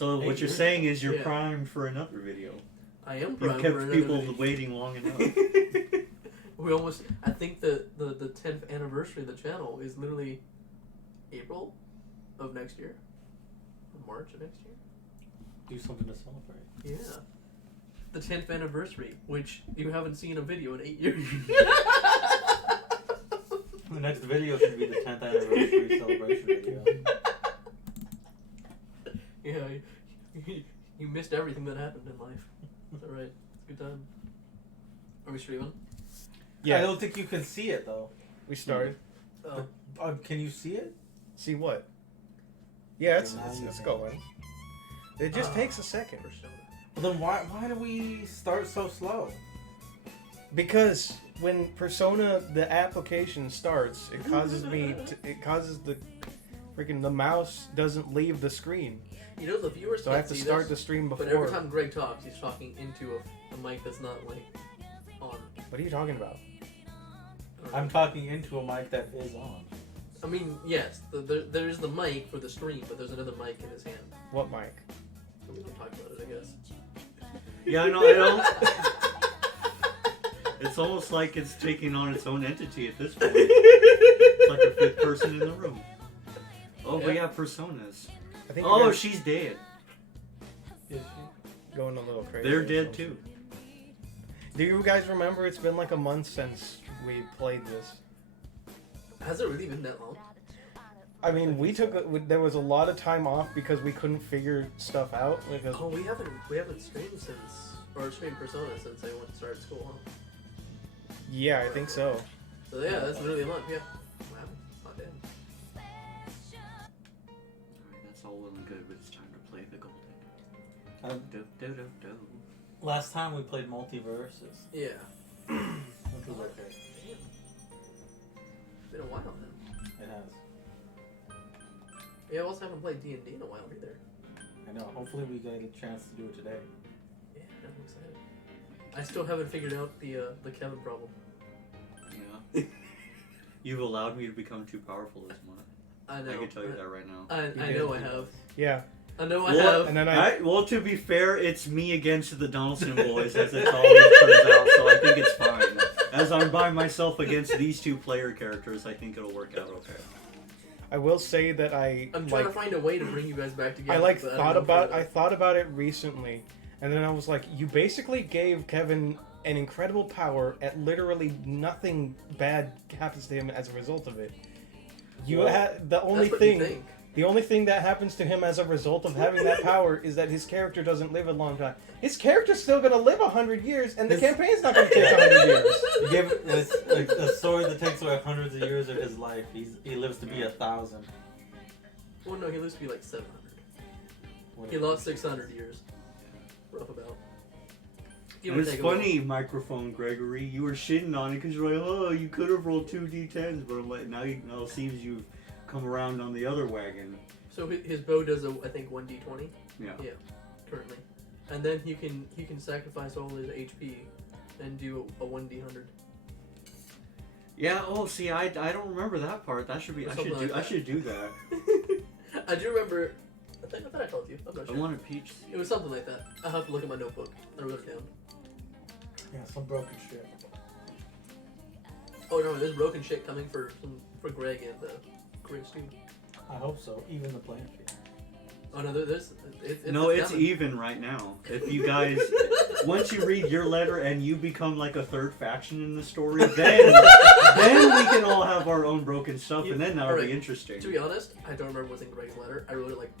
So what you're saying is you're primed for another video. I am primed. You've kept people waiting long enough. We almost. I think the 10th anniversary of the channel is literally April of next year, or March of next year. Do something to celebrate. Yeah, the 10th anniversary, which you haven't seen a video in 8 years. The next video should be the 10th anniversary celebration video. Yeah, you missed everything that happened in life. That's alright. It's a good time. Are we streaming? Yeah. I don't think you can see it though. We started. Oh. Can you see it? See what? Yeah, it's going. It just takes a second. Well, then why do we start so slow? Because when Persona, the application starts, it causes the freaking the mouse doesn't leave the screen. You know, the viewers so I have to start the stream before. But every time Greg talks, he's talking into a mic that's not like on. What are you talking about? I'm talking into a mic that is on. I mean, yes, there's the mic for the stream, but there's another mic in his hand. What mic? We don't talk about it, I guess. Yeah, I know. It's almost like it's taking on its own entity at this point. It's like a fifth person in the room. Oh, yeah. We have personas. I think she's dead. Is she? Going a little crazy. They're dead too. Do you guys remember? It's been like a month since we played this. Has it really been that long? I mean, there was a lot of time off because we couldn't figure stuff out. Because we haven't streamed streamed Persona since I went to start school, huh? Yeah, I think so. So yeah, that's literally a month. Yeah. Wow, not bad. Alright, that's all well and good, but it's time to play the golden. Last time we played Multiverses. Yeah. Which was okay. Damn. It's been a while then. It has. Yeah, I also haven't played D&D in a while either. I know. Hopefully we get a chance to do it today. Yeah, I'm excited. I still haven't figured out the Kevin problem. Yeah. You've allowed me to become too powerful this month. I know. I can tell you that right now. I know I have. Yeah. I know I have. And then well, to be fair, it's me against the Donaldson boys, as it always turns out, so I think it's fine. As I'm by myself against these two player characters, I think it'll work out okay. I will say that I'm trying to find a way to bring you guys back together. I thought about it recently, and then I was like, you basically gave Kevin an incredible power, at literally nothing bad happens to him as a result of it. The only thing that happens to him as a result of having that power is that his character doesn't live a long time. His character's still gonna live 100 years, and the campaign's not gonna take 100 years. You give it's like a sword that takes away hundreds of years of his life. He lives to be 1,000. Well, no, he lives to be like 700. He lost 600 years. Rough about. It's funny, microphone Gregory. You were shitting on it because you're like, oh, you could have rolled 2 d10s, but I'm like, now it seems you've come around on the other wagon. So his bow does I think 1d20. Yeah. Yeah, currently, and then he can sacrifice all his HP and do a 1d100. Yeah. Oh, see, I don't remember that part. That should be. I should do that. I do remember. I thought I told you. I'm not sure. I want a peach. It was something like that. I'll have to look at my notebook. I wrote it down. Yeah, some broken shit. Oh no, there's broken shit coming for Greg and Chris too. I hope so. Even the playing field. Oh no, there's. It's even right now. If you guys, once you read your letter and you become like a third faction in the story, then we can all have our own broken stuff, and then that'll be interesting. To be honest, I don't remember what's in Greg's letter. I wrote it like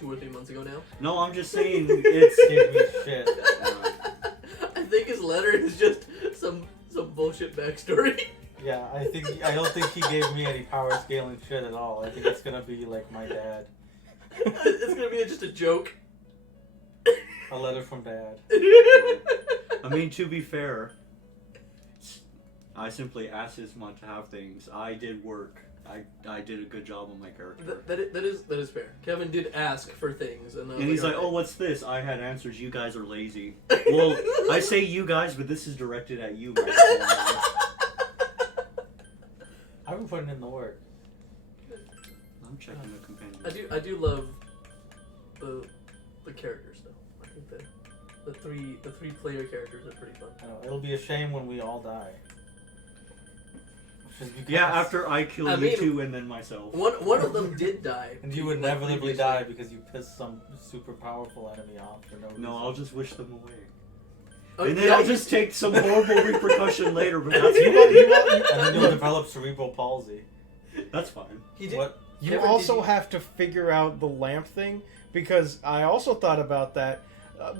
2 or 3 months ago now. No, I'm just saying it's Give me shit. I think his letter is just some bullshit backstory. Yeah, I don't think he gave me any power scaling shit at all. I think it's gonna be like my dad. It's gonna be just a joke. A letter from Dad. I mean, to be fair, I simply asked Isma to have things. I did work. I did a good job on my character. That is fair. Kevin did ask for things, and he's like, "Oh, what's this?" I had answers. You guys are lazy. Well, I say you guys, but this is directed at you. I've been putting in the work. I'm checking the companion. I do love characters though. I think the three player characters are pretty fun. I know, it'll be a shame when we all die. Just because- Yeah, after I kill I you mean, two and then myself. One of them did die. And you would like, inevitably previously. die because you pissed some super powerful enemy off for no reason. No, I'll just wish them away. Oh, And then yeah, I'll you- just take some horrible repercussion later, but that's And then you'll develop cerebral palsy. that's fine. He did. What? You Kevin, also did you- have to figure out the lamp thing, because I also thought about that.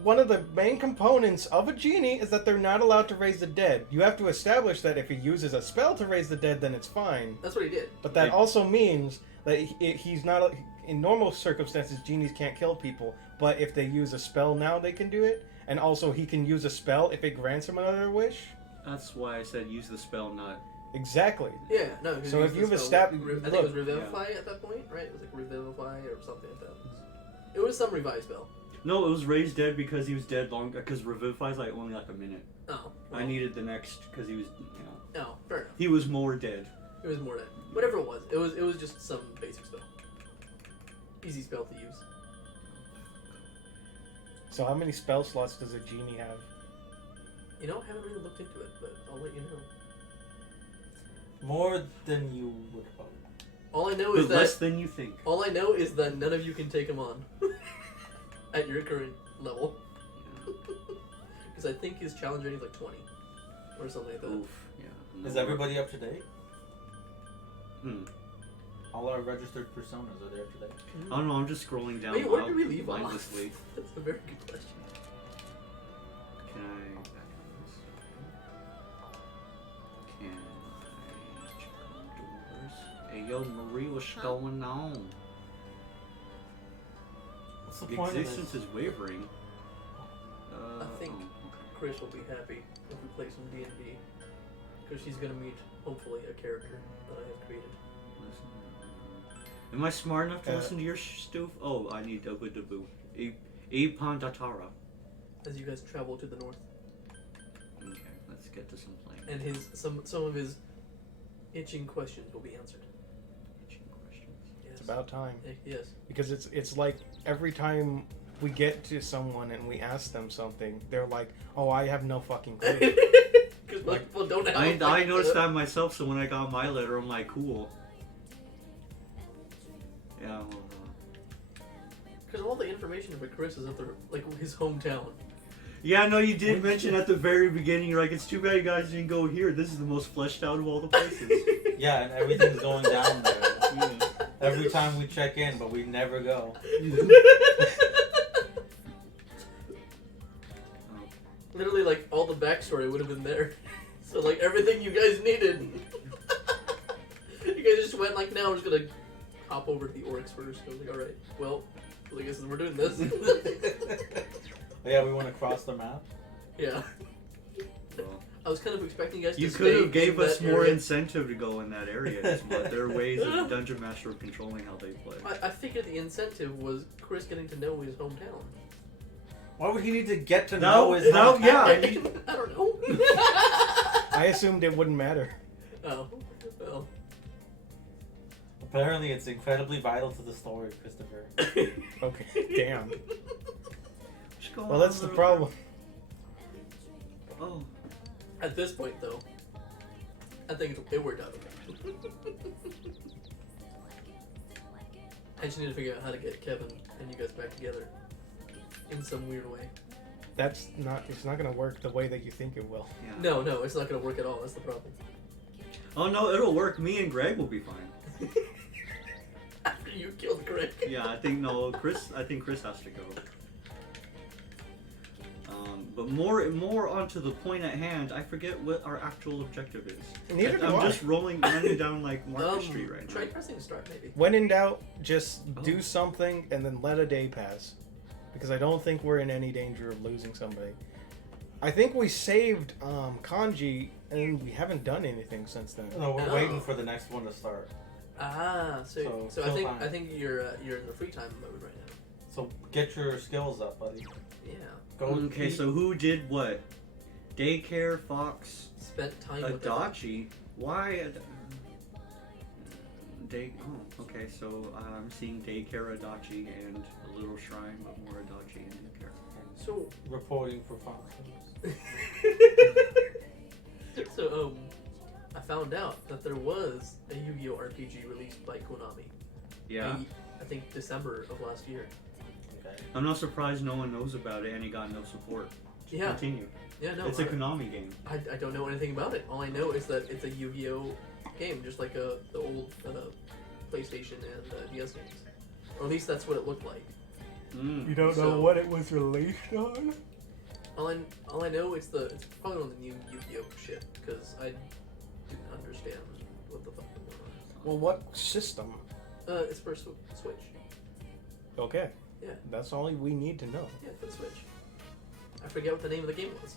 One of the main components of a genie is that they're not allowed to raise the dead. You have to establish that if he uses a spell to raise the dead, then it's fine. That's what he did. But that Yeah. also means that he's not. In normal circumstances, genies can't kill people. But if they use a spell now, they can do it. And also, he can use a spell if it grants him another wish. That's why I said use the spell, not. Exactly. Yeah, no. he So used if you've the spell, established- I think it was look, Revivify at that point, right? It was like Revivify or something like that. It was some revive spell. No, it was raised dead because he was dead long. Because Revivify's like only like a minute. Oh. I needed the next because he was, No, fair enough. he was more dead. It was more than whatever it was. It was just some basic spell. Easy spell to use. So how many spell slots does a genie have? You know, I haven't really looked into it, but I'll let you know. More than you would hope. All I know But is that less than you think. all I know is that none of you can take him on at your current level. Because I think his challenge rating is like 20 or something like that. Oof. Yeah. Is everybody up to date? Hmm. All our registered personas, are they up to date? I don't know. I'm just scrolling down. Wait, where did we leave off? mindlessly. That's a very good question. Can I back up this? Can I check on doors? Hey, yo, Marie, what's going on? What's the The point of existence this? is wavering. I think okay. Chris will be happy if we play some D&D. Because she's going to meet, hopefully, a character that I have created. Am I smart enough to Uh, listen to your stoof? Oh, I need Dabu Dabu. Ipandatara. As you guys travel to the north. Okay, let's get to some playing. And his some of his itching questions will be answered. Itching questions. Yes. It's about time. Yes. Because it's like every time we get to someone and we ask them something, they're like, "Oh, I have no fucking clue." Because most people don't have I noticed that myself, so when I got my letter, I'm like, cool. Yeah, well, Because all the information for Chris is at the, like, his hometown. yeah, no, you did mention at the very beginning, you're like, it's too bad you guys didn't go here. This is the most fleshed out of all the places. Yeah, and everything's going down there. Yeah. Every time we check in, but we never go. Literally, like, all the backstory would have been there. So, like, everything you guys needed. You guys just went, like, now we're just gonna hop over to the Oryx first. I was like, alright, well, I guess we're doing this. Yeah, we want to cross the map. Yeah. Well, I was kind of expecting you guys you to could stay have gave in us that more area. incentive to go in that area, but there are ways of Dungeon Master of controlling how they play. I figured the incentive was Chris getting to know his hometown. Why would he need to get to No, know his no, hometown? yeah. I don't know. I assumed it wouldn't matter. Oh, well. Apparently, it's incredibly vital to the story, Christopher. Okay, damn. What's going Well, that's on, the little problem. girl? Oh. At this point, though, I think it worked out okay. I just need to figure out how to get Kevin and you guys back together in some weird way. It's not gonna work the way that you think it will. Yeah. No, it's not going to work at all. That's the problem. Oh no, it'll work. Me and Greg will be fine. After you killed Greg. Yeah, I think Chris has to go. But more onto the point at hand. I forget what our actual objective is. Neither do I'm I. just running down like Market Street right Try now. pressing start, maybe. When in doubt, just Oh. do something and then let a day pass. Because I don't think we're in any danger of losing somebody. I think we saved Kanji and we haven't done anything since then. No, we're Oh. waiting for the next one to start. Ah, so So, I think fine. I think you're in the free time mode right now. So get your skills up, buddy. Yeah. Go. Okay, so who did what? Daycare, Fox, Spent time with them. Adachi. Why? Okay, so I'm seeing Daycare Adachi and a little shrine of more Adachi and Daycare. So, Reporting for Fox. so I found out that there was a Yu-Gi-Oh RPG released by Konami. Yeah. I think December of last year. Okay. I'm not surprised no one knows about it and he got no support. Yeah. Continue. Yeah, no. It's a Konami game. I don't know anything about it. All I know is that it's a Yu-Gi-Oh game, just like the old PlayStation and DS games. Or at least that's what it looked like. Mm. don't know what it was released on? All I know is it's probably on the new Yu-Gi-Oh shit because I didn't understand what the fuck was going on. Well, what system? It's for Switch. Okay. Yeah. That's all we need to know. Yeah, for the Switch. I forget what the name of the game was.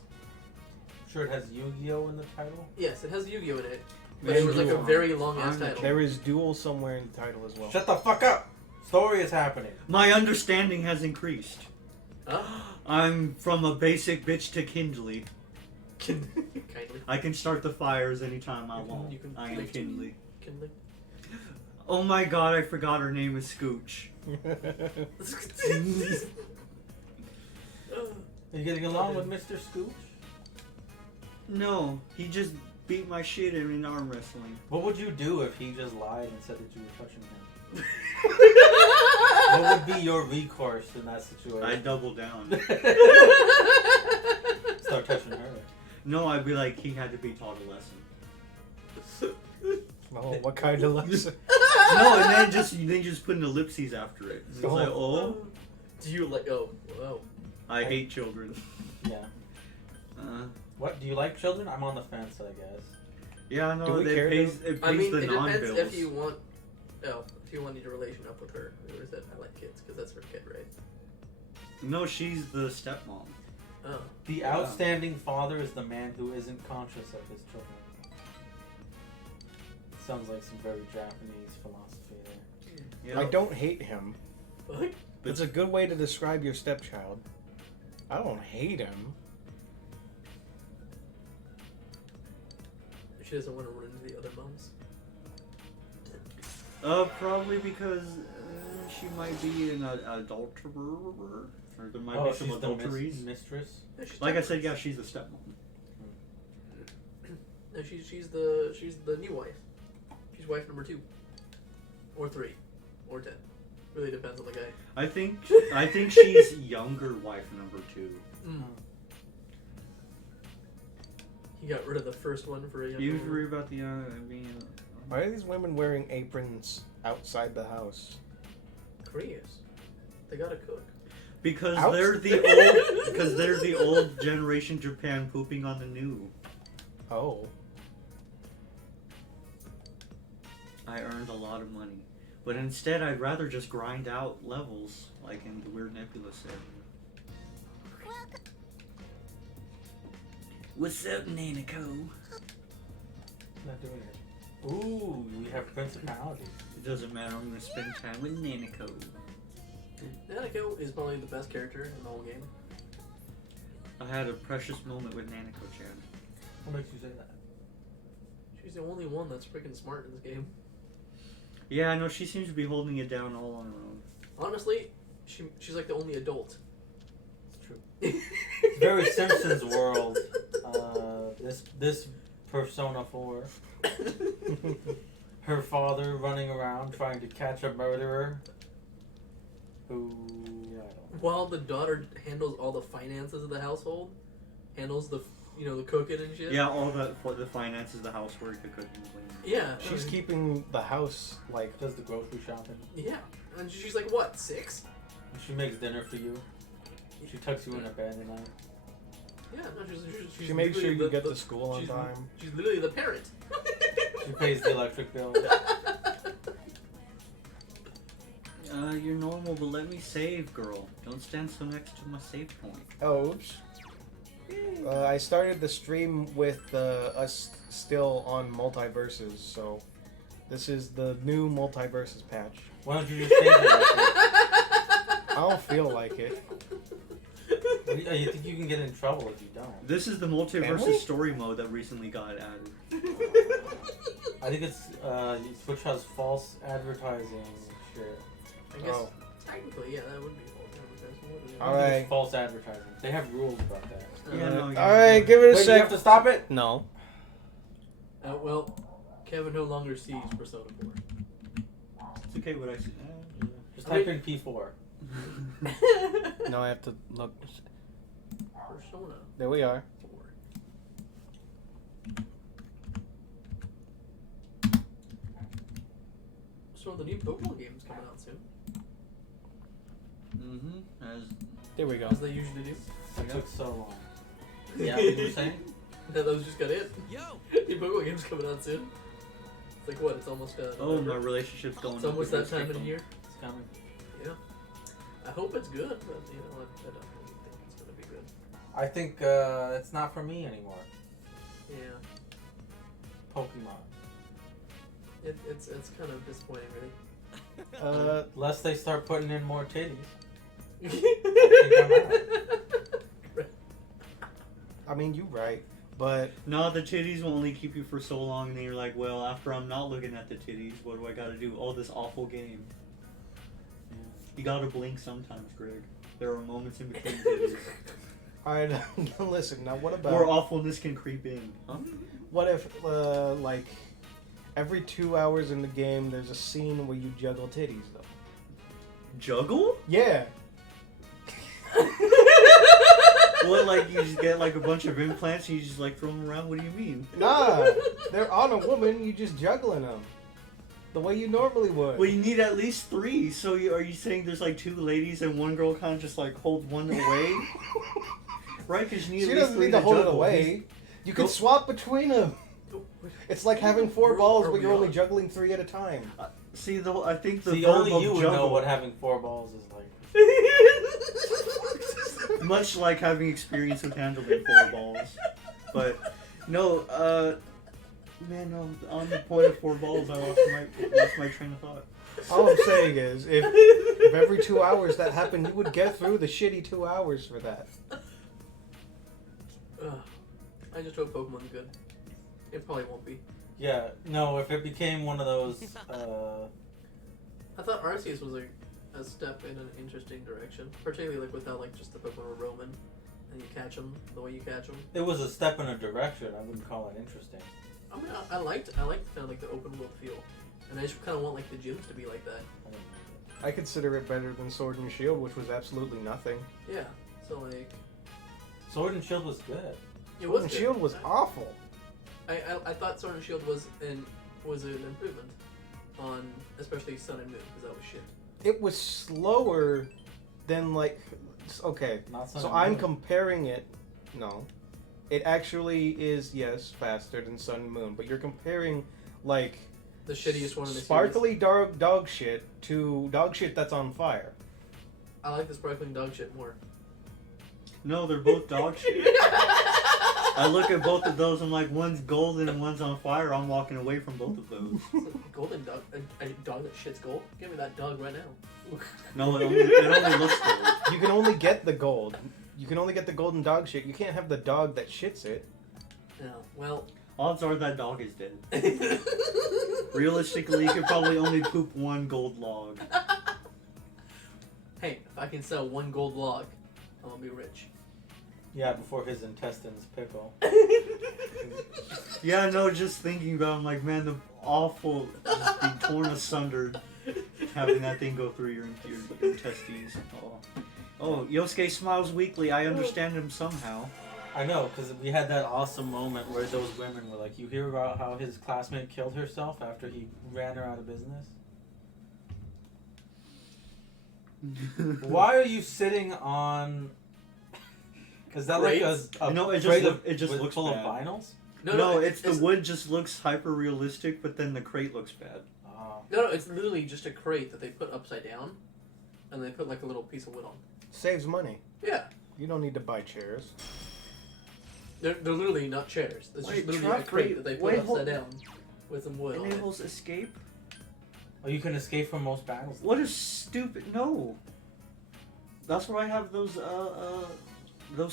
Sure, it has Yu-Gi-Oh in the title. Yes, it has Yu-Gi-Oh in it, but Man, it was like a Duel. very long ass I'm title. There is duel somewhere in the title as well. Shut the fuck up! Story is happening. My understanding has increased. Huh? I'm from a basic bitch to kindly. Kindly. I can start the fires anytime I want. You can I am make- kindly. Kindly. Oh my god, I forgot her name is Scooch. Are you getting along with Mr. Scooch? No, he just beat my shit in arm wrestling. What would you do if he just lied and said that you were touching him? What would be your recourse in that situation? I double down. Start touching her. No, I'd be like, he had to be taught a lesson. Oh, what kind of lesson? No, and then just put an ellipses after it. It's like, oh, Do you like? Oh, wow. I hate children. Yeah. Uh, What? Do you like children? I'm on the fence, I guess. yeah, Do no, we it care pays, it pays I mean, the it non-bills. depends if you want. Oh, if you wanted your relation up with her, or is that I like kids because that's her kid, right? No, she's the stepmom. Oh, The Yeah. outstanding father is the man who isn't conscious of his children. Sounds like some very Japanese philosophy there. Yeah. I don't hate him. what? It's a good way to describe your stepchild. I don't hate him. She doesn't want to run into the other moms. Probably because she might be an adulterer, or there might be some she's the adulteries. mistress. No, she's Like I said, temperance. yeah, she's the stepmom. No, she's the new wife. She's wife number 2, or 3, or 10. Really depends on the guy. I think she's younger wife number 2. Mm. He got rid of the first one for a younger You woman. worry about the Why are these women wearing aprons outside the house? Koreans. They gotta cook. because Ouch. they're the old generation Japan pooping on the new. Oh. I earned a lot of money, but instead I'd rather just grind out levels like in the Weird Nebula area. What's up, Nanako? Not doing it. Ooh, we have principality. It doesn't matter, I'm gonna spend time with Nanako. Nanako is probably the best character in the whole game. I had a precious moment with Nanako-chan. What makes you say that? She's the only one that's freaking smart in this game. Yeah, I know, she seems to be holding it down all on her own. Honestly, she's like the only adult. It's true. It's very Simpsons world. This Persona 4. Her father running around trying to catch a murderer. Who I don't. While the daughter handles all the finances of the household, handles the the cooking and shit. Yeah, all the finances, the housework, the cooking, the cleaning. Yeah. She's keeping the house like. Does the grocery shopping. Yeah, and she's like what 6? She makes dinner for you. She tucks you in a bed at night. Yeah, no, she's She makes sure literally you get the to school on she's- time. She's literally the parent. She pays the electric bill. You're normal, but let me save, girl. Don't stand so next to my save point. Oh, oops. I started the stream with us still on multiverses, so this is the new multiverses patch. Why don't you just change it? I don't feel like it. You think you can get in trouble if you don't? This is the Can we? multiverse story mode that recently got added. I think it's Twitch has false advertising shit. I guess Oh. technically, yeah, that would be false advertising. wouldn't it? I think Alright. it's false advertising. They have rules about that. Yeah, no, All yeah. right, give it a Wait, you sec. have to stop it? No. Well, Kevin no longer sees Persona 4. It's okay what I said. Just I type mean- in P4. No, I have to look. Persona There we are. 4. So the new Pokemon game is coming out soon, As There we go. as they usually do. It took so long. Yeah, you were saying? That was just got it. New Pokemon game's coming out soon. It's like what? It's almost oh, my November. relationship's going. It's up almost that against time of the Capcom. year. It's coming. Yeah. I hope it's good, but you know, I don't really think it's gonna be good. I think it's not for me anymore. Yeah. Pokemon. It's kind of disappointing, really. Unless they start putting in more titties. I mean, you're right, but No, the titties will only keep you for so long, and then you're like, well, after I'm not looking at the titties, what do I gotta do? Oh, this awful game. Yeah. You gotta blink sometimes, Greg. There are moments in between titties all right. Listen, now what where about awfulness can creep in. Huh? what if like every 2 hours in the game there's a scene where you juggle titties though? Juggle? Yeah. What, like, you just get, like, a bunch of implants and you just, like, throw them around? What do you mean? Nah, they're on a woman. You just juggling them the way you normally would. Well, you need at least 3, so are you saying there's, like, 2 ladies and one girl kind of just, like, holds one away? Right, because you need She at least doesn't 3 need to hold it juggle. away. You can Go- swap between them. It's like having 4 Where balls, are but we you're only on? juggling 3 at a time. See, I think the See, verb only of you would juggle, know what having 4 balls is like. much like having experience with handling 4 balls. But, no, man, no, on the point of 4 balls, I lost my train of thought. All I'm saying is, if every 2 hours that happened, you would get through the shitty 2 hours for that. I just hope Pokemon's good. It probably won't be. Yeah, no, if it became one of those, I thought Arceus was a step in an interesting direction, particularly like without like just the Pokemon are roaming and you catch them the way you catch them. it was a step in a direction. I wouldn't call it interesting. I mean, I liked kind of like the open world feel, and I just kind of want like the gyms to be like that. I consider it better than Sword and Shield, which was absolutely nothing. Yeah. So like, Sword and Shield was good. it Sword was and good. Shield was awful. I thought Sword and Shield was an improvement on especially Sun and Moon because that was shit. It was slower than like. Okay, Not so Sun I'm and Moon. comparing it. No, it actually is faster than Sun and Moon, but you're comparing like The shittiest one in the sparkly dog shit to dog shit that's on fire. series. I like the sparkling dog shit more. No, they're both dog shit. I look at both of those, I'm like, one's golden and one's on fire. I'm walking away from both of those. Golden dog, a dog that shits gold. Give me that dog right now. No, it only looks gold. You can only get the gold. You can only get the golden dog shit. You can't have the dog that shits it. No, well. Odds are that dog is dead. Realistically, you could probably only poop 1 gold log. Hey, if I can sell 1 gold log, I'm gonna be rich. Yeah, before his intestines pickle. Yeah, no, just thinking about it, I'm like, man, the awful, just being torn asunder, having that thing go through your testes. Oh, Yosuke smiles weakly. I understand him somehow. I know, because we had that awesome moment where those women were like, you hear about how his classmate killed herself after he ran her out of business? Why are you sitting on... Is that like a No, it just crate look- it just with looks full bad. of vinyls? No, it's the wood just looks hyper realistic, but then the crate looks bad. No, it's literally just a crate that they put upside down, and they put like a little piece of wood on. Saves money. Yeah, You don't need to buy chairs. they're literally not chairs. It's Wait, just literally a truck crate crate- that they put wait, upside hold- down with some wood on it. Enables escape? Oh, you can escape from most battles. What a stupid... No. That's what I have those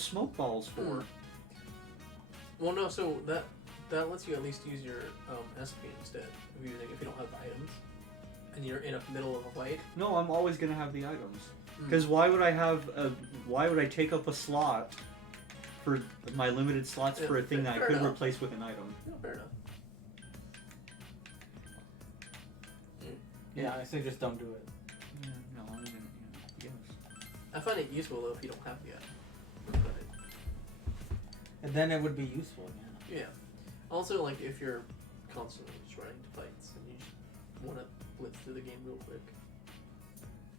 smoke balls for. Well, no, so that That lets you at least use your SP instead if you don't have the items, and you're in the middle of a fight. No, I'm always gonna have the items. Mm. Because why would I take up a slot for my limited slots Yeah, for a thing that I fair could enough. replace with an item? No, fair enough. Yeah, I say just don't do it. Yeah, no, I'm gonna. Yes. I find it useful though if you don't have the item. And then it would be useful, yeah. Yeah. Also, like if you're constantly just running to fights and you just want to blitz through the game real quick,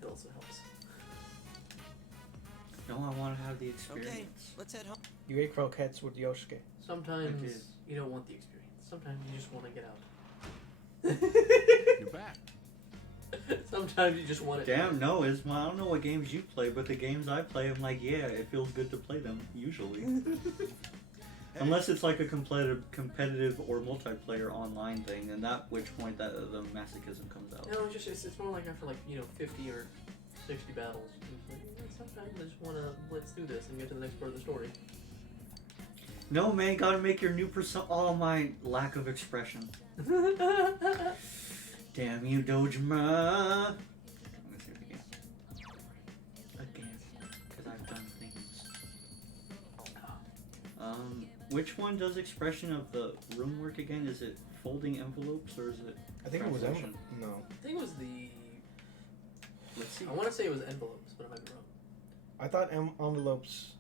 it also helps. No, I want to have the experience. Let's head home. You ate croquettes with Yosuke. Sometimes did. you don't want the experience. Sometimes you just want to get out. You're back. Sometimes you just want it. Damn, no, Isma, I don't know what games you play, but the games I play, I'm like, yeah, it feels good to play them, usually. Unless it's like a competitive or multiplayer online thing, and at which point the masochism comes out. No, it's more like after 50 or 60 battles. It's like, sometimes I just want to blitz through this and get to the next part of the story. No, man, gotta make your new persona. Oh, my lack of expression. Damn you, Dojima! I'm gonna say it again. Again. Because I've done things. Which one does expression of the room work again? Is it folding envelopes or is it I think it was translation? No. I think it was the. Let's see. I want to say it was envelopes, but I might be wrong. I thought envelopes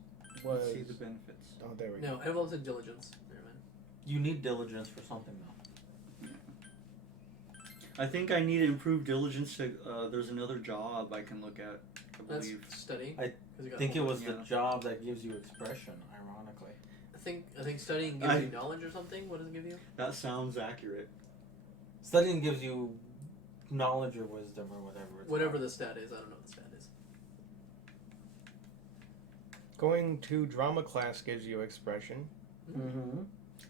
was. Let's see the benefits. Oh, there we go. No, envelopes and diligence. Never mind. You need diligence for something, though. I think I need improved diligence to, there's another job I can look at, I That's believe. studying. I 'cause you got I think it homework. was Yeah. the job that gives you expression, ironically. I think studying gives you knowledge or something. What does it give you? That sounds accurate. Studying gives you knowledge or wisdom or whatever. It's Whatever called. the stat is, I don't know what the stat is. Going to drama class gives you expression. Mm-hmm.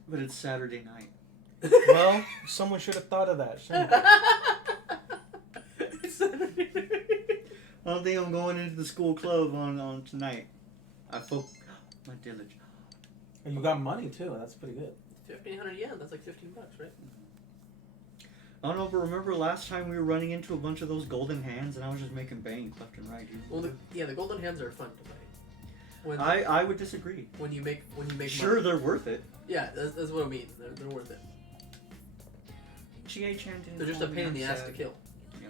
But it's Saturday night. Well, someone should have thought of that. shouldn't they? I don't think I'm going into the school club on tonight. My diligence. And you got money, too. That's pretty good. 1,500 yen. That's like $15, right? I don't know, but remember last time we were running into a bunch of those golden hands and I was just making bank left and right. Well, the golden hands are fun to fight. When I would disagree. when you make Sure, money. they're worth it. Yeah, that's what I mean. They're worth it. They're just a pain in the ass to kill. Yeah.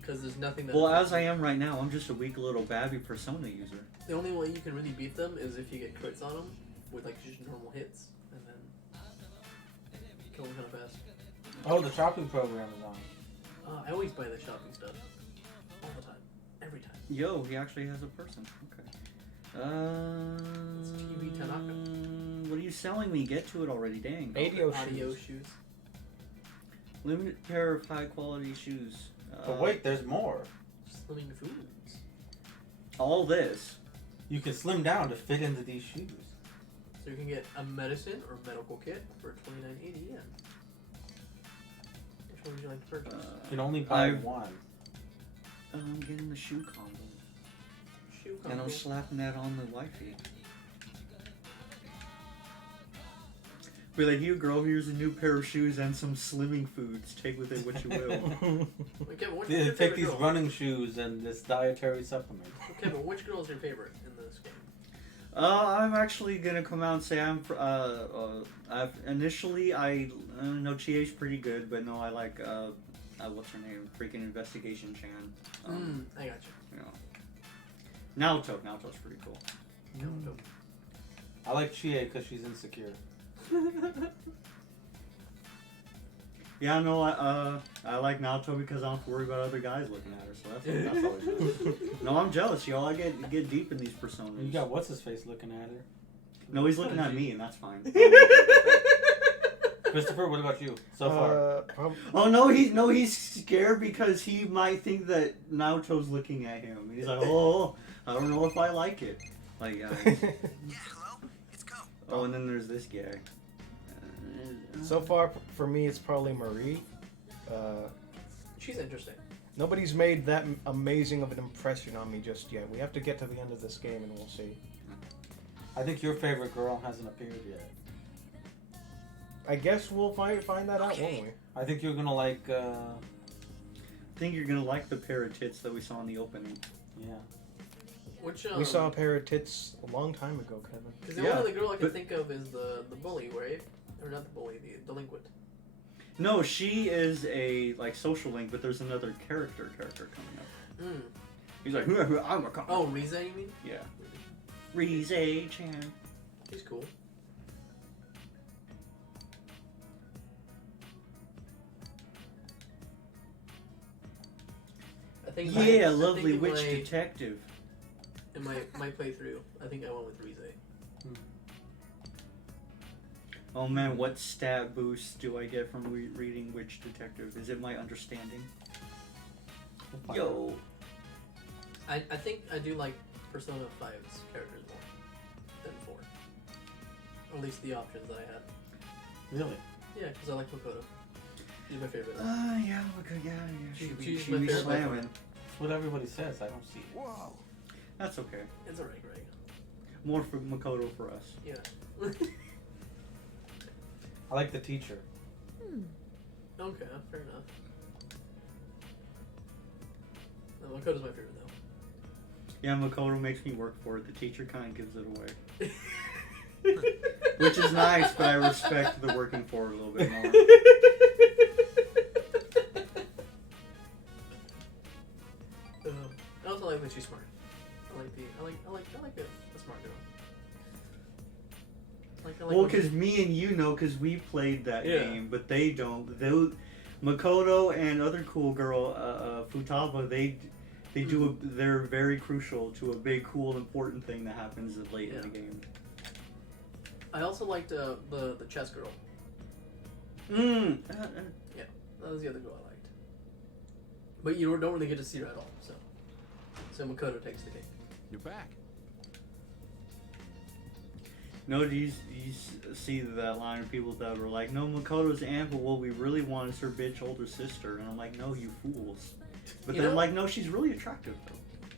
Because there's nothing that. Well, as I am right now, I'm just a weak little babby Persona user. The only way you can really beat them is if you get crits on them with like just normal hits, and then kill them kind of fast. Oh, the shopping program is on. I always buy the shopping stuff. All the time. Every time. Yo, he actually has a person. Okay. It's TV Tanaka. What are you selling me? Get to it already, dang. ADO Audio shoes. shoes. Limited pair of high quality shoes. But wait, there's more. Slimming foods. All this. You can slim down to fit into these shoes. So you can get a medicine or medical kit for 29.80 yen. Which one would you like to purchase? You can only buy I've- one. I'm getting the shoe combo. Shoe And I'm combo. slapping that on the wifey. Be like, here, girl, here's a new pair of shoes and some slimming foods. Take with it what you will. Wait, Kevin, what's Yeah, your take favorite these girl? running shoes and this dietary supplement. Kevin, which girl is your favorite in this game? I'm actually gonna come out and say initially I know Chie's pretty good, but no, I like what's her name? Freaking Investigation Chan. I got You know, Naoto's pretty cool. you. I like Chie because she's insecure. Yeah, no, I like Naoto because I don't have to worry about other guys looking at her, so that's always good. No, I'm jealous, y'all. I get deep in these personas. You got what's his face looking at her. No, he's looking at me, and that's fine. Christopher, what about you so far? Oh no, he's scared because he might think that Naoto's looking at him. He's like, oh, I don't know if I like it. Like, Yeah, hello? It's Ko. oh, and then there's this guy. So far, for me, it's probably Marie. She's interesting. Nobody's made that amazing of an impression on me just yet. We have to get to the end of this game and we'll see. I think your favorite girl hasn't appeared yet. I guess we'll find that out, won't we? I think you're gonna like. I think you're gonna like the pair of tits that we saw in the opening. Yeah. Which We saw a pair of tits a long time ago, Kevin. Because the Yeah, only other girl I can but- think of is the bully, right? Or not the bully, the delinquent. No, she is a like social link, but there's another character coming up. Mm. He's like, I'm a cop. Oh, Rize, you mean? Yeah. Rize-chan. He's cool. I think Yeah, I lovely think witch detective. in my playthrough, I think I went with Rize. Oh man, what stat boost do I get from reading Witch Detective? Is it my understanding? Yo. I think I do like Persona 5's characters more than 4. Or at least the options that I had. Really? Yeah, because I like Makoto. She's my favorite. Yeah, okay, yeah. She's She my be favorite by slamming. That's what everybody says. I don't see it. Whoa. That's okay. It's alright, Greg. More for Makoto for us. Yeah. I like the teacher. Okay, fair enough. No, Makoto's my favorite though. Yeah, Makoto makes me work for it. The teacher kind of gives it away. Which is nice, but I respect the working for it a little bit more. I also like that she's smart. I like a smart girl. I like Well, when because me and you know, because we played that Yeah. game, but they don't. Makoto and other cool girl, Futaba, they're very crucial to a big, cool, important thing that happens late in the game. I also liked the chess girl. That was the other girl I liked. But you don't really get to see her at all, so Makoto takes the cake. You're back. No, do you see that line of people that were like, no, Makoto's aunt, but what we really want is her bitch older sister. And I'm like, no, you fools. But You then I'm know- like, no, she's really attractive,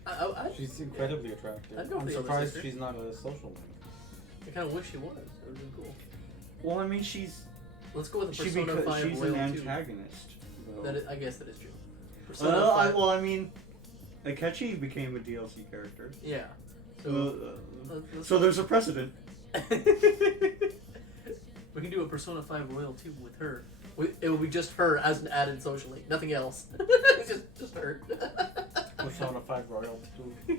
though. She's incredibly attractive. I'd go for I'm the older surprised sister. she's not a social link. I kind of wish she was. It would have been cool. Well, I mean, she's Let's go with the she Persona because 5 she's Royal an 2. antagonist. though. I guess that is true. Persona Well, 5. I mean, Akechi became a DLC character. Yeah. So, let's- So there's a precedent. we can do a Persona 5 Royal 2 with her. It will be just her as an added social link, nothing else. just her. Persona 5 Royal 2.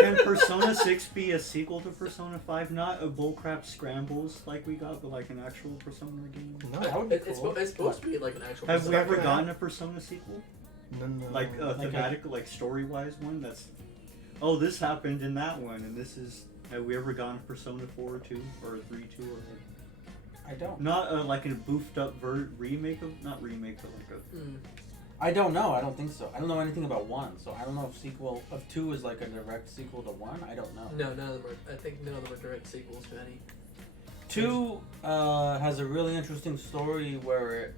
Can Persona 6 be a sequel to Persona 5? Not a bullcrap scrambles like we got, but like an actual Persona game? No, that would be It's cool. supposed to be like an actual. Have we Persona. ever gotten a Persona sequel? No. Like a thematic, like story-wise one? That's... Oh, this happened in that one, and this is... Have we ever gotten Persona 4 2 or 3 2 or... I don't. Not like a boofed up remake of... Not remake, but like a... Mm. I don't know. I don't think so. I don't know anything about 1, so I don't know if sequel of 2 is like a direct sequel to 1. I don't know. No, none of them are. I think none of them are direct sequels to any. 2 has a really interesting story where it.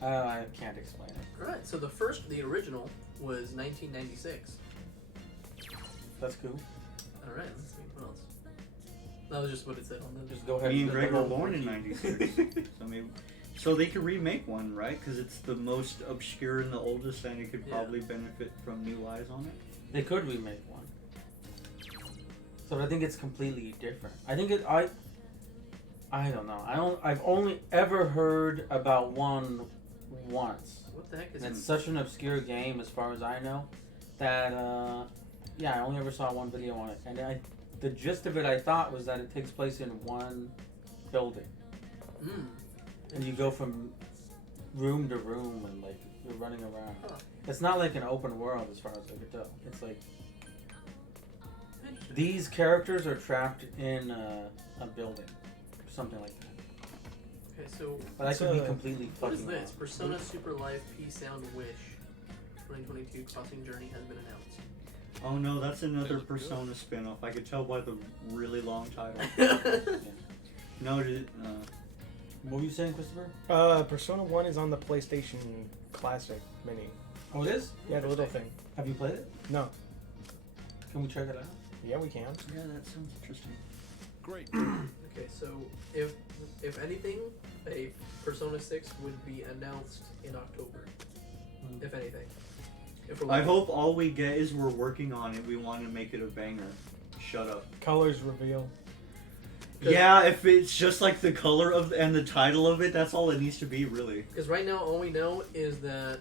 I can't explain it. All right. So the original was 1996. That's cool. All right. Let's see what else. That was just what it said on the. Just go ahead. Me and and Greg were roll born in wiki. 96. So maybe... So they could remake one, right? Because it's the most obscure and the oldest, and it could Yeah. probably benefit from new eyes on it. They could remake one. So I think it's completely different. I think I don't know. I've only ever heard about 1 once. What the heck is And it? it's such an obscure game as far as I know that yeah, I only ever saw one video on it. And the gist of it I thought was that it takes place in one building. Mm. And you go from room to room and like you're running around. Huh. It's not like an open world as far as I could tell. It's like Interesting. these characters are trapped in a building, something like that. Okay, so But I It's could be a- completely what is fucking this? wrong. Persona Super Live P Sound Wish 2022 Crossing Journey has been Oh no, that's another Persona spin-off. I could tell by the really long title. announced. No, did What were you saying, Christopher? Persona 1 is on the PlayStation Classic Mini. Oh, it is? Yeah, the little thing. Have you played it? No. Can we check it out? Yeah, we can. yeah, that sounds interesting. Great. Okay, so if anything, a Persona 6 would be announced in October. If anything. If we're I lucky. hope all we get is we're working on it. We want to make it a banger. Shut up. Colors reveal. Yeah, if it's just like the color of and the title of it, that's all it needs to be, really. Because right now, all we know is that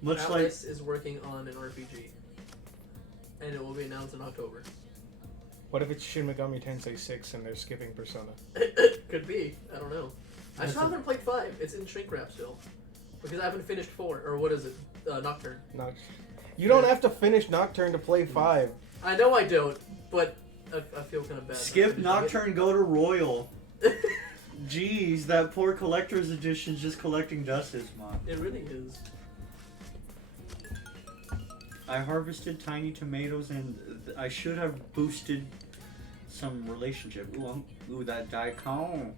Much Atlas is working on an RPG, and it will be announced in October. What if it's Shin Megami Tensei 6 and they're skipping Persona? Could be. I don't know. I still haven't played 5. It's in shrink wrap still. Because I haven't finished 4. Or what is it? Nocturne. You don't have to finish Nocturne to play 5. I know I don't, but I feel kind of bad. skip Nocturne, go to Royal. Jeez, that poor collector's edition's just collecting dust this month. It really is. I harvested tiny tomatoes and I should have boosted some relationship. Ooh, that daikon.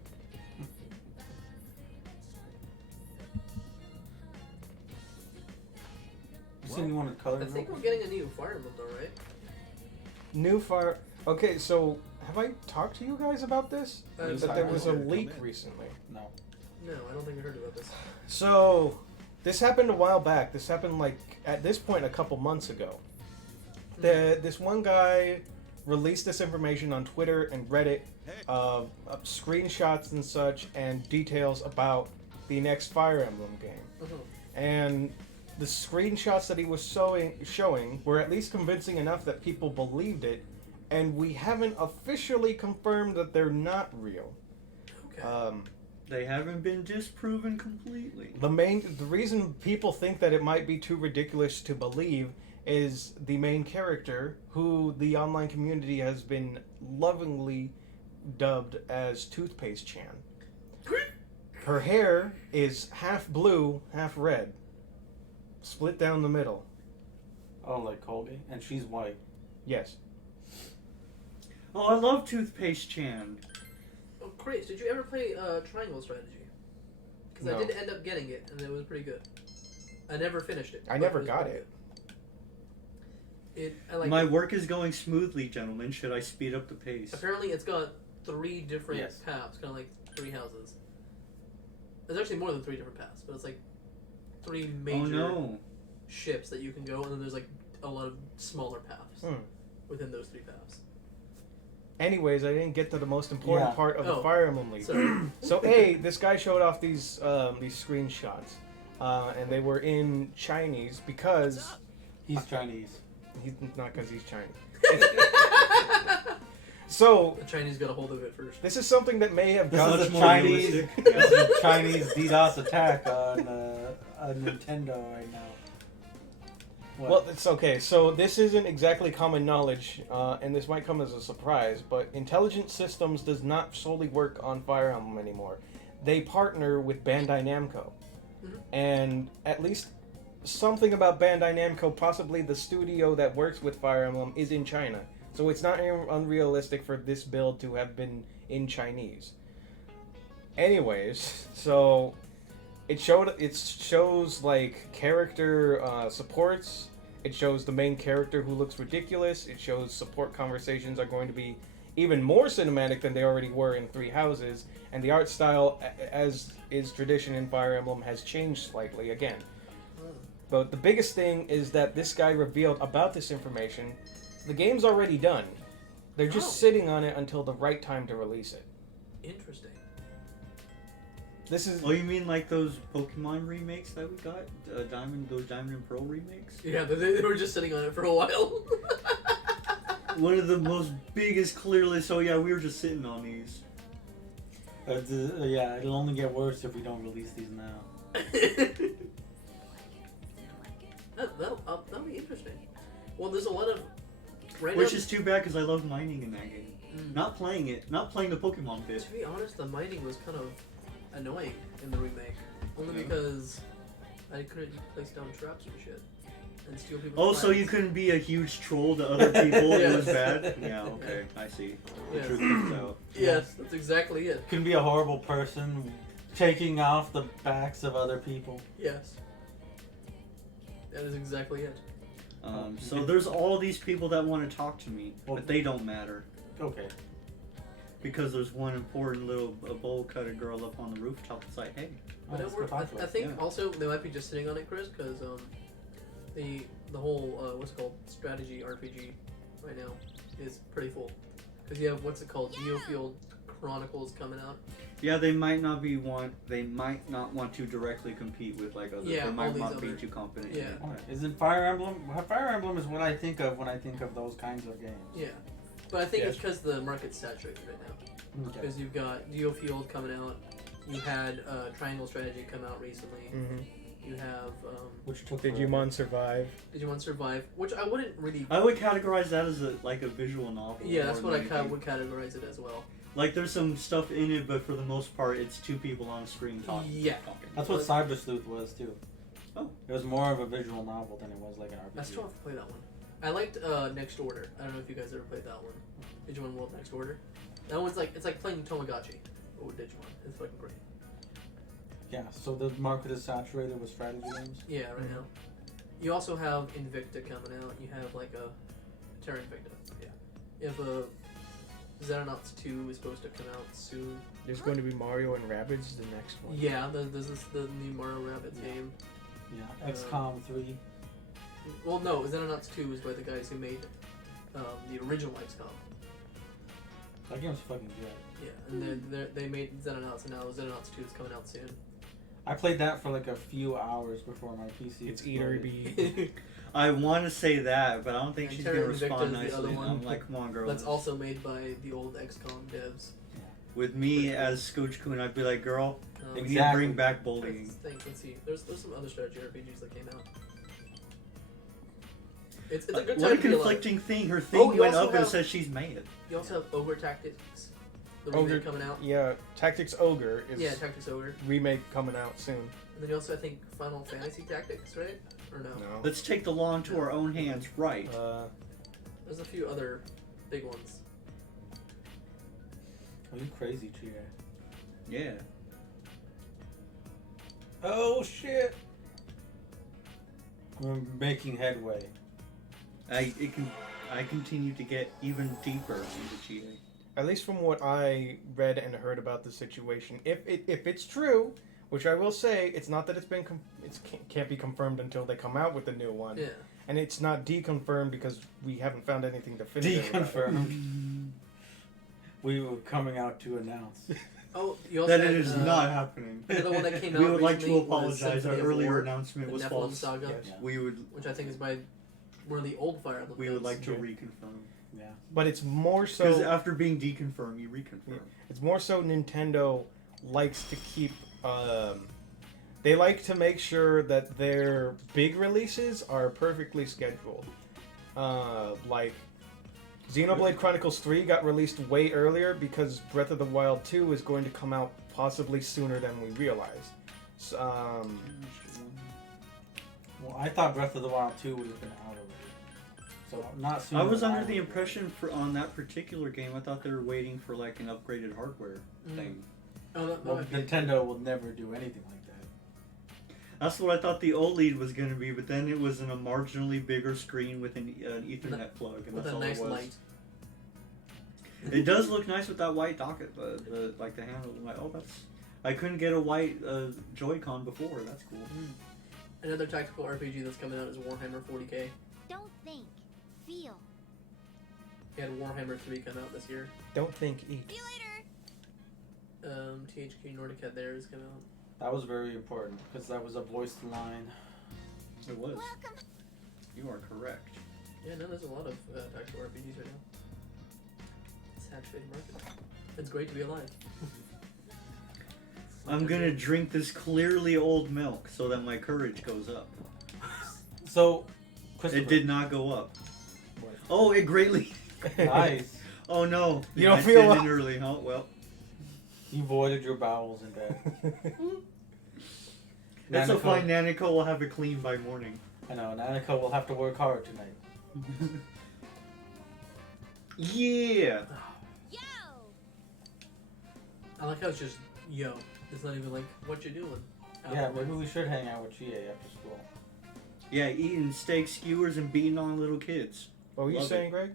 You said you wanted color. I think we're getting a new Fire Emblem though, right? New Fire. Okay, so have I talked to you guys about this? New That Fire there was a Emblem. leak recently. No. No, I don't think we heard about this. So, this happened a while back. This happened like at this point a couple months ago. This one guy released this information on Twitter and Reddit, screenshots and such, and details about the next Fire Emblem game. And the screenshots that he was showing were at least convincing enough that people believed it, and we haven't officially confirmed that they're not real. Okay. They haven't been disproven completely. The reason people think that it might be too ridiculous to believe is the main character, who the online community has been lovingly dubbed as Toothpaste Chan. Her hair is half blue, half red, split down the middle. Oh, like Colgate, and she's white. Yes. Oh, I love Toothpaste Chan. Oh, Chris, did you ever play Triangle Strategy? Because No. I did end up getting it, and it was pretty good. I never finished it. I but never was got pretty it. good. I like My it. work is going smoothly, gentlemen. Should I speed up the pace? Apparently, it's got 3 different Yes. paths, kind of like 3 houses. There's actually more than 3 different paths, but it's like 3 major Oh no. ships that you can go, and then there's like a lot of smaller paths Hmm. within those 3 paths. Anyways, I didn't get to the most important Yeah. part of the Oh. Fire Emblem League. So, So, this guy showed off these screenshots, and they were in Chinese because He's Chinese. he's not because he's Chinese. So the Chinese got a hold of it first. this is something that may have This gone. is a more Chinese. realistic. This is a Chinese DDoS attack on Nintendo right now. What? Well, it's okay. So this isn't exactly common knowledge, and this might come as a surprise, but Intelligent Systems does not solely work on Fire Emblem anymore. They partner with Bandai Namco. Mhm. And at least something about Bandai Namco, possibly the studio that works with Fire Emblem, is in China. So it's not unrealistic for this build to have been in Chinese. Anyways, so it shows like character supports. It shows the main character who looks ridiculous. It shows support conversations are going to be even more cinematic than they already were in Three Houses, and the art style, as is tradition in Fire Emblem, has changed slightly again. But the biggest thing is that this guy revealed about this information. The game's already done. They're just Oh. sitting on it until the right time to release it. Interesting. This is Oh, you mean like those Pokemon remakes that we got? Those Diamond and Pearl remakes? Yeah, they were just sitting on it for a while. One of the most biggest, clearly. So yeah, we were just sitting on these. Yeah, it'll only get worse if we don't release these now. That'll be interesting. Well, there's a lot of right Which now, is too bad because I love mining in that game. Not playing it, not playing the Pokemon bit. To be honest, the mining was kind of annoying in the remake, only Yeah. because I couldn't place down traps and shit and steal people's. Oh, so you flags. couldn't be a huge troll to other people? It was Yes. bad? Yeah, okay, I see. The Yes. truth comes out. Yes, that's exactly it. Can be a horrible person taking off the backs of other people. Yes, that is exactly it. So there's all these people that want to talk to me, but they don't matter. Okay. Because there's one important little bowl cutter girl up on the rooftop. It's like, hey, Oh, let's go talk to I her. think Yeah. also they might be just sitting on it, Chris, because the whole what's it called strategy RPG right now is pretty full. Because you have what's it called Geofield Chronicles coming out. yeah, they might not want to directly compete with like others. Yeah, they all might these not be other- too confident. yeah. in it. Is it Fire Emblem? Fire Emblem is what I think of when I think of those kinds of games. Yeah, but I think Yeah. it's because the market's saturated right now. Okay. Because you've got Geofield coming out. You had Triangle Strategy come out recently. Mm-hmm. You have Which took Digimon Survive. Digimon Survive, which I wouldn't really. I would categorize that as a visual novel. Yeah, that's more what I than anything. would categorize it as well. Like, there's some stuff in it, but for the most part, it's two people on screen talking. Yeah. That's what Cyber Sleuth was too. Oh. It was more of a visual novel than it was like an RPG. I still have to play that one. I liked Next Order. I don't know if you guys ever played that one. Digimon World Next Order. That one's like it's like playing Tamagotchi with Digimon. It's fucking great. Yeah, so the market is saturated with strategy games. Yeah, right now. You also have Invicta coming out. You have like a Terra Invicta. Yeah. You have a Xenonauts 2 is supposed to come out soon. There's going to be Mario and Rabbids, the next one. Yeah, there's the new Mario Rabbids Yeah. game. Yeah, XCOM 3. Well, no, Xenonauts 2 is by the guys who made the original XCOM. That game's fucking good. Yeah, and they made Xenonauts, and now Xenonauts 2 is coming out soon. I played that for like a few hours before my PC. It's exploded. Eatery. I want to say that, but I don't think And she's Terra gonna Invicta respond is the other nicely. one. I'm like, come on, girl. That's also made by the old XCOM devs. With me as Scooch-kun, I'd be like, girl, we need to Exactly. bring back bullying. Let's see. There's some other strategy RPGs that came out. It's a good time What a to be alive. conflicting thing. Her Oh, thing you went also up and have- says she's mad. You also have Ogre Tactics, the Ogre- remake coming out. Yeah, Tactics Ogre is Yeah, Tactics Ogre. remake coming out soon. And then you also, I think, Final Fantasy Tactics, right? Or no? No. Let's take the law into our own hands, right? There's a few other big ones. Are you crazy, Chia? Yeah. Oh shit! We're making headway. I continue to get even deeper into cheating. At least from what I read and heard about the situation, if it's true, which I will say, it's not that it's been can't be confirmed until they come out with the new one, Yeah. and it's not deconfirmed because we haven't found anything definitive. about it. Deconfirmed. We were coming out to announce. Oh, you also That had, it is not happening. the other one that came We out would like to recently was apologize. Our Symphony of earlier War, announcement the was Nephilim false. Saga, Yes. Yeah. We would which I think is by one of the old Fire Emblem we would devs. like to Okay. reconfirm. Yeah. But it's more Because so. after being deconfirmed, you reconfirm. Yeah. It's more so Nintendo likes to keep. They like to make sure that their big releases are perfectly scheduled. Like Xenoblade Chronicles 3 got released way earlier because Breath of the Wild 2 is going to come out possibly sooner than we realize. So, Well, I thought Breath of the Wild 2 would have been out already. So not soon. I was under the impression on that particular game, I thought they were waiting for like an upgraded hardware thing. Oh, that Well, might be. Nintendo will never do anything like that. That's what I thought the OLED was going to be, but then it was in a marginally bigger screen with an Ethernet plug, and With that's a all nice it was. light. It does look nice with that white docket, but the handle. I'm like, oh, that's. I couldn't get a white Joy-Con before. That's cool. Another tactical RPG that's coming out is Warhammer 40k. Don't think, feel. We had Warhammer 3 come out this year. don't think, eat. See you later. THQ Nordic had theirs come out. That was very important because that was a voiced line. It was. Welcome. You are correct. Yeah, no, there's a lot of tactical RPGs right now. Saturated market. It's great to be alive. I'm gonna drink this clearly old milk so that my courage goes up. So, Christopher. It did not go up. What? Oh, it greatly. Nice. Oh no. You don't I feel fit well? in early, huh? Well, You voided your bowels in bed. that's so Nanako- fine. Nanako will have it clean by morning. I know. Nanako will have to work hard tonight. Yeah. Yo. I like how it's just yo. It's not even like what you doing. Yeah, maybe we should hang out with Chie after school. Yeah, eating steak skewers and beating on little kids. What were you Love saying, Greg?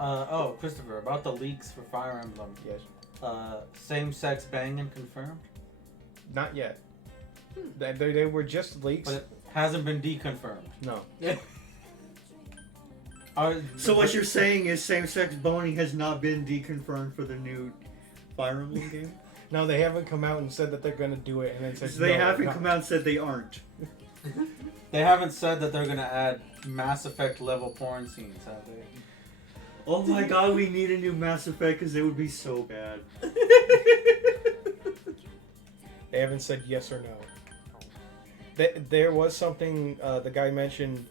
Christopher, about the leaks for Fire Emblem. Yes. Same-sex banging confirmed, Not yet. They were just leaks. but it hasn't been deconfirmed. No. So what you're saying is same-sex boning has not been deconfirmed for the new Fire Emblem game? No, they haven't come out and said that they're going to do it, and then said So they no, haven't no. come out and said they aren't. They haven't said that they're gonna add Mass Effect level porn scenes, have they? Oh my god, we need a new Mass Effect because it would be so bad. They haven't said yes or no. There was something the guy mentioned.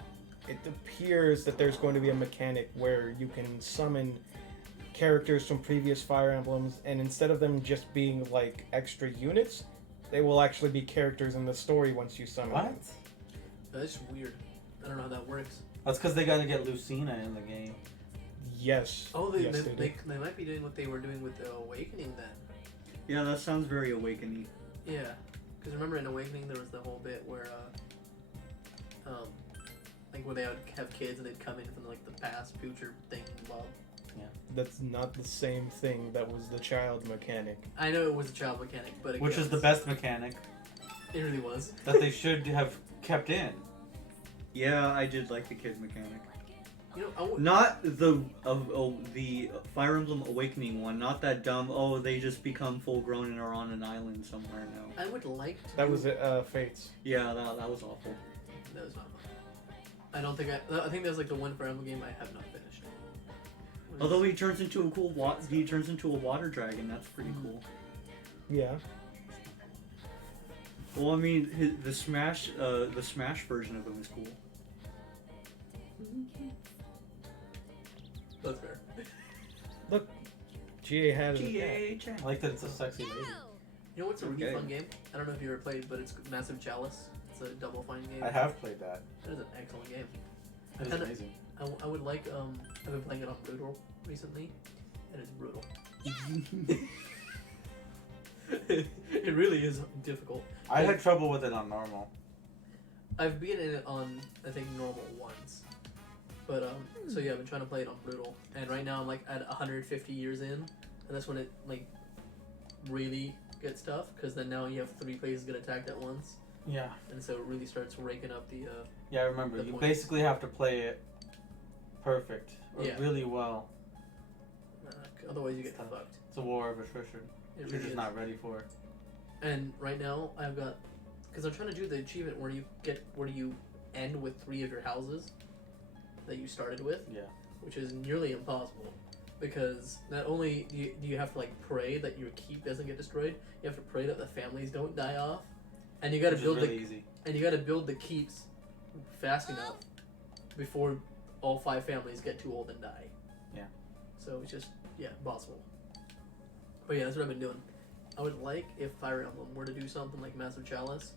It appears that there's going to be a mechanic where you can summon characters from previous Fire Emblems, and instead of them just being like extra units, they will actually be characters in the story once you summon them. What? That's weird. I don't know how that works. That's because they gotta get Lucina in the game. Yes. Oh, yes, they do. they might be doing what they were doing with the Awakening then. Yeah, that sounds very awakening. Yeah, because remember in Awakening there was the whole bit where, like where they would have kids and they'd come in from like the past, future thing. Well, That's not the same thing that was the child mechanic. I know it was a child mechanic, but it Which is the best mechanic It really was. that they should have kept in. Yeah, I did like the kid mechanic. You know, I would. Not the the Fire Emblem Awakening one. Not that dumb. Oh, they just become full grown and are on an island somewhere now. I would like to. That do- was Fates. Yeah, that was awful. That was not fun. I don't think I think that's like the one Fire Emblem game I have not finished. Although he turns into a cool he turns into a water dragon. That's pretty cool. Yeah. Well, I mean, the Smash version of him is cool. That's fair. GA had it. I like that it's a sexy lady. You know what's a really Okay. fun game? I don't know if you ever played, but it's Massive Chalice. It's a Double Fine game. I have played that. That is an excellent game. It is And- amazing. I would like I've been playing it on Brutal recently, and it's brutal. It really is difficult. I had trouble with it on normal. I've beaten it on I think normal once, but so yeah, I've been trying to play it on Brutal, and right now I'm like at 150 years in, and that's when it like really gets tough because then now you have 3 places get attacked at once, Yeah. and so it really starts raking up the. Yeah, I remember. The You points. basically have to play it perfect or Yeah. really well. Otherwise you get Tough. fucked. It's a war of attrition. It You're really just is. not ready for it. And right now I've got, because I'm trying to do the achievement where you end with 3 of your houses that you started with, Yeah. which is nearly impossible. Because not only do you have to like pray that your keep doesn't get destroyed, you have to pray that the families don't die off, and you got to Which is build really the easy. and you got to build the keeps fast enough before all 5 families get too old and die. Yeah. So it's just impossible. But yeah, that's what I've been doing. I would like if Fire Emblem were to do something like Massive Chalice,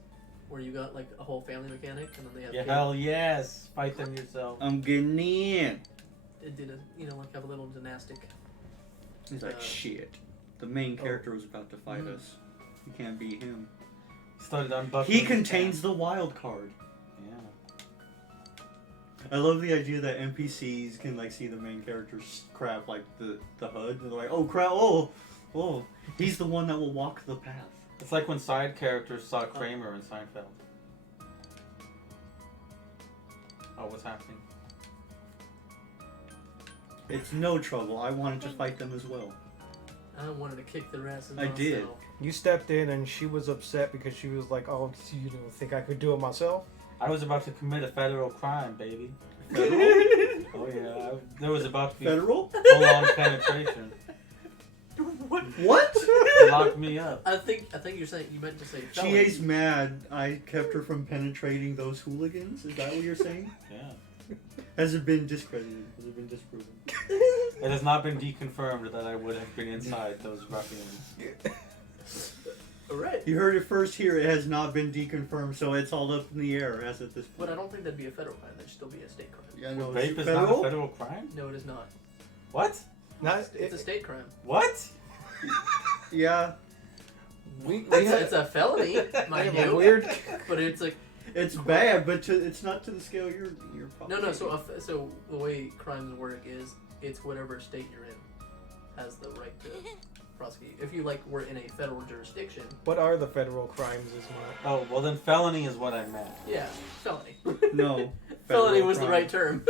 where you got like a whole family mechanic, and then they have Yeah, kids. hell yes. Fight them yourself. I'm getting in. It did like have a little gymnastic. He's like, Uh, shit. The main character was about to fight us. You can't beat him. Started unbuckling. He his contains pants. the wild card. Yeah. I love the idea that NPCs can like see the main character's crap, like the HUD. And they're like, oh crap, oh, he's the one that will walk the path. It's like when side characters saw Kramer in Seinfeld. Oh, what's happening? It's no trouble. I wanted to fight them as well. I wanted to kick their asses. I did. myself. You stepped in and she was upset because she was like, "Oh, you don't think I could do it myself?" I was about to commit a federal crime, baby. Federal? Oh yeah, there was about to be Federal? full-on penetration. What? They locked me up. I think you meant to say. felony. GA's mad. I kept her from penetrating those hooligans. Is that what you're saying? Yeah. Has it been discredited? Has it been disproven? It has not been deconfirmed that I would have been inside those ruffians. All right. You heard it first here. It has not been deconfirmed, so it's all up in the air as at this point. But I don't think that'd be a federal crime. That'd still be a state crime. Yeah, no, Rape it's is not a federal? federal crime? No, it is not. What? Not It's a state crime. What? Yeah, we It's a felony, mind have a you. weird. But it's like it's bad, but it's not to the scale you're. no. So the way crimes work is it's whatever state you're in has the right to prosecute. If you like were in a federal jurisdiction, What are the federal crimes, Ismail? Oh, well then felony is what I meant. yeah, felony. No. Felony federal was the crime. right term.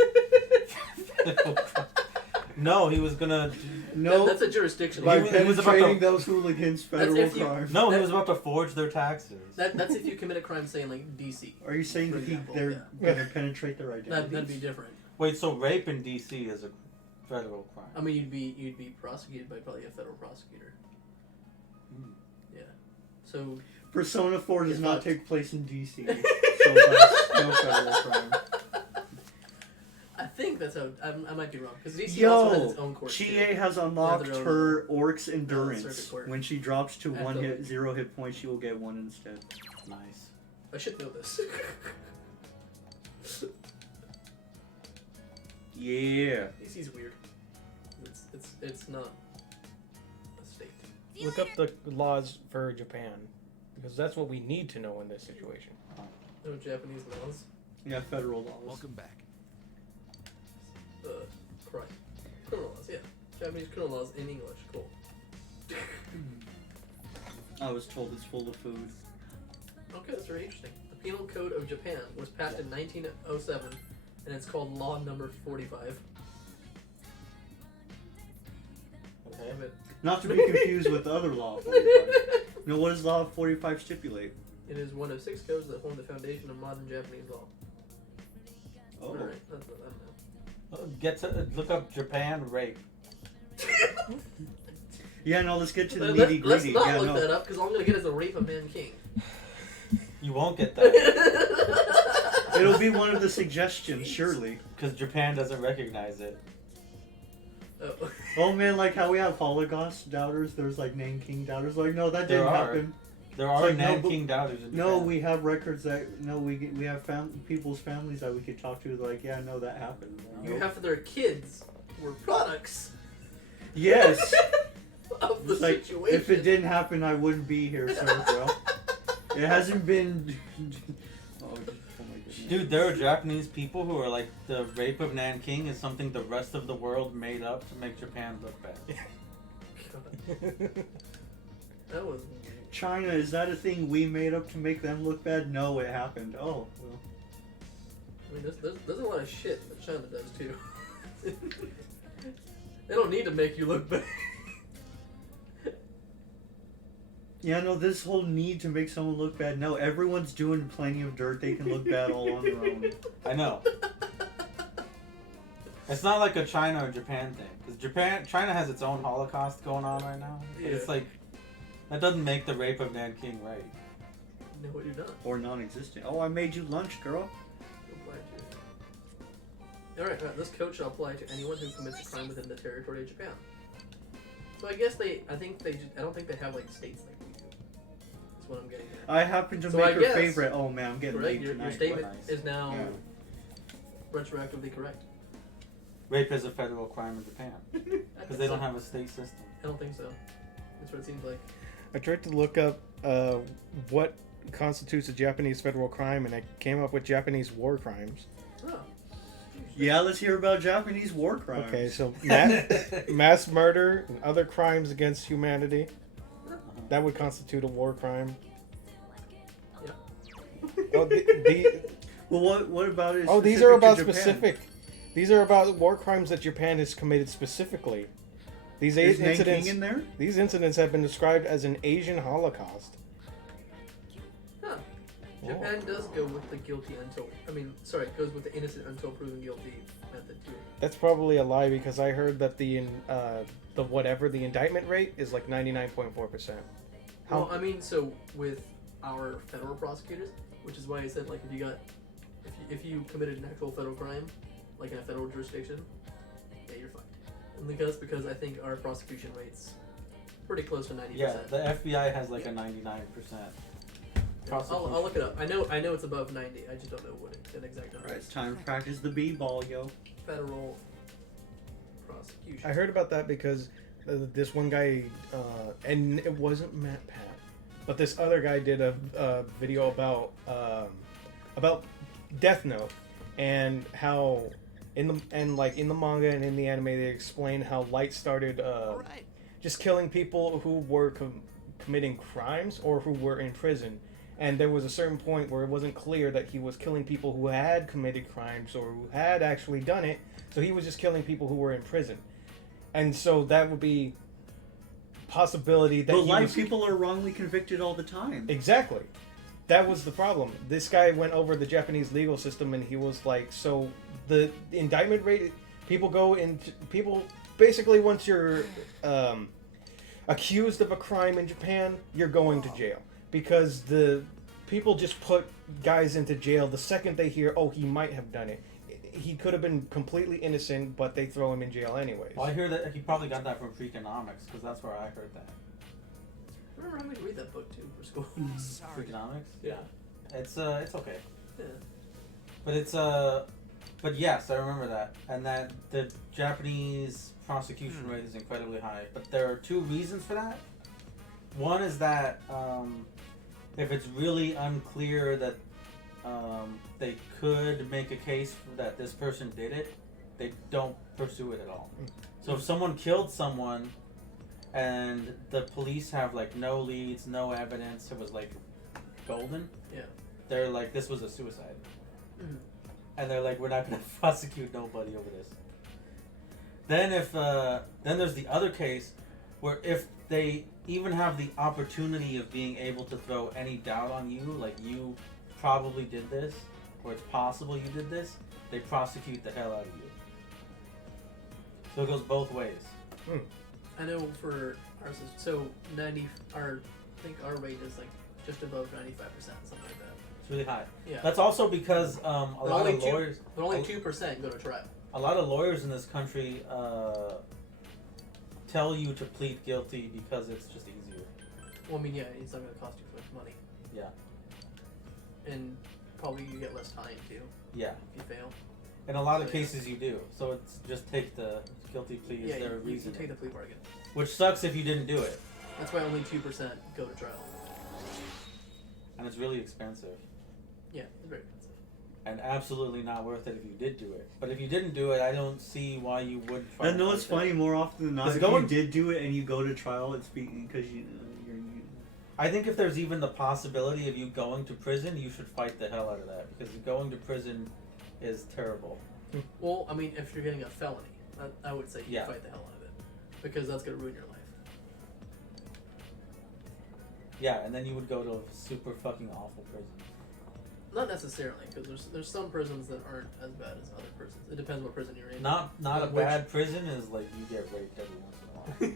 No, he was gonna. No. That's a jurisdiction. By he was about penetrating to- those hooligans, federal if you- crime. No, he was about to forge their taxes. That's if you commit a crime, say in like DC. Are you saying For that example, they're yeah. gonna penetrate their identities? That'd be different. Wait, so rape in DC is a federal crime? I mean, you'd be prosecuted by probably a federal prosecutor. Hmm. Yeah. So Persona 4 does Yeah, not fuck. take place in DC, so that's no federal crime. I think that's how. I might be wrong because DC also has Yo, its own court. Chie has unlocked their own- her Orc's circuit endurance. court. When she drops to At one the- hit, 0 hit points, she will get 1 instead. Nice. I should know this. Yeah. DC's weird. It's not a state. Look up the laws for Japan, because that's what we need to know in this situation. No Japanese laws. Yeah, federal laws. Welcome back. Crime. Criminal laws. Yeah. Japanese criminal laws in English. Cool. I was told it's full of food. Okay, that's very interesting. The Penal Code of Japan was passed in 1907, and it's called Law Number 45. Okay. Damn it. Not to be confused with the other law 45. No, what does law 45 stipulate? It is one of 6 codes that form the foundation of modern Japanese law. Oh. Alright, that's what Look up Japan rape. I know. Yeah, no, let's get to the Let's nitty not gritty. Yeah, look no. that up, because all I'm going to get is the rape of Man King. You won't get that It'll be one of the suggestions, surely. because Japan doesn't recognize it. Oh. Oh man, like how we have Holocaust doubters, there's like Nanking doubters. Like, no, that There didn't are. happen. There are like, no, Nanking doubters in Japan. No, we have records that we have people's families that we could talk to. Like, yeah, no, that happened. You Nope. have their kids were products Yes. of the It's like, situation. if it didn't happen, I wouldn't be here, sir. Well, it hasn't been. Oh my goodness. Dude, there are Japanese people who are like, the rape of Nanking is something the rest of the world made up to make Japan look bad. God, that was. China, is that a thing we made up to make them look bad? No, it happened. Oh, well. I mean, there's a lot of shit that China does too. They don't need to make you look bad. Yeah, no, this whole need to make someone look bad. No, everyone's doing plenty of dirt. They can look bad all on their own. I know. It's not like a China or Japan thing. Because China has its own Holocaust going on right now. But It's Yeah. like, that doesn't make the rape of Nanking right. No, you're not. Or non-existent. Oh, I made you lunch, girl. Alright, this code shall apply to anyone who commits a crime within the territory of Japan. So I guess I don't think they have like states like we do. That's what I'm getting at. I happen to So make I her guess- favorite. Oh man, I'm getting Correct? late Your tonight. statement Nice. is now Yeah. retroactively correct. Rape is a federal crime in Japan. Because they don't have a state system. I don't think so. That's what it seems like. I tried to look up what constitutes a Japanese federal crime, and I came up with Japanese war crimes. Oh. Yeah, let's hear about Japanese war crimes. Okay, so mass murder and other crimes against humanity, that would constitute a war crime. Yeah. Oh, Well, what about it? oh, these specific are to about Japan? specific. These are about war crimes that Japan has committed specifically. These Is Nanking incidents, in there? these incidents have been described as an Asian Holocaust. Huh. Japan does go with the guilty until it goes with the innocent until proven guilty method too. That's probably a lie because I heard that the indictment rate is like 99.4%. Well, so with our federal prosecutors, which is why I said like if you committed an actual federal crime, like in a federal jurisdiction, yeah, you're fucked. Only because I think our prosecution rate's pretty close to 90%. Yeah, the FBI has like a 99%. I'll look it up. I know it's above 90. I just don't know what an exact number Alright, is. it's time to practice the b-ball, yo. Federal prosecution. I heard about that because this one guy, and it wasn't Matt Pat, but this other guy did a video about Death Note and how in the manga and in the anime, they explain how Light started just killing people who were committing crimes or who were in prison. And there was a certain point where it wasn't clear that he was killing people who had committed crimes or who had actually done it. So he was just killing people who were in prison. And so that would be possibility that But Light people are wrongly convicted all the time. Exactly. That was the problem. This guy went over the Japanese legal system and he was like, so the indictment rate, people basically once you're accused of a crime in Japan, you're going to jail. Because the people just put guys into jail the second they hear, oh, he might have done it. He could have been completely innocent, but they throw him in jail anyways. Well, I hear that he probably got that from Freakonomics, because that's where I heard that. I remember having to read that book too for school. Freakonomics? Yeah. It's okay. Yeah. But yes, I remember that. And that the Japanese prosecution rate is incredibly high. But there are two reasons for that. One is that if it's really unclear that they could make a case that this person did it, they don't pursue it at all. So if someone killed someone and the police have like no leads, no evidence, it was like golden. Yeah. They're like, this was a suicide. Mhm. And they're like, we're not going to prosecute nobody over this. Then then there's the other case where if they even have the opportunity of being able to throw any doubt on you, like you probably did this, or it's possible you did this, they prosecute the hell out of you. So it goes both ways. I know for ours, so 90. I think our rate is like just above 95%, something like that. It's really high. Yeah. That's also because a lot of lawyers, But only 2% go to trial. a lot of lawyers in this country tell you to plead guilty because it's just easier. Well, I mean, yeah, it's not going to cost you so much money, Yeah. and probably you get less time too Yeah. if you fail. In a lot of So, yeah. cases you do. So it's just take the guilty plea Yeah, is their you reason. take the plea bargain. Which sucks if you didn't do it. That's why only 2% go to trial. And it's really expensive. Yeah, it's very expensive. And absolutely not worth it if you did do it. But if you didn't do it, I don't see why you would try And no, it's funny. More often than not, It's if going- you did do it and you go to trial, it's because you. I think if there's even the possibility of you going to prison, you should fight the hell out of that. Because going to prison is terrible. Well, I mean, if you're getting a felony, I would say you Yeah. fight the hell out of it. Because that's going to ruin your life. Yeah, and then you would go to a super fucking awful prison. Not necessarily, because there's some prisons that aren't as bad as other prisons. It depends what prison you're in. Not a Which- bad prison is like you get raped every once in a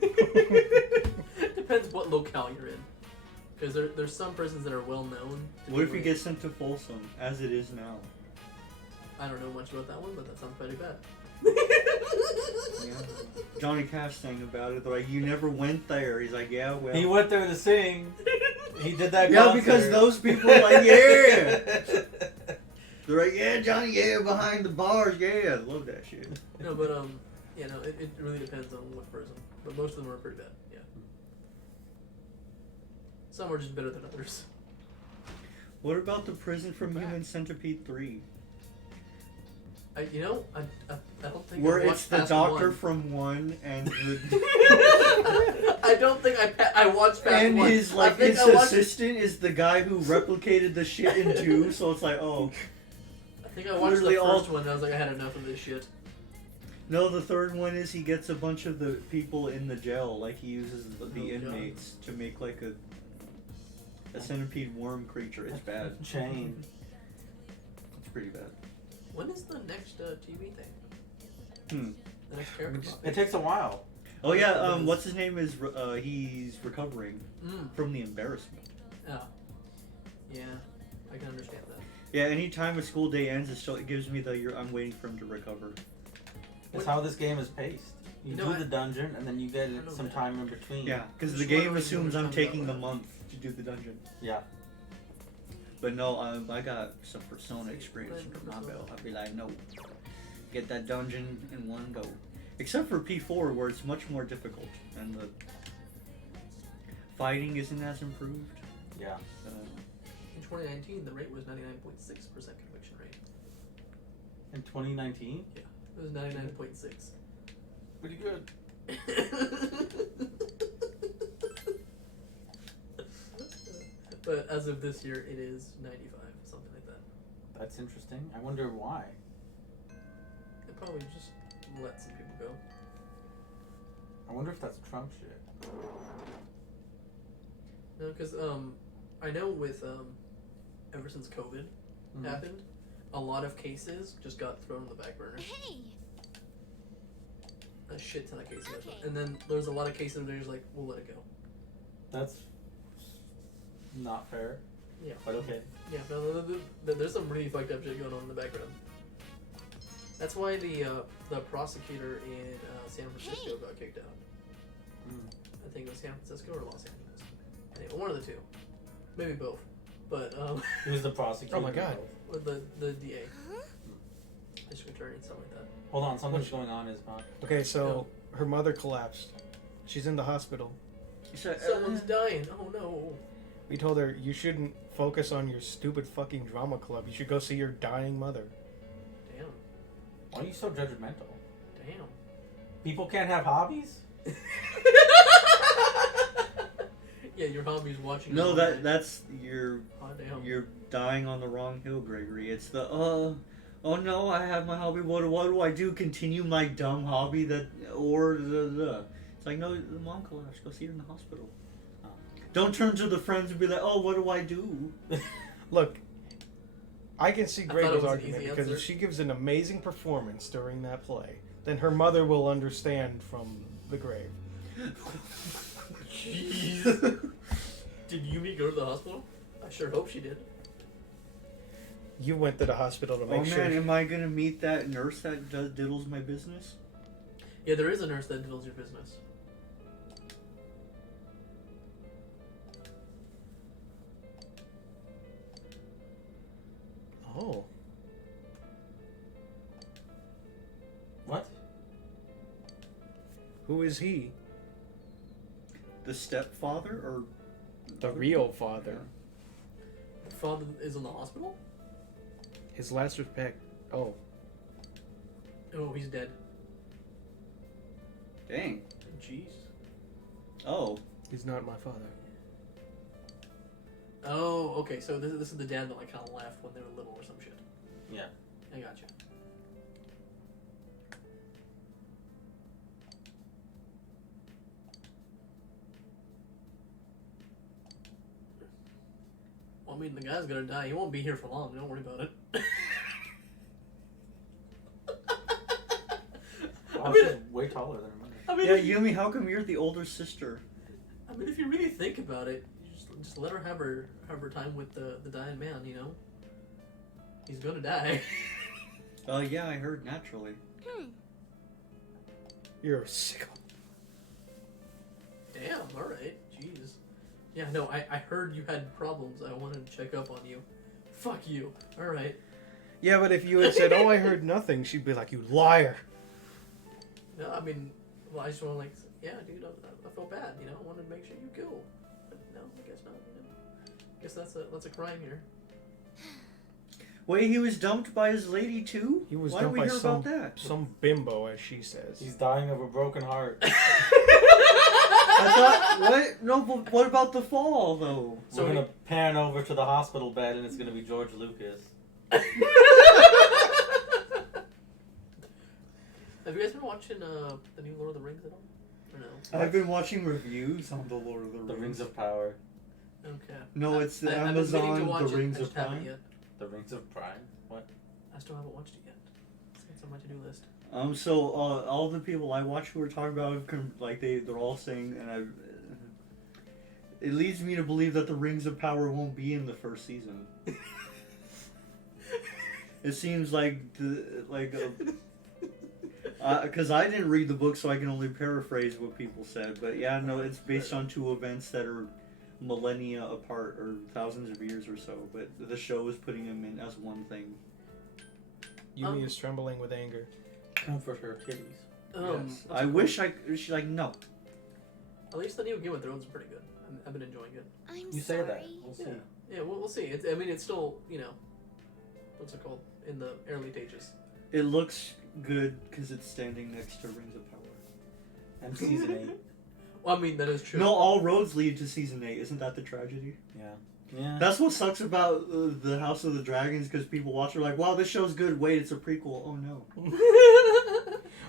while. Depends what locale you're in. Because there's some prisons that are well known. What if you get sent to Folsom, as it is now? I don't know much about that one, but that sounds pretty bad. Yeah. Johnny Cash sang about it. They're like, you never went there. He's like, yeah, well. He went there to sing. He did that. Yeah, concert. because those people are like, yeah. They're like, yeah, Johnny, yeah, behind the bars, yeah. I love that shit. No, but yeah, no, it really depends on what prison. But most of them are pretty bad. Yeah. Some are just better than others. What about the prison from Human Centipede 3? I don't think Where I've it's watched the past doctor one. from 1 and the... I don't think I watched past And one. his I think I watched, assistant is the guy who replicated the shit in 2, so it's like, oh. I think I watched literally the all- first one and I was like, I had enough of this shit. No, the third one is he gets a bunch of the people in the jail, like he uses the God. inmates to make like a centipede worm creature. It's bad. Chain. It's pretty bad. When is the next TV thing? Hmm. The next character pop? It takes a while. Oh yeah, what's his name is he's recovering Mm. from the embarrassment. Oh. Yeah, I can understand that. Yeah, anytime a school day ends, it gives me I'm waiting for him to recover. It's how this game is paced. You You know, do the dungeon, and then you get I know some that. time in between. Yeah, because the Sure, game we assumes can I'm talk taking about the that. month to do the dungeon. Yeah. But no, I got some Persona experience under my belt. I'd be like, no, get that dungeon in one go. Except for P4, where it's much more difficult, and the fighting isn't as improved. Yeah. In 2019, the rate was 99.6% conviction rate. In 2019? Yeah. It was 99.6. Pretty good. But as of this year, it is 95, something like that. That's interesting. I wonder why. They probably just let some people go. I wonder if that's Trump shit. No, because I know with ever since COVID happened, a lot of cases just got thrown on the back burner. Hey! A shit ton of cases. Okay. And then there's a lot of cases where they're just like, we'll let it go. That's not fair. Yeah. But okay. Yeah, no, there's some really fucked up shit going on in the background. That's why the prosecutor in San Francisco got kicked out. I think it was San Francisco or Los Angeles. Anyway, one of the two. Maybe both. But, He was the prosecutor. Oh my god. or the DA. District attorney, something like that. Hold on, something's going on, Isma. Okay, so her mother collapsed. She's in the hospital. Someone's dying. Oh no. We told her you shouldn't focus on your stupid fucking drama club. You should go see your dying mother. Damn. Why are you so judgmental? Damn. People can't have hobbies? Yeah, your hobby's watching. No, anime. that's you're Oh, damn. dying on the wrong hill, Gregory. It's the oh no, I have my hobby. What do I do? Continue my dumb hobby It's like, no, the mom collapsed. Go see her in the hospital. Oh. Don't turn to the friends and be like, oh, what do I do? Look, I can see I thought it Gregor's was an argument easy because if answer. she gives an amazing performance during that play, then her mother will understand from the grave. Jeez. Did Yumi go to the hospital? I sure hope she did. You went to the hospital to Oh make sure. man, am I gonna meet that nurse that diddles my business? Yeah, there is a nurse that deals your business. Oh, What? who is he? The stepfather or The real father. The father is in the hospital? His last respect. Oh, Oh, he's dead. Dang. Jeez. Oh. he's not my father. Oh, okay, so this is the dad that like kind of left when they were little or some shit. Yeah. I gotcha. Well, I mean, the guy's gonna die. He won't be here for long. Don't worry about it. Wow, mean- she's way taller than her mother. I mean, Yeah, if you, Yumi, how come you're the older sister? I mean, if you really think about it, you just let her have her time with the dying man. You know, he's gonna die. Yeah, I heard naturally. You're a sicko. Damn. All right. Jeez. Yeah. No. I heard you had problems. I wanted to check up on you. Fuck you. All right. Yeah, but if you had said, "Oh, I heard nothing," she'd be like, "You liar." No, I mean, well, I just want to like, yeah, dude, I felt bad. You know, I wanted to make sure you go. But no, I guess not. You know. I guess that's a crime here. Wait, he was dumped by his lady too? He was Why do dumped we by hear about that? some bimbo, as she says. He's dying of a broken heart. I thought, what? No, but what about the fall though? So We're gonna pan over to the hospital bed and it's gonna be George Lucas. Have you guys been watching the new Lord of the Rings at all? Or no? I've been watching reviews on the Lord of the Rings. The Rings of Power. Okay. No, it's the I've been meaning to Amazon, watch The it, Rings I just of haven't Time. yet. The Rings of Prime? What? I still haven't watched it yet. It's on my to-do list. So all the people I watch who are talking about it, like they're all saying, and it leads me to believe that the Rings of Power won't be in the first season. It seems like because I didn't read the book, so I can only paraphrase what people said. But yeah, no, it's based on two events that are millennia apart or thousands of years or so. But the show is putting them in as one thing. Yumi is trembling with anger. Comfort her kitties. Yes. what's I it wish I. She's like, no. called? At least the new Game of Thrones is pretty good. I've been enjoying it. I'm You say sorry. that. We'll see. Yeah, we'll see. It's, I mean, it's still, you know, what's it called? In the early stages. It looks Good, because it's standing next to Rings of Power. And season 8. Well, I mean, that is true. No, all roads lead to season 8. Isn't that the tragedy? Yeah. That's what sucks about the House of the Dragons, because people watch it like, wow, this show's good. Wait, it's a prequel. Oh no.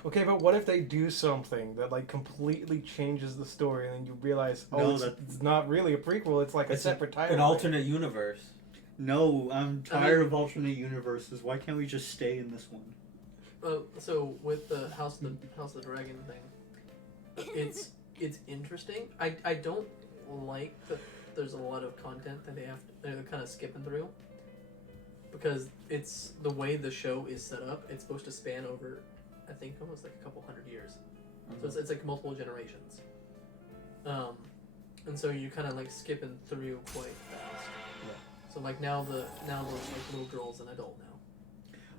Okay, but what if they do something that like completely changes the story, and then you realize, oh, No, it's not really a prequel. It's like It's a separate title. An alternate universe. No, I'm tired of alternate universes. Why can't we just stay in this one? So with the House of the Dragon thing, it's interesting. I don't like that there's a lot of content that they're kind of skipping through, because it's the way the show is set up. It's supposed to span over, I think, almost like a couple hundred years. So it's like multiple generations. And so you kind of like skipping through quite fast. Yeah. So like now the like little girl's an adult now.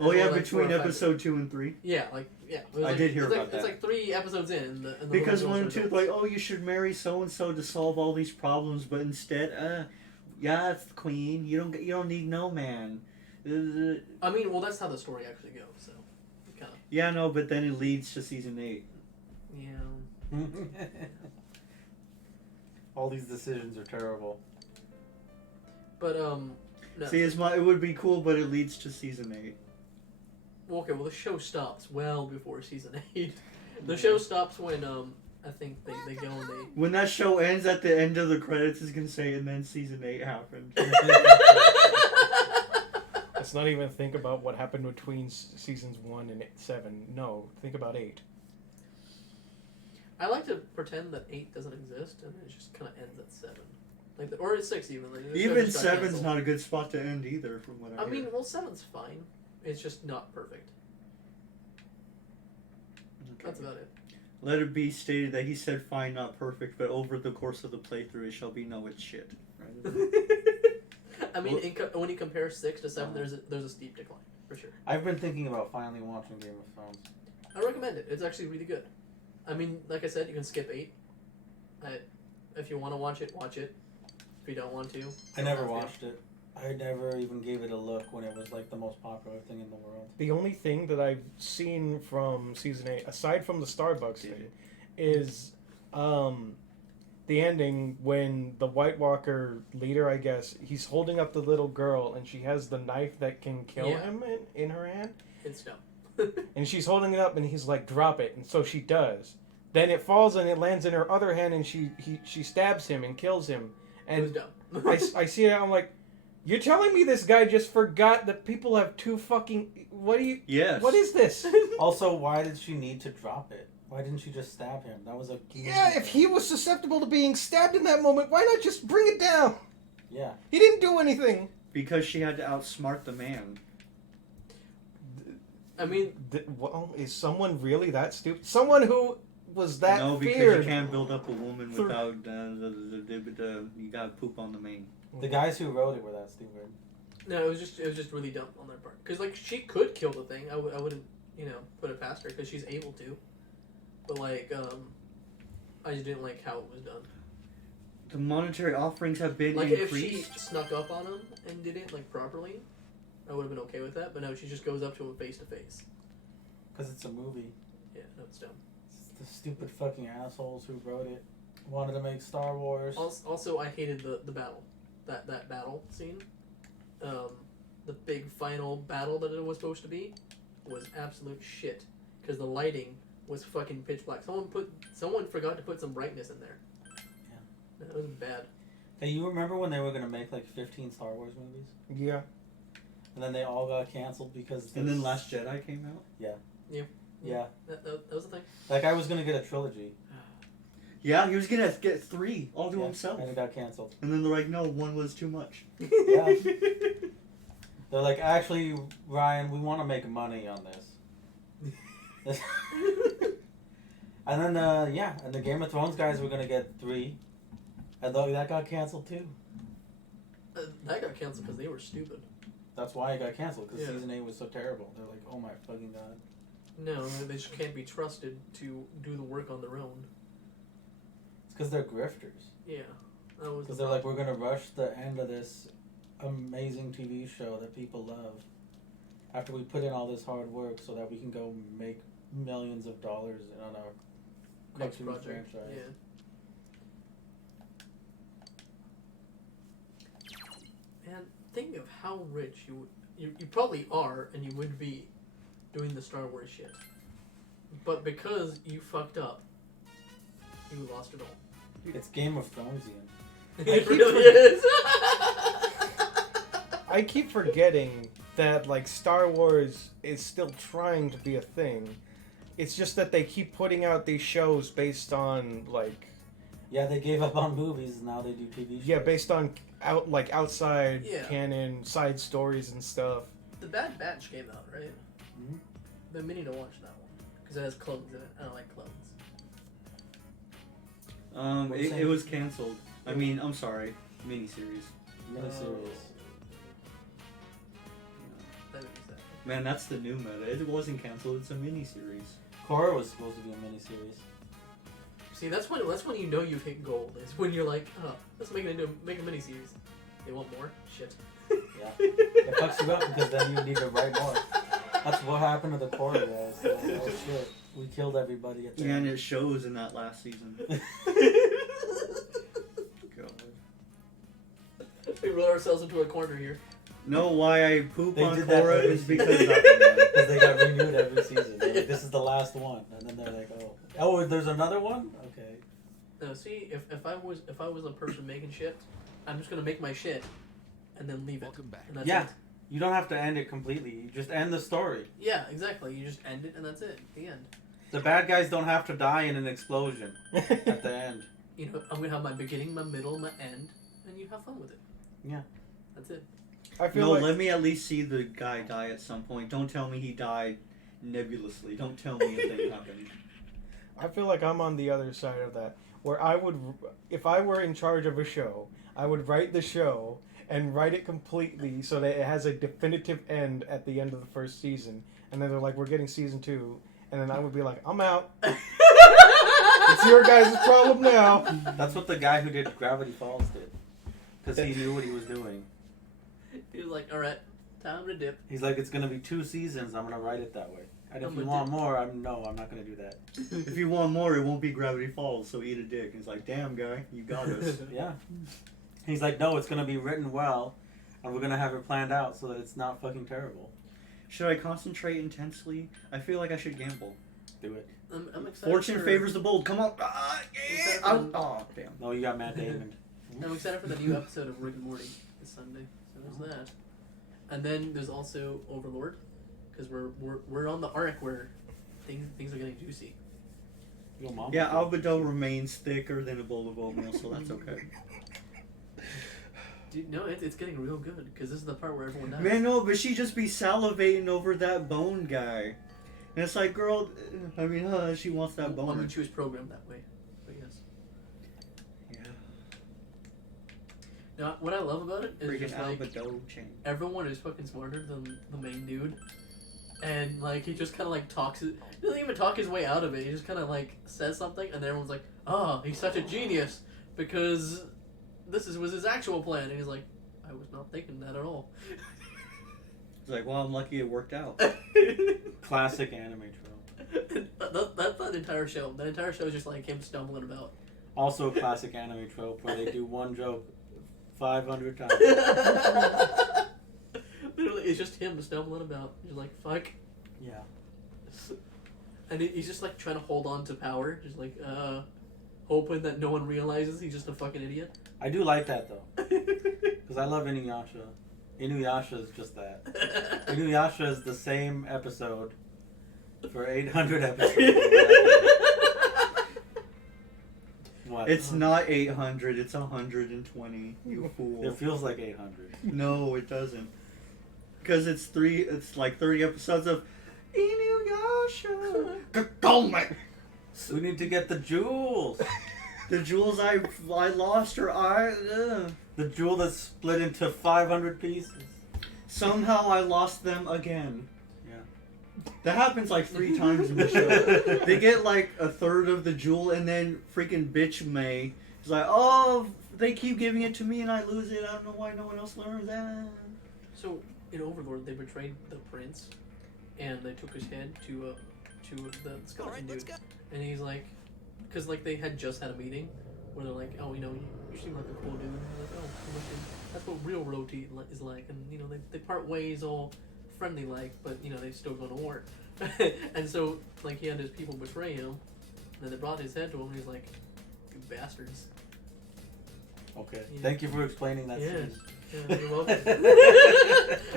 Oh yeah, Or, like, 4 or between 5 episode 2 and 3. Yeah, like yeah. It was I like, did hear it's about like, that. It's like 3 episodes in. And the Because little 1 and girls 2 are is like, oh, you should marry so and so to solve all these problems, but instead, yeah, it's the queen. You don't need no man. I mean, well, that's how the story actually goes. So, kind of. Yeah, no, but then it leads to season 8. Yeah. All these decisions are terrible. But no. See, it would be cool, but it leads to season 8. Well, okay, well the show stops well before season 8. The show stops when I think they go and they. When that show ends, at the end of the credits is gonna say, and then season 8 happened. Let's not even think about what happened between seasons 1 and 7. No, think about 8. I like to pretend that 8 doesn't exist and it just kind of ends at 7, like or it's 6 even. Like, the show Even just got 7's canceled. not a good spot to end either, from what I I hear. mean, well, 7's fine. It's just not perfect. Okay. That's about it. Let it be stated that he said fine, not perfect, but over the course of the playthrough, it shall be no, it's shit. Right? I mean, Well- when you compare 6 to 7, there's a steep decline for sure. I've been thinking about finally watching Game of Thrones. I recommend it. It's actually really good. I mean, like I said, you can skip 8. If you want to watch it, watch it. If you don't want to, I never don't have to. watched it. I never even gave it a look when it was like the most popular thing in the world. The only thing that I've seen from season 8, aside from the Starbucks thing, is the ending when the White Walker leader, I guess, he's holding up the little girl and she has the knife that can kill Yeah. him in her hand. It's dumb. And she's holding it up and he's like, drop it. And so she does. Then it falls and it lands in her other hand and she stabs him and kills him. It was And dumb. I see it, I'm like, you're telling me this guy just forgot that people have 2 fucking... Yes. What is this? Also, why did she need to drop it? Why didn't she just stab him? That was a key. Yeah, if he was susceptible to being stabbed in that moment, why not just bring it down? Yeah. He didn't do anything. Because she had to outsmart the man. I mean, Well, is someone really that stupid? Someone who was that No, because feared. you can't build up a woman For- without you gotta poop on the main. The guys who wrote it were that stupid. no, it was just really dumb on their part. Because like she could kill the thing. I wouldn't put it past her because she's able to. But like I just didn't like how it was done. The monetary offerings have been Like increased. if she snuck up on him and did it like properly, I would have been okay with that. But no, she just goes up to him face to face. Because it's a movie. Yeah, no, it's dumb. It's the stupid fucking assholes who wrote it. Wanted to make Star Wars. Also, I hated the battle, that battle scene. The big final battle that it was supposed to be was absolute shit because the lighting was fucking pitch black. Someone forgot to put some brightness in there. Yeah. That was bad. Hey, you remember when they were gonna make like 15 Star Wars movies? Yeah. And then they all got canceled because... And then Last Jedi came out. Yeah. That was the thing. Like, I was gonna get a trilogy. Yeah, he was gonna get 3 all to Yeah, himself. And it got canceled. And then they're like, no, 1 was too much. Yeah. They're like, actually, Ryan, we want to make money on this. And then, and the Game of Thrones guys were gonna get 3. And that got canceled too. That got canceled because they were stupid. That's why it got canceled, because Yeah. season 8 was so terrible. They're like, oh my fucking god. No, they just can't be trusted to do the work on their own. It's because they're grifters. Yeah, that was. Because they're like, we're gonna rush the end of this amazing TV show that people love. after we put in all this hard work so that we can go make millions of dollars on our Next cartoon project. franchise. Yeah. Man, think of how rich you probably are, and you would be doing the Star Wars shit. But because you fucked up, you lost it all. It's Game of Thronesian. It keep really is. I keep forgetting that like Star Wars is still trying to be a thing. It's just that they keep putting out these shows based on like Yeah, they gave up on movies, and now they do TV shows. yeah, based on outside Yeah. canon, side stories and stuff. The Bad Batch came out, right? Mhm. Been meaning to watch that one because it has clones in it. I don't like clones. It was canceled. I mean, I'm sorry, miniseries. Miniseries. That makes sense. Man, that's the new meta. It wasn't canceled. It's a miniseries. Korra was supposed to be a miniseries. See, that's when you know you've hit gold. Is when you're like, oh, let's make a miniseries. They want more shit. Yeah. It fucks you up because then you need to write more. That's what happened to the Korra guys. So, oh shit. We killed everybody at the Yeah, and end. it shows in that last season. God. We roll ourselves into a corner here. No, why I poop They on did that Korra every is because season. of Aquaman. Because they got renewed every season. They're like, this is the last one. And then they're like, oh, there's another one? Okay. No, see, if I was a person making shit, I'm just gonna make my shit, and then leave it. Welcome back. And that's Yeah. it. You don't have to end it completely. You just end the story. Yeah, exactly. You just end it, and that's it. The end. The bad guys don't have to die in an explosion at the end. You know, I'm gonna have my beginning, my middle, my end, and you have fun with it. Yeah. That's it. I feel No, like let me at least see the guy die at some point. Don't tell me he died nebulously. Don't tell me a thing happened. I feel like I'm on the other side of that, where I would, if I were in charge of a show, I would write the show and write it completely so that it has a definitive end at the end of the first season. And then they're like, we're getting season 2. And then I would be like, I'm out. It's your guys' problem now. That's what the guy who did Gravity Falls did. Because he knew what he was doing. He was like, all right, time to dip. He's like, it's going to be 2 seasons. I'm going to write it that way. And if I'm you a want dick. more, I'm not going to do that. If you want more, it won't be Gravity Falls, so eat a dick. It's like, damn, guy, you got us. Yeah. He's like, no, it's going to be written well. And we're going to have it planned out so that it's not fucking terrible. Should I concentrate intensely? I feel like I should gamble. Do it. I'm excited. Fortune for, favors the bold. Come on. Ah, yeah. Except Oh, damn. No, you got Matt Damon. I'm excited for the new episode of Rick and Morty this Sunday. So there's that. And then there's also Overlord, because we're on the arc where things are getting juicy. Your mom. Yeah, Albedo remains thicker than a bowl of oatmeal, so that's okay. Dude, no, it's getting real good because this is the part where everyone dies. Man, no, but she just be salivating over that bone guy. And it's like, girl, I mean, she wants that Well, I bone. mean, she was programmed that way. But yes. Yeah. Now, what I love about it is Freaking just like Albedo chain. everyone is fucking smarter than the main dude, and like he just kind of like talks. He doesn't even talk his way out of it. He just kind of like says something, and everyone's like, "Oh, he's such a genius because was his actual plan." And he's like, "I was not thinking that at all." It's like, well, I'm lucky it worked out. Classic anime trope. That's that entire show. That entire show is just like him stumbling about. Also a classic anime trope where they do one joke 500 times. Literally, it's just him stumbling about. He's like, "Fuck." Yeah. And he's just like trying to hold on to power, just like hoping that no one realizes he's just a fucking idiot. I do like that though. Because I love Inuyasha. Inuyasha is just that. Inuyasha is the same episode for 800 episodes. What? It's not 800, it's 120, you fool. It feels like 800. No, it doesn't. Because it's like 30 episodes of Inuyasha. Gagome! We need to get the jewels. The jewels I lost are The jewel that's split into 500 pieces. somehow I lost them again. Yeah. That happens like 3 times in the show. They get like a third of the jewel and then freaking bitch May is like, oh, they keep giving it to me and I lose it. I don't know why no one else learns that. So, in Overlord they betrayed the prince, and they took his head to the skeleton dude, and he's like, because like they had just had a meeting where they're like, oh, you know, you seem like a cool dude. And they're like, oh, that's what real royalty is like, and you know they part ways all friendly like, but you know they still go to war, and so like he had his people betray him, and then they brought his head to him, and he's like, you bastards. Okay. Yeah. Thank you for explaining that. Yeah. Scene. Yeah, you're welcome.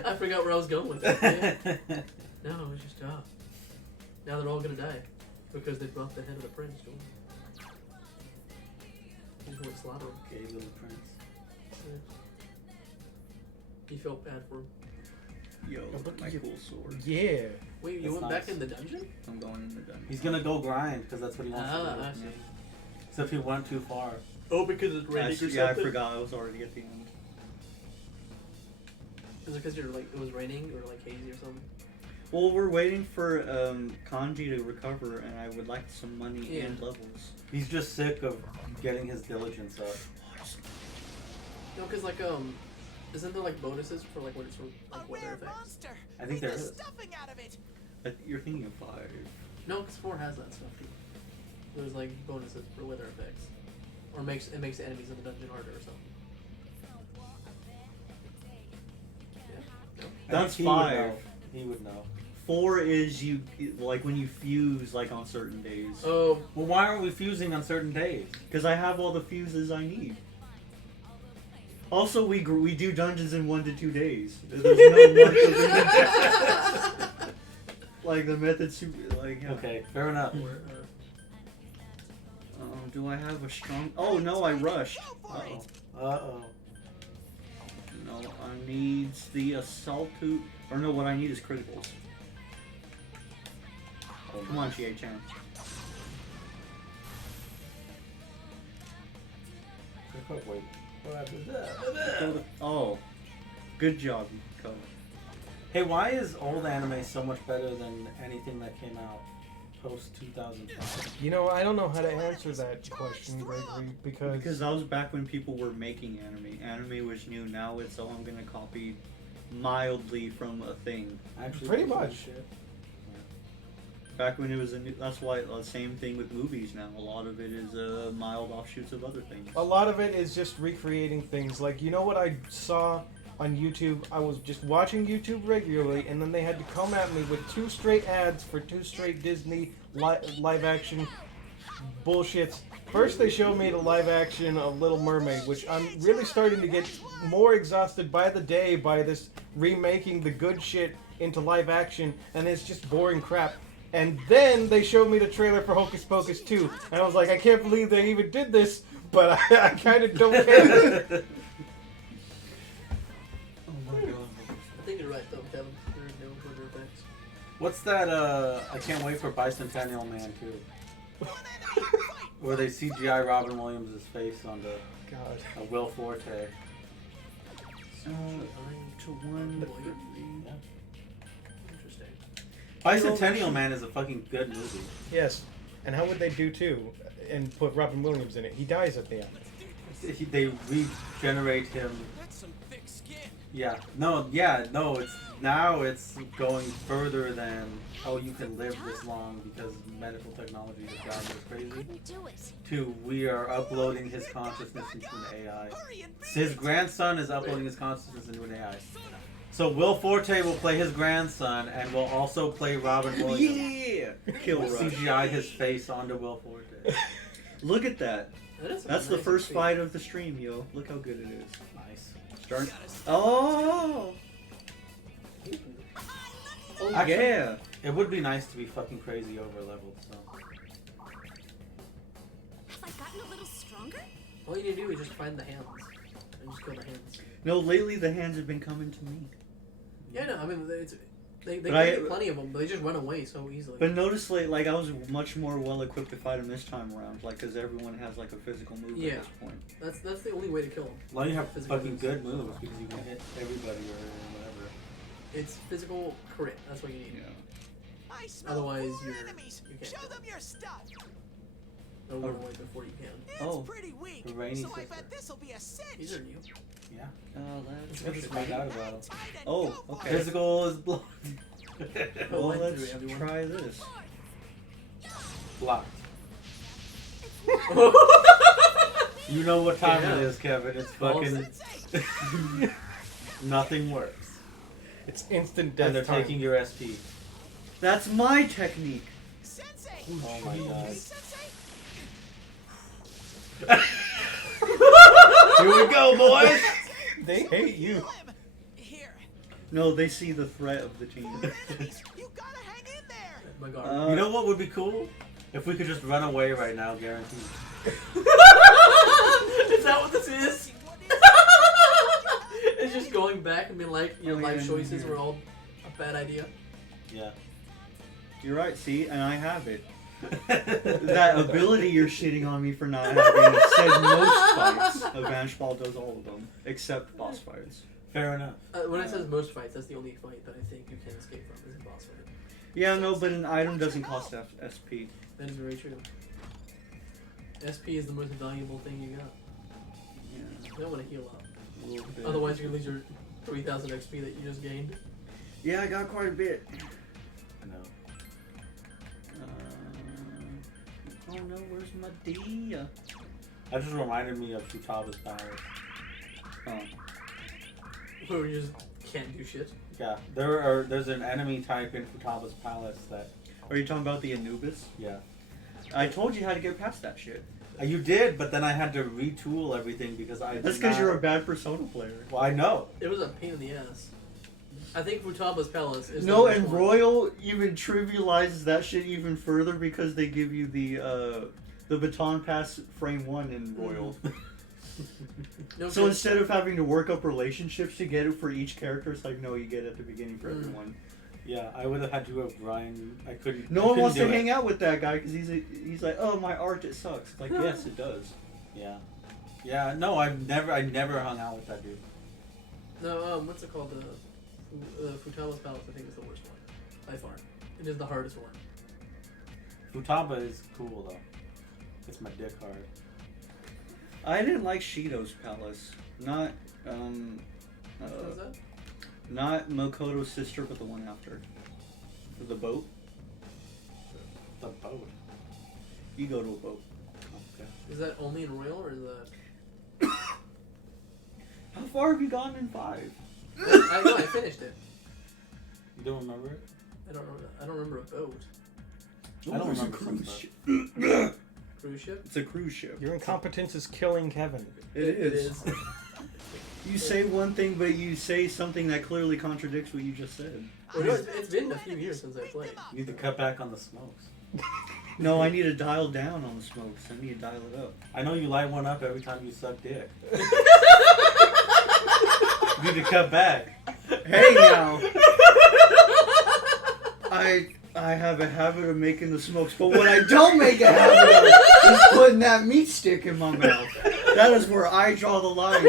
I forgot where I was going with it. Yeah. No, it was just now they're all gonna die because they brought the head of the prince to him. He's gonna slaughter him. Okay, little prince. Yeah. He felt bad for him. Yo, look at my you. cool sword. Yeah. Wait, you That's went nice. back in the dungeon? I'm going in the dungeon. He's gonna go grind because that's what he wants to do. I see. Except he went too far. Oh, because it's raining or Yeah, I something? forgot. I was already at the end. Is it because you're like it was raining or like hazy or something? Well, we're waiting for Kanji to recover, and I would like some money Yeah. and levels. He's just sick of getting his diligence up. No, because like isn't there like bonuses for like what it's like weather effects? I think there is. You're thinking of 5. No, because 4 has that stuff too. There's like bonuses for weather effects, or it makes the enemies in the dungeon harder or something. Yeah. No? That's I think he would 5. know. He would know. 4 is you like when you fuse like on certain days. Oh, Well, why aren't we fusing on certain days? Because I have all the fuses I need. Also, we do dungeons in 1 to 2 days. There's no month of like the method super like. Yeah. Okay, fair enough. Do I have a strong? Oh no, I rushed. Uh-oh. Uh-oh. No, I need the assault to. Or no, what I need is criticals. Come on, GA-chan. Wait. Oh, good job, Ko. Hey, why is old anime so much better than anything that came out post 2005? You know, I don't know how to answer that question, Gregory, Because that was back when people were making anime. Anime was new. Now it's I'm gonna copy mildly from a thing. Actually, Pretty much. Back when it was a new. That's why the same thing with movies now. A lot of it is mild offshoots of other things. a lot of it is just recreating things. Like, you know what I saw on YouTube? I was just watching YouTube regularly, and then they had to come at me with 2 straight ads for 2 straight Disney live action bullshits. First, they showed me the live action of Little Mermaid, which I'm really starting to get more exhausted by the day by this remaking the good shit into live action, and it's just boring crap. And then they showed me the trailer for Hocus Pocus 2, and I was like, I can't believe they even did this, but I kind of don't care. Oh my god. I think you're right though, Kevin. There is no weather effects. What's that, I can't wait for Bicentennial Man, too. Where they CGI Robin Williams' face on the God. Will Forte. So to 1. Yeah. Interesting. Bicentennial Man is a fucking good movie. Yes. And how would they do too? And put Robin Williams in it. He dies at the end. They regenerate him. That's some thick skin. Yeah. No, it's going further than, oh, you can live this long because medical technology has gotten this crazy. Couldn't do it. To, we are uploading his consciousness into an AI. Hurry and His grandson is uploading his consciousness into an AI. So Will Forte will play his grandson and will also play Robin Williams. Yeah! Kill We'll Rush. CGI his face onto Will Forte. Look at that. That is That's the nice first to see. fight of the stream, yo. Look how good it is. Nice. Start. Oh! Oh Actually- yeah! It would be nice to be fucking crazy over leveled, so. Have I gotten a little stronger? All you need to do is just find the hands and just kill the hands. No, lately the hands have been coming to me. Yeah, no, I mean they But I- get plenty of them, but they just run away so easily. But notice, like I was much more well equipped to fight him this time around, like, because everyone has like a physical move Yeah. at this point. That's the only way to kill them. Well, you have Physical fucking moves. good moves because you can hit everybody or whatever. It's physical crit. That's what you need. Yeah. I smell Otherwise, four you're- enemies. you can't Show kill them your stuff. Don't run away before you can. Oh. Pretty weak. The rainy So I sister. bet this'll be a cinch. These are new. Yeah. Let's Let's find out about it. Oh, okay. Physical is blocked. Well, Went let's through everyone. try this. Blocked. You know what time Yeah. it is, Kevin. It's Well, fucking... Nothing works. It's instant And death they're time. taking your SP. That's my technique. Sensei. Oh my god. Hey, Sensei. Here we go, boys! They hate you. Kill him. Here. No, they see the threat of the team. Enemies. You gotta hang in there. My God. You know what would be cool? If we could just run away right now, guaranteed. Is that what this is? It's just going back and being like, your Oh, life yeah, choices yeah. were all a bad idea. Yeah. You're right, see, and I have it. That ability you're shitting on me for not having said most fights. Advanced Ball does all of them, except boss fights. Fair enough. When it says most fights, that's the only fight that I think you can escape from is a boss fight. Yeah, no, but an item doesn't cost SP. That is very true. SP is the most valuable thing you got. Yeah, You don't want to heal up. a little bit. Otherwise, you're going to lose your 3,000 XP that you just gained. Yeah, I got quite a bit. I know. Oh no, where's my D? That just reminded me of Futaba's powers. Oh. Where you just can't do shit. Yeah, there's an enemy type in Futaba's palace that, Are you talking about the Anubis? yeah. I told you how to get past that shit. You did, but then I had to retool everything because I did That's because not- you're a bad Persona player. Well, I know. It was a pain in the ass. I think Futaba's Palace is No, the and worst one. Royal even trivializes that shit even further because they give you the baton pass frame 1 in Royal. No, So good. instead of having to work up relationships to get it for each character, it's like, no, you get it at the beginning for everyone. Yeah, I would have had to have grind. I couldn't. No I one couldn't wants to do it. hang out with that guy because he's like, oh, my art, it sucks. It's like, yes, it does. Yeah. Yeah, no, I never hung out with that dude. No, what's it called? The Futaba's Palace, I think, is the worst one. By far. It is the hardest one. Futaba is cool, though. It's my dick hard. I didn't like Shido's palace. Not, What is that? not Makoto's sister, but the one after. For the boat. The boat. You go to a boat. Okay. Is that only in Royal, or is that... How far have you gone in 5? I know, I finished it. You don't remember it? I don't remember a boat. I don't there's a remember cruise some ship. Cruise ship? It's a cruise ship. Your incompetence is killing Kevin. It is. You say one thing, but you say something that clearly contradicts what you just said. Well, no, it's been a few years since I played. You need to cut back on the smokes. No, I need to dial down on the smokes. I need to dial it up. I know you light one up every time you suck dick. You need to cut back. Hey now, I have a habit of making the smokes, but what I don't make a habit of is putting that meat stick in my mouth. That is where I draw the line.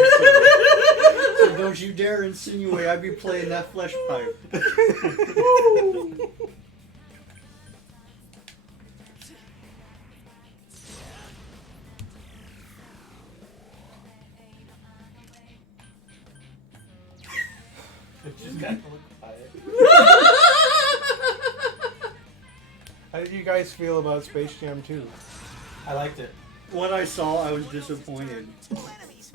So don't you dare insinuate I'd be playing that flesh pipe. Just got to look quiet. How did you guys feel about Space Jam 2? I liked it. What I saw, I was disappointed.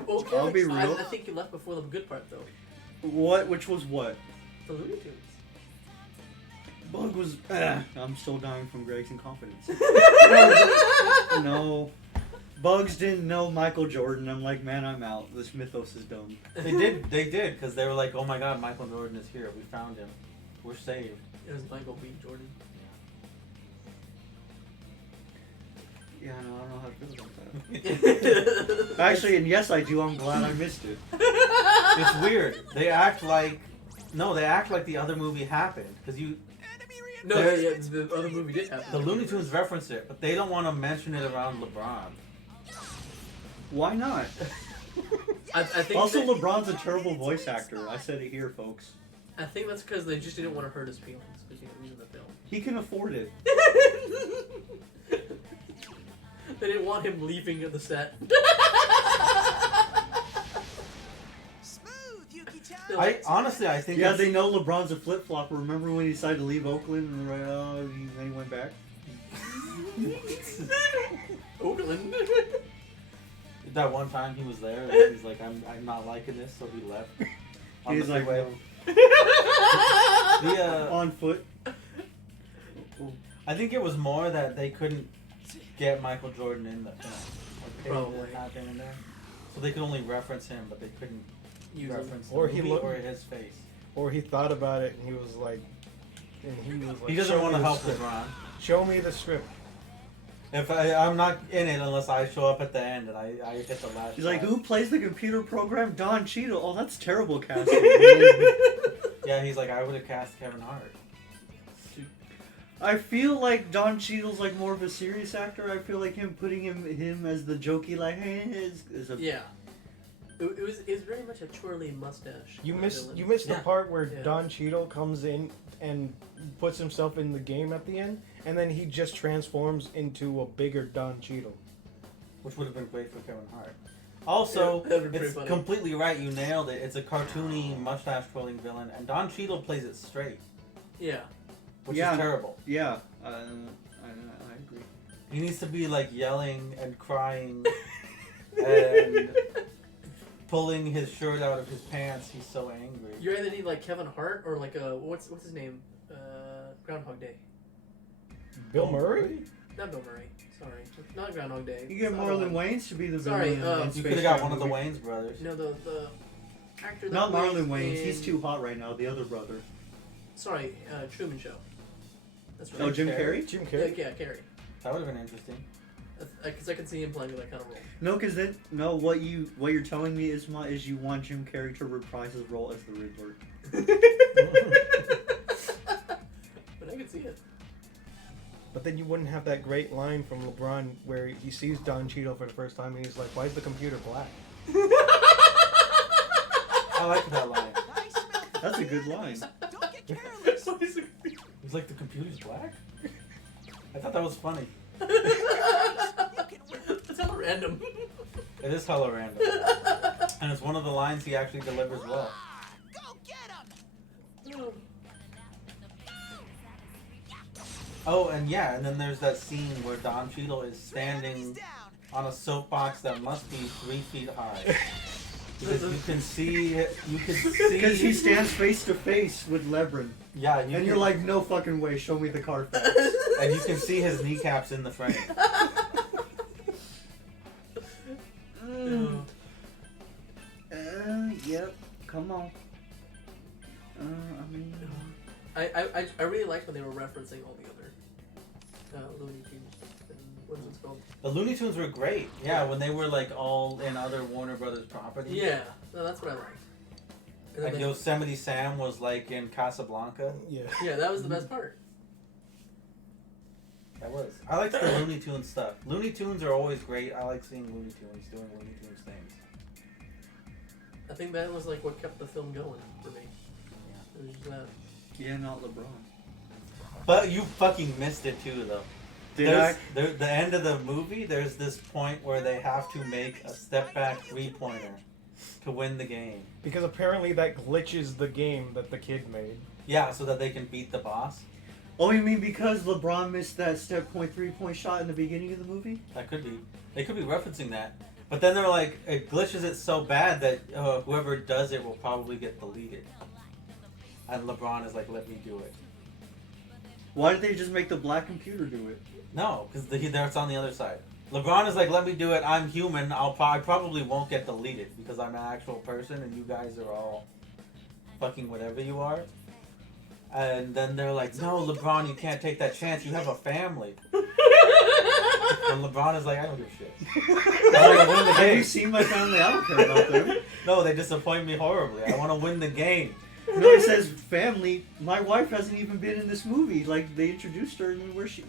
Well, I'll be real. I think you left before the good part, though. What? Which was what? The Looney Tunes. Bug was. I'm still dying from Greg's incompetence. No. Bugs didn't know Michael Jordan. I'm like, man, I'm out. This mythos is dumb. They did, because they were like, oh my god, Michael Jordan is here. We found him. We're saved. It was Michael B. Jordan. Yeah, no, I don't know how to feel about that. Actually, and yes, I do. I'm glad I missed it. It's weird. They act like the other movie happened, because No, yeah, the other movie did happen. the Looney Tunes referenced it, but they don't want to mention it around LeBron. Why not? I think Also, that- LeBron's a terrible voice actor. I said it here, folks. I think that's because they just didn't want to hurt his feelings because he was in the film. He can afford it. They didn't want him leaving the set. Smooth, Yuki-chan. I think Yeah, it's- they know LeBron's a flip flopper. Remember when he decided to leave Oakland and then he went back? Oakland. that one time he was there and he's like, I'm not liking this, so he left. On He's the like, freeway. no. The, On foot. I think it was more that they couldn't get Michael Jordan in the film. Like, they Probably. didn't have him in there. So they could only reference him, but they couldn't Use him. reference Or the he movie looked- or his face. Or he thought about it and he was like, He doesn't "Show want me to the help script. LeBron. Show me the script. If I'm not in it unless I show up at the end and I hit the last. He's like, shot. who plays the computer program? Don Cheadle. Oh, that's terrible casting. Yeah, he's like, I would have cast Kevin Hart. I feel like Don Cheadle's like more of a serious actor. I feel like putting him as the jokey like hey is a Yeah. It was very much a twirly mustache. You missed villain. the Yeah. part where Yeah. Don Cheadle comes in and puts himself in the game at the end, and then he just transforms into a bigger Don Cheadle. Which would have been great for Kevin Hart. Also, Yeah, that'd be pretty it's funny. completely right. You nailed it. It's a cartoony mustache twirling villain, and Don Cheadle plays it straight, Yeah. which Yeah. is terrible. yeah. I agree. He needs to be like yelling and crying and pulling his shirt out of his pants. He's so angry. You either need like Kevin Hart or like what's his name? Groundhog Day. Bill Murray? Not Bill Murray. Sorry, not Groundhog Day. You get It's the other Marlon one. Wayans to be the Sorry, villain. in You Space could have got Jam one of the movie. Wayans brothers. No, the actor. That Not plays Marlon Wayans. He's in- too hot right now. The other brother. Sorry, Truman Show. That's right. Oh, Jim Carrey? Carrey? Jim Yeah, Carrey? yeah, Carrey. That would have been interesting. Because I could see him playing that kind of role. No, because then what you're telling me is you want Jim Carrey to reprise his role as the Riddler. But I could see it. But then you wouldn't have that great line from LeBron where he sees Don Cheadle for the first time and he's like, why is the computer black? I like that line. Nice smell. That's a good line. Don't get careless. He's like, the computer's black? I thought that was funny. You can win. That's hella random. It is hella random. And it's one of the lines he actually delivers well. Ah, go get him. Oh, and yeah, and then there's that scene where Don Cheadle is Enemies standing down. on a soapbox that must be 3 feet high. Because you can see, Because he stands face to face with LeBron. yeah, And you're like, no fucking way, show me the card. and you can see his kneecaps in the frame. Yep, come on. I mean... I really liked when they were referencing all the other Looney Tunes. And what is it called? The Looney Tunes were great. Yeah, when they were like all in other Warner Brothers properties. Yeah, no, that's what I liked. And then Like Yosemite Sam was like in Casablanca. Yeah. yeah, that was the best part. That was. I like the Looney Tunes stuff. Looney Tunes are always great. I like seeing Looney Tunes doing Looney Tunes things. I think that was like what kept the film going for me. It was just that. Yeah, not LeBron. But you fucking missed it too, though. Did I? The end of the movie, there's this point where they have to make a step back 3-pointer to win the game. Because apparently that glitches the game that the kid made. Yeah, so that they can beat the boss. Oh, you mean because LeBron missed that step point 3-point shot in the beginning of the movie? That could be. They could be referencing that. But then they're like, it glitches it so bad that whoever does it will probably get deleted. And LeBron is like, let me do it. Why did they just make the black computer do it? No, because it's on the other side. LeBron is like, let me do it. I'm human. I probably won't get deleted because I'm an actual person and you guys are all fucking whatever you are. And then they're like, no, LeBron, you can't take that chance. You have a family. And LeBron is like, I don't give a shit. I want to win the Have you game. seen my family? I don't care about them. No, they disappoint me horribly. I want to win the game. No, it says family. My wife hasn't even been in this movie. Like, they introduced her and where's she?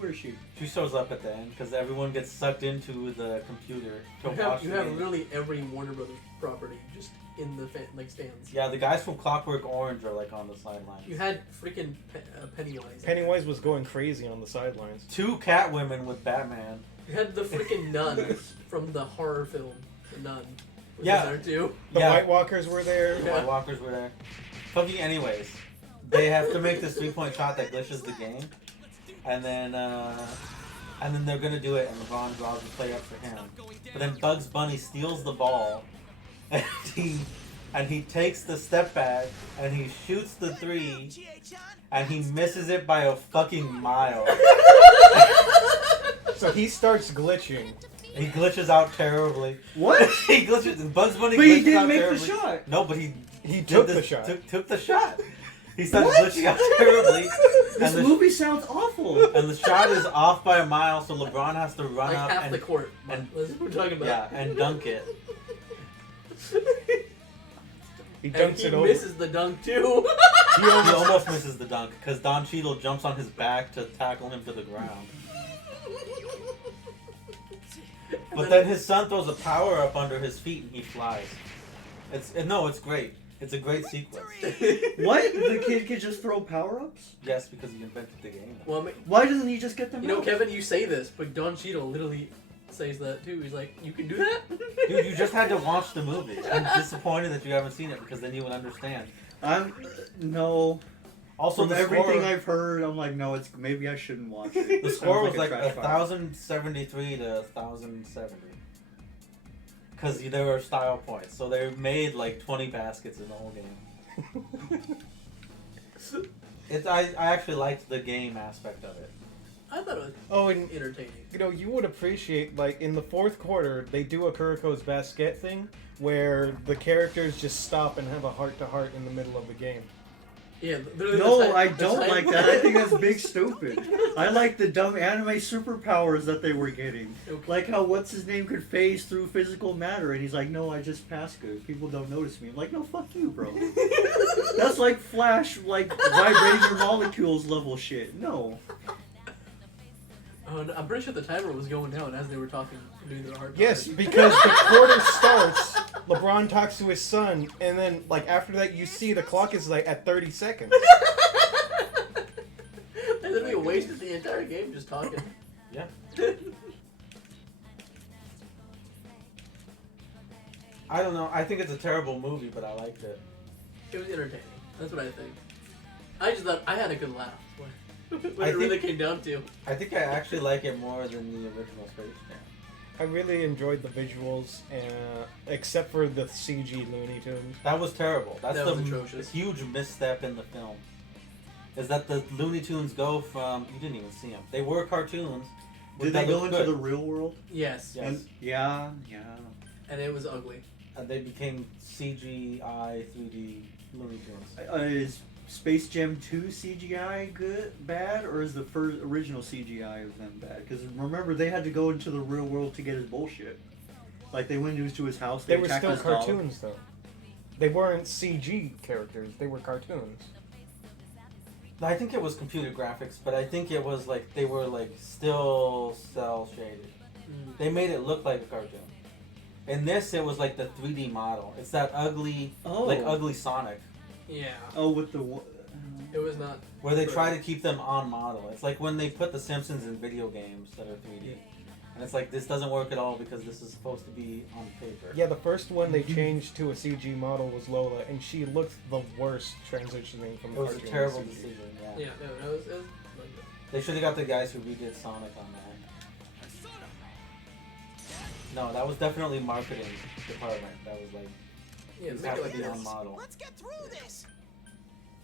She shows up at the end because everyone gets sucked into the computer to watch You the have game. really every Warner Brothers property just in the stands. Yeah, the guys from Clockwork Orange are like on the sidelines. You had freaking Pennywise. Pennywise was going crazy on the sidelines. 2 Catwomen with Batman. You had the freaking nuns from the horror film, The Nun. Was Yeah. there too. The Yeah. White Walkers were there. The White Walkers were there. Fucking anyways. They have to make this 3-point shot that glitches the game. And then they're gonna do it and LeBron draws the play up for him. But then Bugs Bunny steals the ball and he takes the step back and he shoots the 3 and he misses it by a fucking mile. So he starts glitching. He glitches out terribly. What? He glitches. Bugs Bunny But he glitches didn't out make the terribly. shot. No, but he Took did the this- shot. Took the shot. He starts What? glitching out terribly. This and, movie sounds awful. and the shot is off by a mile, so LeBron has to run Like up half and the court. and- That's what we're talking about. yeah, and dunk it. He And dunks he it over. misses the dunk too. He almost misses the dunk because Don Cheadle jumps on his back to tackle him to the ground. But then his son throws a power up under his feet and he flies. It's great. It's a great sequence. What? The kid could just throw power-ups? Yes, because he invented the game. Well, I mean, Why doesn't he just get them you know, out? Kevin, you say this, but Don Cheadle literally says that too. He's like, "You can do that." Dude, you just had to watch the movie. I'm disappointed that you haven't seen it because then you would understand. I'm no. Also, From the everything score, I've heard, I'm like, no, it's maybe I shouldn't watch it. the score was Sounds like a trash fire. 1,073 to 1,070. Because there were style points, so they made like 20 baskets in the whole game. I actually liked the game aspect of it. I thought it was Oh, and entertaining. you know, you would appreciate, like, in the fourth quarter, they do a Kuriko's basket thing where the characters just stop and have a heart-to-heart in the middle of the game. Yeah, literally the No, time- I the don't time- like that. I think that's big stupid. I like the dumb anime superpowers that they were getting. Okay. Like how what's his name could phase through physical matter, and he's like, "No, I just pass good. People don't notice me." I'm like, "No, fuck you, bro." That's like Flash, like vibrating your molecules level shit. No. Oh, no, I'm pretty sure the timer was going down as they were talking, doing their hard. Yes, talk. because the quarter starts, LeBron talks to his son, and then, like, after that, you see the clock is, like, at 30 seconds. And then we wasted the entire game just talking. Yeah. I don't know. I think it's a terrible movie, but I liked it. It was entertaining. That's what I think. I just thought I had a good laugh when I it really think- came down to. I think I actually like it more than the original Space Jam. I really enjoyed the visuals, except for the CG Looney Tunes. That was terrible. That's That the was atrocious. huge misstep in the film. Is that the Looney Tunes go from... You didn't even see them. They were cartoons. but Did they that go looked into good. the real world? Yes, Yes. And yeah. and it was ugly. And they became CGI 3D Looney Tunes. Is Space Jam 2 CGI good, bad, or is the first original CGI of them bad? Because remember, they had to go into the real world to get his bullshit. Like they went into his house. They were attacked still his dog. cartoons, though. They weren't CG characters, they were cartoons. I think it was computer graphics, but I think it was like they were like still cell shaded. Mm. They made it look like a cartoon. In this, it was like the 3D model. It's that ugly, Oh. like ugly Sonic, Yeah, Oh, with the. it was not. where they try to keep them on model. It's like when they put the Simpsons in video games that are 3D, and it's like this doesn't work at all because this is supposed to be on paper. Yeah, the first one they changed to a CG model was Lola, and she looked the worst transitioning from It was a cartoon to terrible CG. decision. Yeah. Yeah, no, it was They should have got the guys who redid Sonic on that. No, that was definitely marketing department. That was like, yeah, these make have it to like be this. on model. Let's get through this.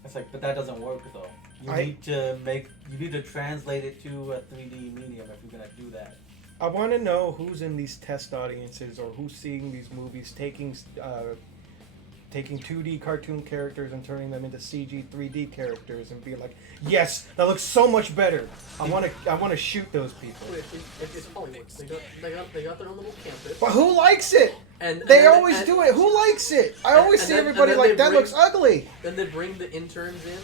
It's like, but that doesn't work though. You need to translate it to a 3D medium if you're gonna do that. I want to know who's in these test audiences or who's seeing these movies taking 2D cartoon characters and turning them into CG 3D characters and be like, yes, that looks so much better. I want to shoot those people. It's Hollywood. They got their own little campus. But who likes it? And They then- always and- do it. Who likes it? I always and see then- everybody and then like they that bring- looks ugly. Then they bring the interns in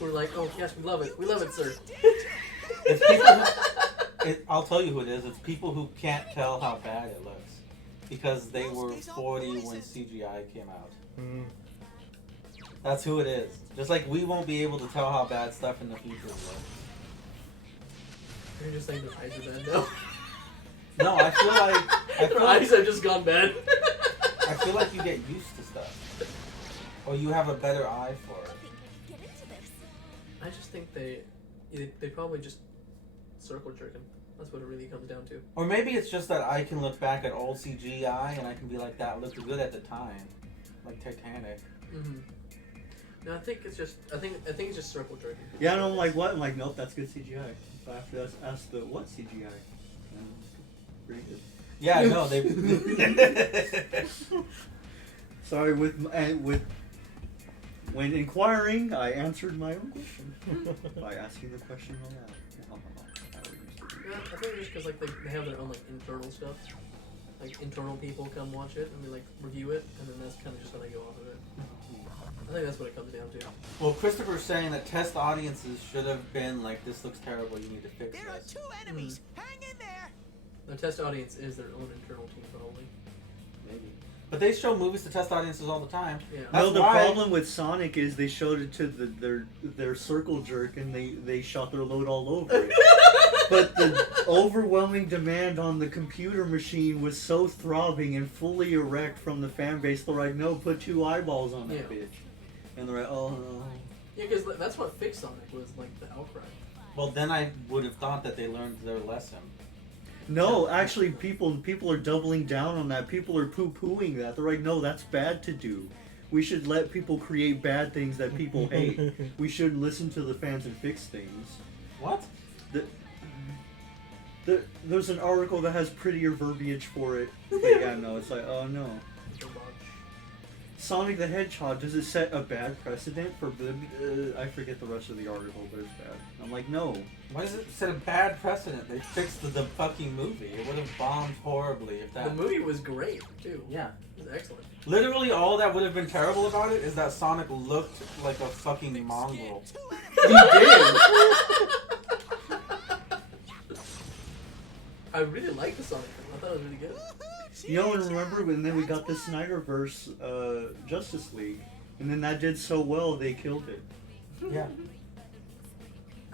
who are like, oh yes, we love it. We love it, sir. It's people I'll tell you who it is. It's people who can't tell how bad it looks because they were 40 when CGI came out. Mm. That's who it is. Just like we won't be able to tell how bad stuff in the future will look. You're just saying the eyes are bad now. No, I feel like Her eyes have just gone bad. I feel like you get used to stuff, or you have a better eye for I it. think I could get into this. I just think they probably just circle jerking. That's what it really comes down to. Or maybe it's just that I can look back at old CGI and I can be like, that looked good at the time, like Titanic. Mm-hmm. No, I think it's just it's just circle jerking. Yeah, and I'm like, what? I'm like, nope, that's good CGI. So after that, ask the what CGI? Pretty good. Yeah, I know they. Sorry, with when inquiring, I answered my own question by asking the question aloud. Yeah, I think it's just because like they have their own like internal stuff. Like internal people come watch it and they like review it, and then that's kind of just how they go off of it. I think that's what it comes down to. Well, Christopher's saying that test audiences should have been like, this looks terrible, you need to fix There are this. 2 enemies. Hang in there. The test audience is their own internal team, probably. Maybe. But they show movies to test audiences all the time. Yeah. That's No, the why- problem with Sonic is they showed it to their circle jerk and they shot their load all over it. But the overwhelming demand on the computer machine was so throbbing and fully erect from the fan base. They're like, no, put 2 eyeballs on that Yeah. bitch. And they're like, oh no. Yeah, because that's what fixed Sonic was like the outcry. Well, then I would have thought that they learned their lesson. No, actually, people are doubling down on that. People are poo-pooing that. They're like, no, that's bad to do. We should let people create bad things that people hate. We shouldn't listen to the fans and fix things. What? There's an article that has prettier verbiage for it. But yeah, no, it's like, oh no. So much. Sonic the Hedgehog, does it set a bad precedent for I forget the rest of the article, but it's bad. I'm like, no. Why does it set a bad precedent? They fixed the fucking movie. It would have bombed horribly if that. The movie was great too. Yeah. It was excellent. Literally, all that would have been terrible about it is that Sonic looked like a fucking mongrel. 2 He enemies. did! I really liked the Sonic film. I thought it was really good. You know, and remember when then we got the Snyderverse Justice League, and then that did so well they killed it. Yeah.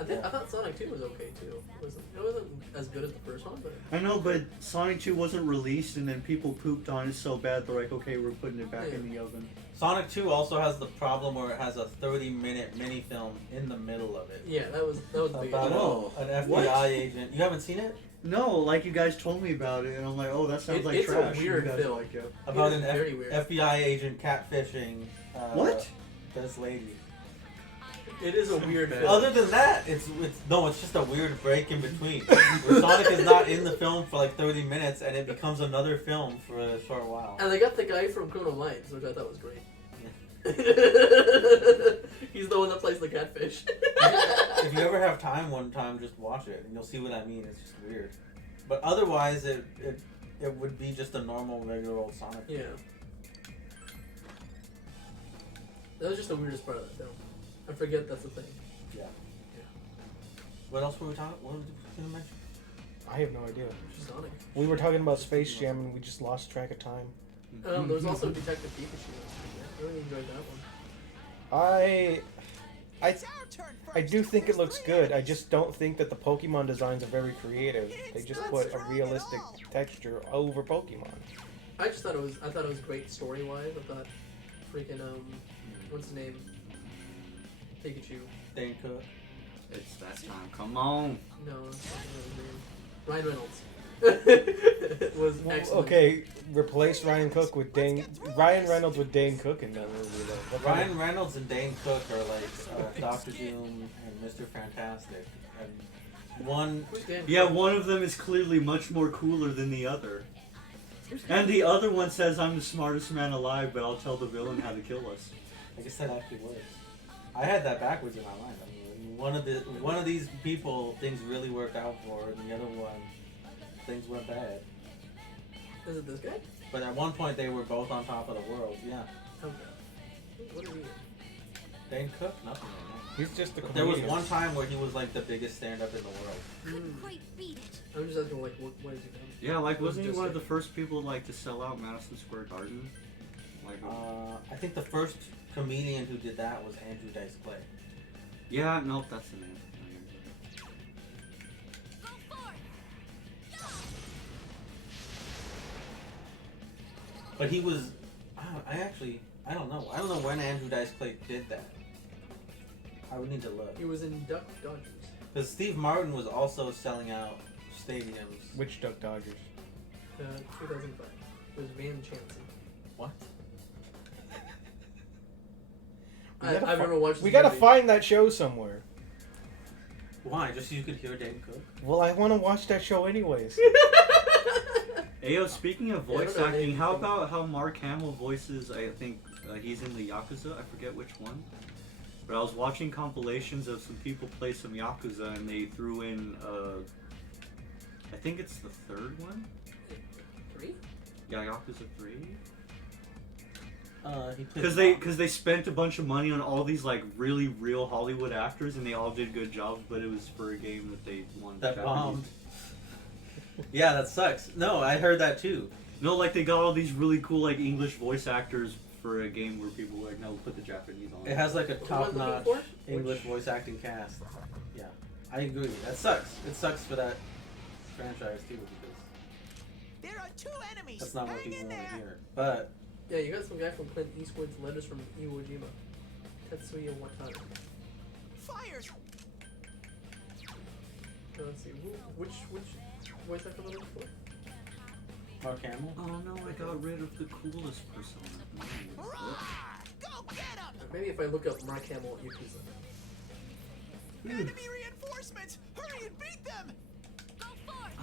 I thought Sonic 2 was okay too. It wasn't as good as the first one, but I know, but Sonic 2 wasn't released, and then people pooped on it so bad they're like, okay, we're putting it back in the oven. Sonic 2 also has the problem where it has a 30-minute mini film in the middle of it. yeah, that was the big About Oh, an FBI what? agent. You haven't seen it? No, like you guys told me about it, and I'm like, oh, that sounds like it's a trash. weird you guys film. like it. About It is an very weird. FBI agent catfishing. What? This lady. It is a weird film. Other than that, it's just a weird break in between. Where Sonic is not in the film for like 30 minutes, and it becomes another film for a short while. And they got the guy from Criminal Minds, which I thought was great. He's the one that plays the catfish. If you ever have time one time, just watch it, and you'll see what I mean. It's just weird. But otherwise, it would be just a normal, regular old Sonic. Yeah. That was just the weirdest part of that film. I forget that's the thing. What else were we talking? What were we gonna mention? I have no idea. Sonic. We were talking about Space Jam and we just lost track of time. There was also Detective Pikachu. I really enjoyed that one. It's our turn first. I do think it looks good. I just don't think that the Pokemon designs are very creative. They just put a realistic texture over Pokemon. I thought it was great story wise. I thought freaking what's his name? Pikachu. Dane Cook. It's that time. Come on. No, that's not his name. Ryan Reynolds. was excellent. Okay, replace Ryan Reynolds with Dane Cook in that movie though. What kind Ryan Reynolds and Dane Cook are like Doctor Doom and Mr. Fantastic. And one, Who's Dan Yeah, Cook? one of them is clearly much more cooler than the other. And the other one says, I'm the smartest man alive, but I'll tell the villain how to kill us. I guess that actually works. I had that backwards in my mind. I mean, one of these people things really worked out for, and the other one things went bad. Is it this guy? But at one point they were both on top of the world. Yeah, Okay. What is he? Dane Cook, nothing like that. He's just the But there was comedian. one time where he was like the biggest stand-up in the world. Couldn't quite beat it. I'm just asking, like, what is he doing? Yeah, like, wasn't he Just one of like- the first people like to sell out Madison Square Garden? Like, I think the first comedian who did that was Andrew Dice Clay. yeah, nope, that's the name. Go for it. But he was. I don't know. I don't know when Andrew Dice Clay did that. I would need to look. He was in Duck Dodgers. Because Steve Martin was also selling out stadiums. Which Duck Dodgers? 2005. It was Van Chanson. What? I remember watching. We this gotta movie. find that show somewhere. Why? Just so you could hear Dane Cook? Well, I want to watch that show anyways. Ayo, speaking of Yeah, I voice don't know acting, how anything. about how Mark Hamill voices, I think he's in the Yakuza, I forget which one. But I was watching compilations of some people play some Yakuza and they threw in, I think it's the third one? 3? Yeah, Yakuza 3? He played Because they spent a bunch of money on all these like really real Hollywood actors and they all did good jobs, but it was for a game that they won. that Japanese. bombed. Yeah, that sucks. No, I heard that too. No, like they got all these really cool like English voice actors for a game where people were like, no, put the Japanese on. It has like a What am I looking top-notch for? English voice acting cast. Yeah, I agree. That sucks. It sucks for that franchise too because There are 2 enemies. that's not what Hang people in want to there. hear. But Yeah, you got some guy from Clint Eastwood's Letters from Iwo Jima. Tetsuya Watanabe. Fires. Let's see, which voice actor am I looking for? Mark Hamill. Oh no, I got rid of the coolest persona. Hurrah! Go get him! Maybe if I look up Mark Hamill Yakuza. Enemy reinforcements! Hurry and beat them! Go forth!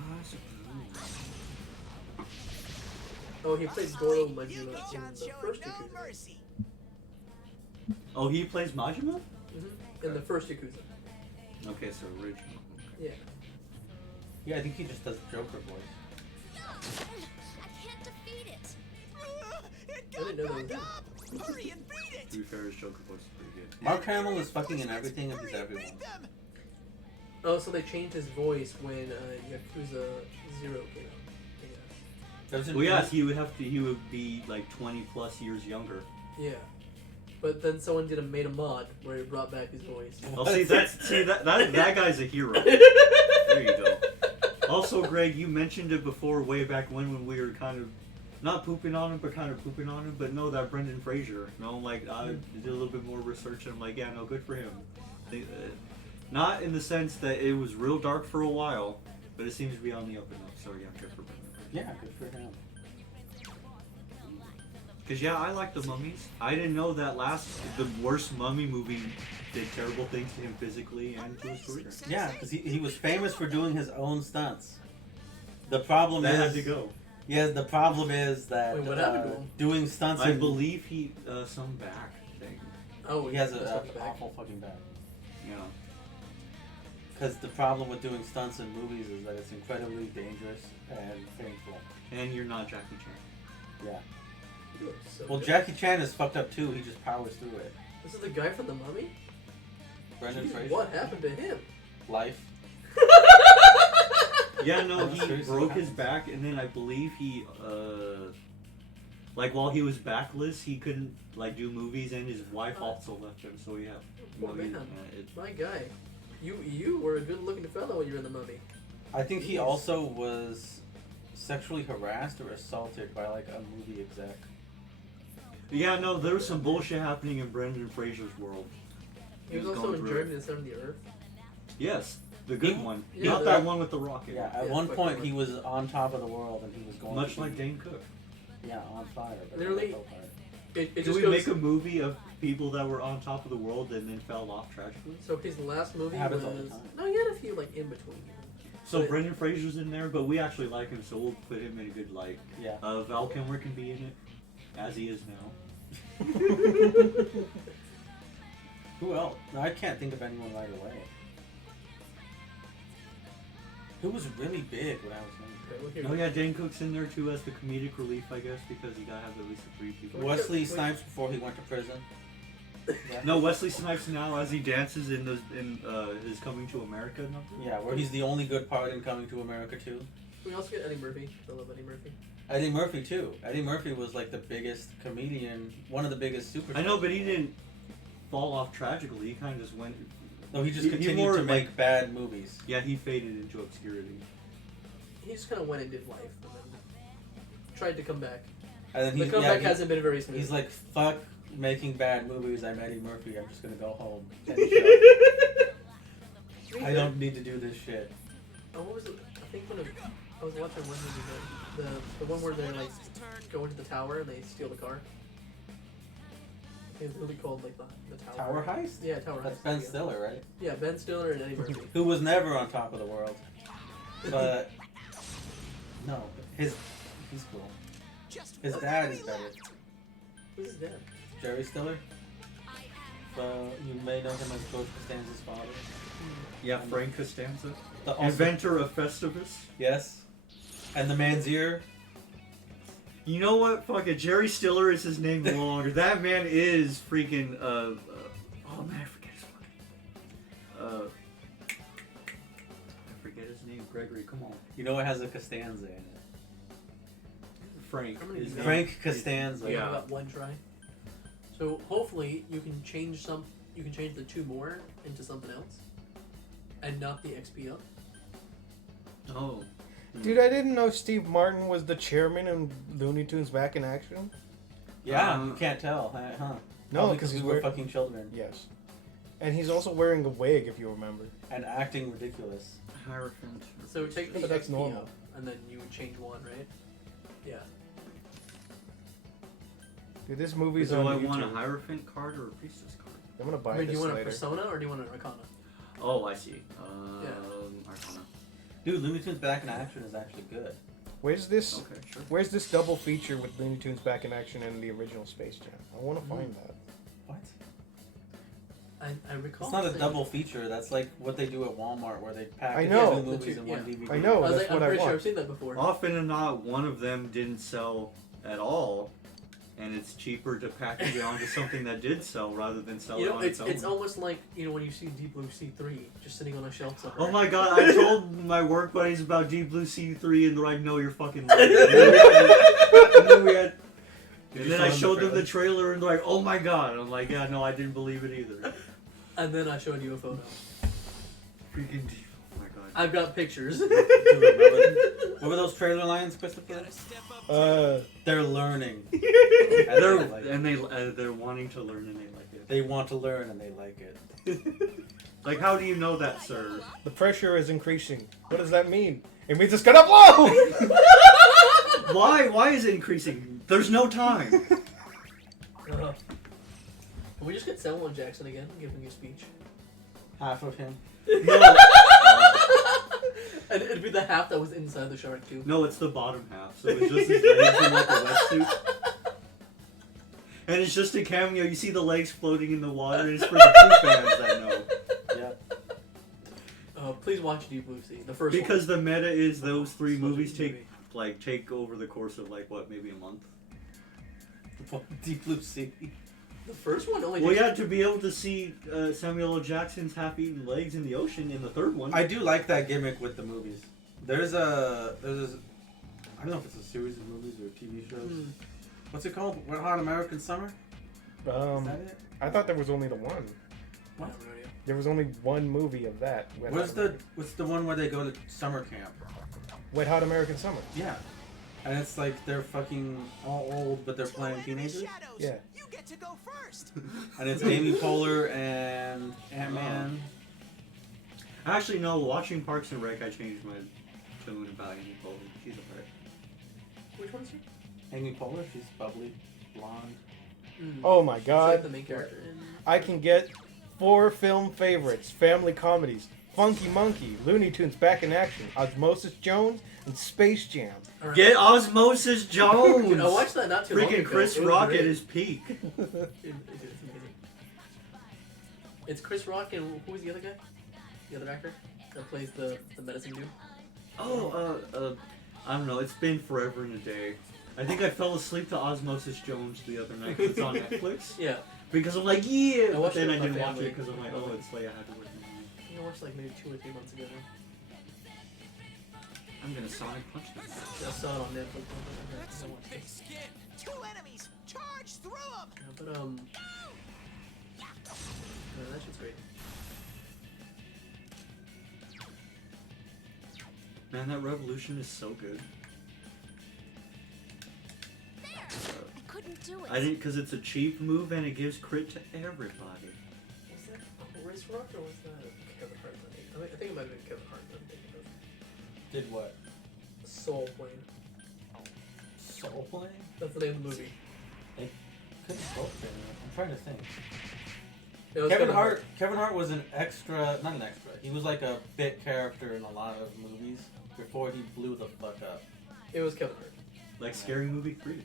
Oh, he played Goro You Majima in go the showing first no Yakuza. mercy. Oh, he plays Majima? In the first Yakuza. Okay, so original. Yeah. Yeah, I think he just does Joker voice. I can't defeat it. It I got didn't know that back was up! Hurry and beat it! To be fair, his Joker voice is pretty good. Mark Hamill is fucking in everything and Hurry he's and everyone. beat them! Oh, so they changed his voice when Yakuza 0 came out, I guess. Doesn't Well, yes, he would be like 20 plus years younger. Yeah. But then someone made a mod where he brought back his voice. Well, that guy's a hero. There you go. Also, Greg, you mentioned it before, way back when we were kind of not pooping on him, but kind of pooping on him. But no, that Brendan Fraser. No, like I did a little bit more research, and I'm like, yeah, no, good for him. Not in the sense that it was real dark for a while, but it seems to be on the up and up. So yeah, good for Brendan Fraser. Yeah, good for him. Because yeah, I like the Mummies. I didn't know that the worst Mummy movie did terrible things to him physically and to his career. Yeah, because he was famous for doing his own stunts. The problem That is had to go. Yeah, the problem is that Wait, what happened to him? doing stunts. I in- believe he some back thing. Oh, he has that's a fucking back. awful fucking back. You know. Because the problem with doing stunts in movies is that it's incredibly dangerous and painful. And you're not Jackie Chan. Yeah. You look so Well, good. Jackie Chan is fucked up too. He just powers through it. This is the guy from The Mummy? Brendan Jeez, Fraser. what happened to him? Life. Yeah, no, That's he seriously broke what his happens. back, and then I believe he, like while he was backless, he couldn't like do movies, and his wife also left him. So yeah, Poor no, he- man. it- My guy. You were a good looking fellow when you were in The Mummy. I think he also was sexually harassed or assaulted by like a movie exec. yeah, no, there was some bullshit happening in Brendan Fraser's world. He was was also going in through Journey to the Center of the Earth. Yes, the good He- one, Yeah, not the- that one with the rocket. Yeah, at Yeah, one fucking point right. he was on top of the world and he was going Much to like be- Dane Cook. Yeah, on fire. But Literally- he fell apart. It Did just we goes, make a movie of people that were on top of the world and then fell off tragically? So his last movie It was... happens all the time. No, he had a few like in between. So But- Brendan Fraser's in there, but we actually like him, so we'll put him in a good light. Yeah. Val Kilmer can be in it, as he is now. Who else? No, I can't think of anyone right away. Who was really big when I was young? Okay, well, here Oh we yeah, go. Dane Cook's in there too as the comedic relief, I guess, because you gotta have at least the three people. Wesley wait. Snipes before he went to prison. Yeah. No, Wesley Snipes now as he dances in his Coming to America number. Yeah, where he's the only good part in Coming to America too. We also get Eddie Murphy. I love Eddie Murphy. Eddie Murphy too. Eddie Murphy was like the biggest comedian, one of the biggest superstars. I know, but he didn't fall off tragically. He kind of just went. No, he just he continued more to like- make bad movies. Yeah, he faded into obscurity. He just kind of went and did life and then tried to come back. And then The he's, comeback yeah, hasn't been very smooth. he's like, fuck making bad movies. I'm Eddie Murphy. I'm just gonna go home. And chill. I don't need to do this shit. Oh, what was it? I think when I was watching one movie, the one where they like go into the tower and they steal the car. It's really called like the tower. Tower Heist? Yeah, Tower That's Heist. Ben yeah. Stiller, right? Yeah, Ben Stiller and Eddie Murphy. Who was never on top of the world. But no, he's cool. Just His one dad enemy is better. left. Who's his dad? Jerry Stiller. You may know him as George Costanza's father. Yeah, Frank Costanza, The also, inventor of Festivus. yes. And the man's ear. You know what? Fuck it. Jerry Stiller is his name no longer. That man is freaking. Oh man, I forget his fucking. I forget his name. Gregory, come on. You know it has a Costanza in it. Frank. How many His do you name- Frank Costanza. Yeah. I got one try. So hopefully you can change You can change the two more into something else, and knock the XP up. Oh. Dude, I didn't know Steve Martin was the chairman in Looney Tunes Back in Action. Yeah, you can't tell, huh? No, Probably because we he's were wearing. fucking children Yes. And he's also wearing a wig, if you remember. and acting ridiculous. Hierophant. So take the But that's XP normal. up, and then you would change one, right? Yeah. Dude, this movie's Do on I YouTube. want a Hierophant card or a Priestess card? I'm gonna buy I mean, do this you want a later. Persona or do you want an Arcana? Oh, I see. Yeah. Arcana. Dude, Looney Tunes Back in Action is actually good. Where's this? Okay, sure. Where's this double feature with Looney Tunes Back in Action and the original Space Jam? I want to find that. What? I recall. It's not a saying- double feature. That's like what they do at Walmart, where they pack I the know. two The movies two- in one yeah. DVD. I know. I was That's like, I'm what I pretty sure want. I've seen that before. Often than not, one of them didn't sell at all, and it's cheaper to package it onto something that did sell rather than sell You it know, on it's its own. almost like when you see Deep Blue Sea 3 just sitting on a shelf somewhere. Oh my god, I told my work buddies about Deep Blue Sea 3 and they're like, no, you're fucking lying. And then we had. Did And you then show I them showed them trailer? the trailer and they're like, oh my god. And I'm like, yeah, no, I didn't believe it either. And then I showed you a photo. Freaking deep. Oh my god. I've got pictures. Do you remember? What were those trailer lines, Christopher? Gotta step up. They're learning. They're wanting to learn and they like it. They want to learn and they like it. Like, how do you know that, sir? The pressure is increasing. What does that mean? It means it's gonna blow! Why? Why is it increasing? There's no time. Can we just get Samuel Jackson again and give him a speech? Half of him. No. And it'd be the half that was inside the shark too. No, it's the bottom half. So it's just his legs in like a wetsuit. And it's just a cameo. You see the legs floating in the water, and it's for the two fans that know. Yeah. Please watch Deep Blue Sea, the first Because the meta is those three Such a movies good take over the course of like what, maybe a month. Deep Blue Sea. The first one only. Well, takes- yeah, to be able to see Samuel L. Jackson's half-eaten legs in the ocean in the third one. I do like that gimmick with the movies. There's a I don't know if it's a series of movies or TV shows. Hmm. What's it called? Wet Hot American Summer? Is that it? I thought there was only the one. I have no idea. There was only one movie of that. What's the one where they go to summer camp? Wet Hot American Summer? Yeah. And it's like they're fucking all old, but they're playing Two enemy teenagers. shadows. Yeah. You get to go first. And it's Amy Poehler and Ant-Man. Actually, no. Watching Parks and Rec, I changed my tune about Amy Poehler. She's alright. Which one's she? Amy Poehler, she's bubbly, blonde. Oh my She's like the god. main character. In... I can get 4 film favorites, family comedies, Funky Monkey, Looney Tunes Back in Action, Osmosis Jones, and Space Jam. All right. Get Osmosis Jones. Dude, I watched that not too long ago. Freaking Chris It was Rock great. at his peak. Dude, it's amazing. It's Chris Rock and who was the other guy? The other actor that plays the medicine dude. Oh, I don't know. It's been forever and a day. I think I fell asleep to Osmosis Jones the other night 'cause it's on Netflix. Yeah, Because I'm like, yeah. I But watched then it I with my didn't watch family. it because I'm like, oh, it's late. I have to work. I think I watched like maybe 2 or 3 months ago. Now. I'm gonna Sonic Punch this. I saw it on Netflix. That's I some watched thick it. skin. 2 enemies. Charge through them. Yeah, but that shit's great. Man, that Revolution is so good. couldn't do it. I didn't because it's a cheap move and it gives crit to everybody. Was that Race Rock or was that Kevin Hart? I think it might have been Kevin Hart. That I'm thinking of. Did what? Soul Plane. Soul Plane? That's the name of the movie. Couldn't both be. I'm trying to think. It was Kevin Hart was an extra, not an extra. He was like a bit character in a lot of movies before he blew the fuck up. It was Kevin Hart. Like Scary Movie 3.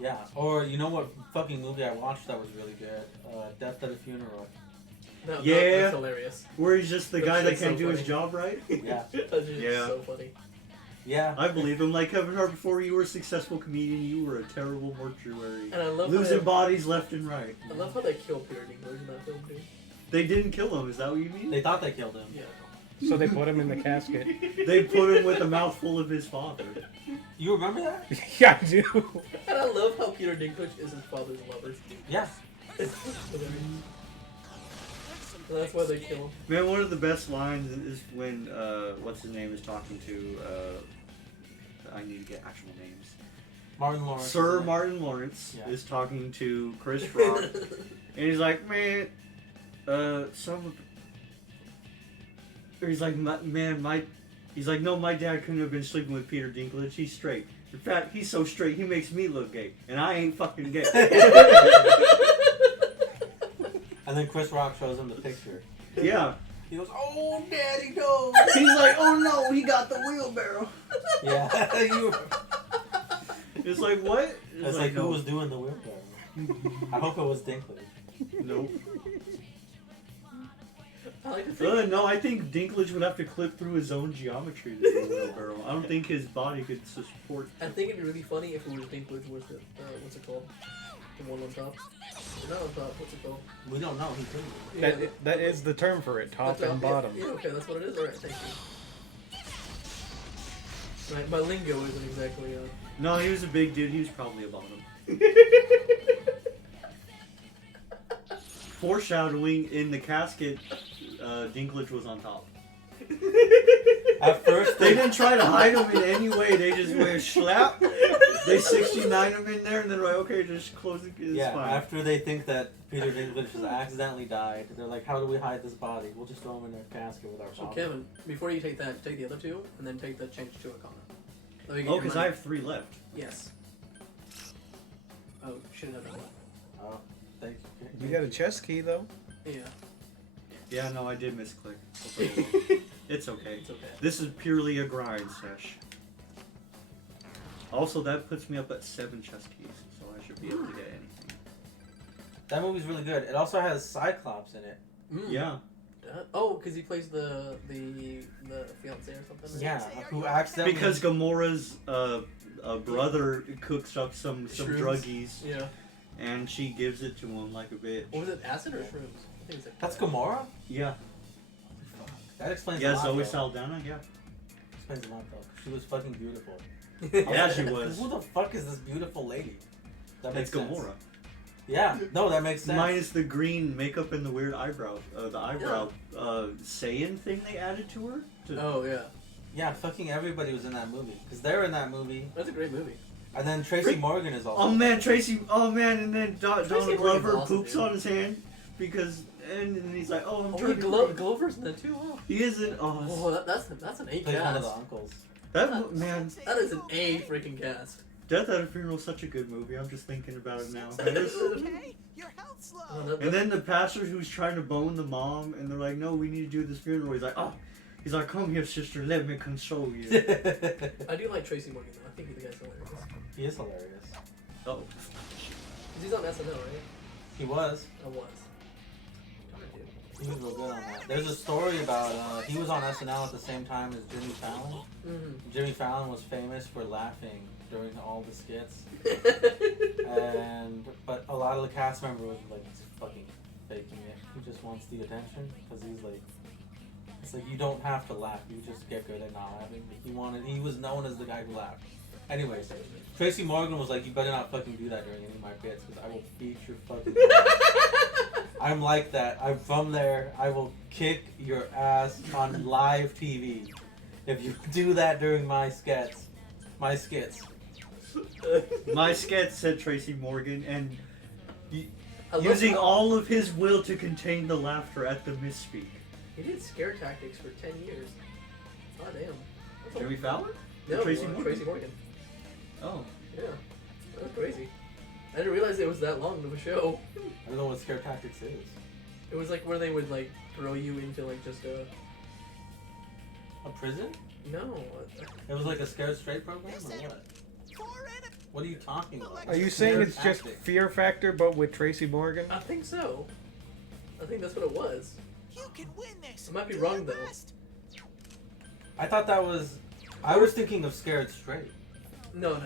Yeah. Or you know what fucking movie I watched that was really good? Death at a Funeral. No, Yeah. that's hilarious. Where he's just the That guy that shit's can't so do his funny. job right. Yeah. That's just Yeah. so funny. Yeah. I believe him. Like Kevin Hart, before you were a successful comedian, you were a terrible mortuary. And I love Losing how bodies left and right. I love how they kill Peter Dinklage in that film too. They didn't kill him, is that what you mean? They thought they killed him. Yeah. So they put him in the casket. They put him with a mouthful of his father. You remember that? Yeah, I do. And I love how Peter Dinklage is his father's lover. Yeah. It's hilarious. And that's why they kill him. Man, one of the best lines is when, what's his name is talking to, I need to get actual names. Martin Lawrence. Sir is in it. Martin Lawrence Yeah. is talking to Chris Rock, and he's like, man, he's like, he's like, no, my dad couldn't have been sleeping with Peter Dinklage. He's straight. In fact, he's so straight, he makes me look gay, and I ain't fucking gay. And then Chris Rock shows him the picture. Yeah. He goes, "Oh, Daddy, no!" He's like, oh no, he got the wheelbarrow. Yeah. You. It's like, what? It's like who was doing the wheelbarrow? I hope it was Dinklage. Nope. I like to think No, I think Dinklage would have to clip through his own geometry to do a wheelbarrow. I don't think his body could support. I think it'd be really funny if it was Dinklage with the what's it called? The one on top. Not on top, what's it called? We don't know. He couldn't. be. That is the term for it, top the and bottom. Yeah, okay, that's what it is? Alright, thank you. Right, my lingo isn't exactly No, he was a big dude. He was probably a bottom. Foreshadowing in the casket, Dinklage was on top. At first, They didn't try to hide him in any way. They just went slap. They 69 him in there, and then like, okay, just close it. It's yeah. fine. After they think that Peter Dinklage has accidentally died, they're like, "How do we hide this body? We'll just throw him in a casket with our So father." Kevin, before you take that, take the other two, and then take the change to a comment. Let me get Oh, your because money. I have 3 left. Yes. Oh, should have one. Oh, thank you. You got a chest key though. Yeah, Yeah, no, I did misclick. It's okay. it's okay. This is purely a grind sesh. Also, that puts me up at 7 chest keys, so I should be able to get anything. That movie's really good. It also has Cyclops in it. Mm. Yeah. Oh, because he plays the fiance or something. Yeah, who accidentally Because Gamora's brother cooks up some Shrooms. druggies, Yeah. and she gives it to him like a bitch. Or was it acid or shrooms? I think it's like That's Gamora. Yeah. That explains a Yeah, lot. Zoe though. Saldana, yeah. Explains a lot though. She was fucking beautiful. Yeah, she was. Who the fuck is this beautiful lady? That makes It's sense. Gamora. Yeah, no, that makes sense. Minus the green makeup and the weird eyebrow, Saiyan thing they added to her. Oh yeah, Yeah, fucking everybody was in that movie because they're in that movie, that's a great movie. and then Tracy Frick. Morgan is also. Oh man, Tracy! Oh man, and then Donald Morgan's Glover awesome, poops dude. on his hand because, and he's like, "Oh, I'm Oh, trying wait, to." Glover's in that too. Oh, He isn't. Oh, that's an A Plays one of cast. the uncles. that man. That is an A freaking cast. Death at a Funeral is such a good movie. I'm just thinking about it now. Okay, your health's Oh, low. And then the pastor who's trying to bone the mom, and they're like, "No, we need to do this funeral." He's like, "Oh." He's like, "Come here, sister. Let me console you." I do like Tracy Morgan though. I think the guy's hilarious. He is hilarious. Oh. 'Cause he's on SNL, right? He was. I was. He was real good on that. There's a story about he was on SNL at the same time as Jimmy Fallon. Mm-hmm. Jimmy Fallon was famous for laughing during all the skits, but a lot of the cast members was like fucking faking it. He just wants the attention because he's like, it's like you don't have to laugh. You just get good at not laughing. He was known as the guy who laughed. Anyways, Tracy Morgan was like, you better not fucking do that during any of my bits because I will beat your fucking ass. I'm like that. I'm from there. I will kick your ass on live TV if you do that during my skits. My sketch said Tracy Morgan, and I love using how all of his will to contain the laughter at the misspeak. he did scare tactics for 10 years. Oh damn. That's a- Jimmy Fallon? No, Tracy Morgan? Tracy Morgan. Oh. Yeah, that's crazy. I didn't realize it was that long of a show. I don't know what Scare Tactics is. It was like where they would like throw you into like just a A prison? no. It was like a Scared Straight program or Listen. what? Four enemies. What are you talking about? Are you Scare saying it's just Tactics. Fear Factor, but with Tracy Morgan? I think so. I think that's what it was. You can win this. I might be Do wrong, your though. best. I thought that was. I was thinking of Scared Straight, No.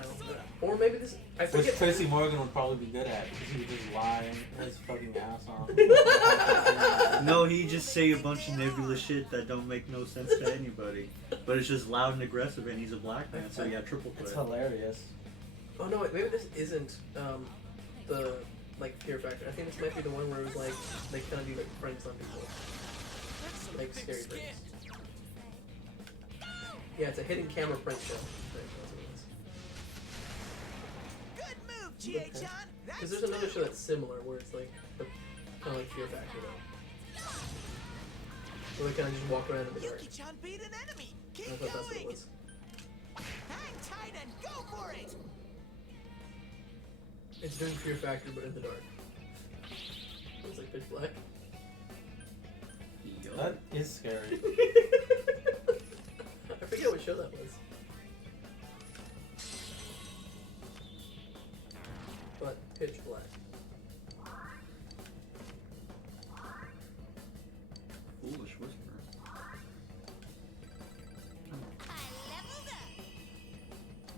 Or maybe this. I which forget. Tracy Morgan would probably be good at because he would just lie his fucking ass off. No, he just say a bunch of nebulous shit that don't make no sense to anybody. But it's just loud and aggressive, and he's a black man, so yeah, triple It's threat. hilarious. Oh no, wait, maybe this isn't the like Fear Factor. I think this might be the one where it was like they kind of do like pranks on people, That's some like thick scary skin. pranks. Yeah, it's a hidden camera prank show. That's what it is. Good move, G.A. John. Because there's another show that's similar where it's like kind of like Fear Factor though. Where they kind of just walk around in the dark. Yuki-chan beat an enemy. I Keep thought that's what it going. was. Hang tight and go for it. It's doing Fear Factor but in the dark. It's like pitch black. That is scary. I forget what show that was. But pitch black. Foolish whisper. I leveled up.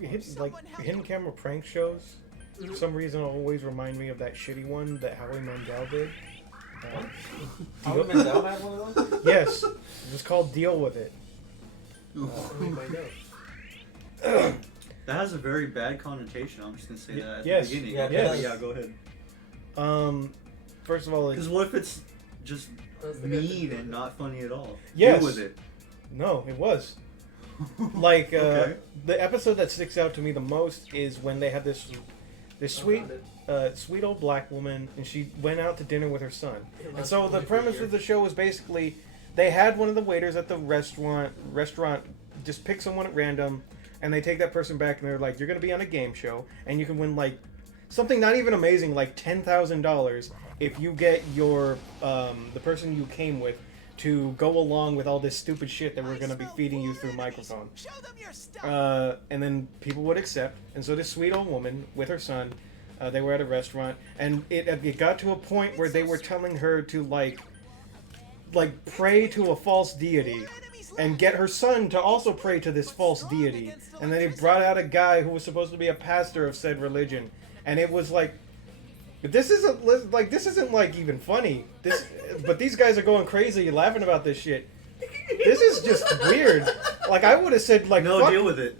Hidden camera prank shows, for some reason, always remind me of that shitty one that Howie Mandel did. Howie Mandel had one of those? Yes, it was called Deal With It. Let me find out. That has a very bad connotation. I'm just gonna say that at Yes, the beginning. yeah, Okay, yes. but yeah, go ahead. First of all, Because what if it's just That's the guy that mean did and it. not funny at all? Yes. Deal with it. no, it was. Like Okay. the episode that sticks out to me the most is when they had this sweet found it. sweet old black woman, and she went out to dinner with her son. It And lasted so the only for a premise year. of the show was basically they had one of the waiters at the restaurant just pick someone at random, and they take that person back, and they're like, "You're gonna be on a game show, and you can win like something not even amazing, like $10,000 if you get your the person you came with to go along with all this stupid shit that we're gonna be feeding you through microphone." Show them your stuff. And then people would accept, and so this sweet old woman with her son, they were at a restaurant, and it got to a point where they were telling her to like pray to a false deity and get her son to also pray to this false deity, and then they brought out a guy who was supposed to be a pastor of said religion, and it was like, this isn't like even funny. But these guys are going crazy laughing about this shit. This is just weird. Like, I would have said like, No, fuck, deal with it.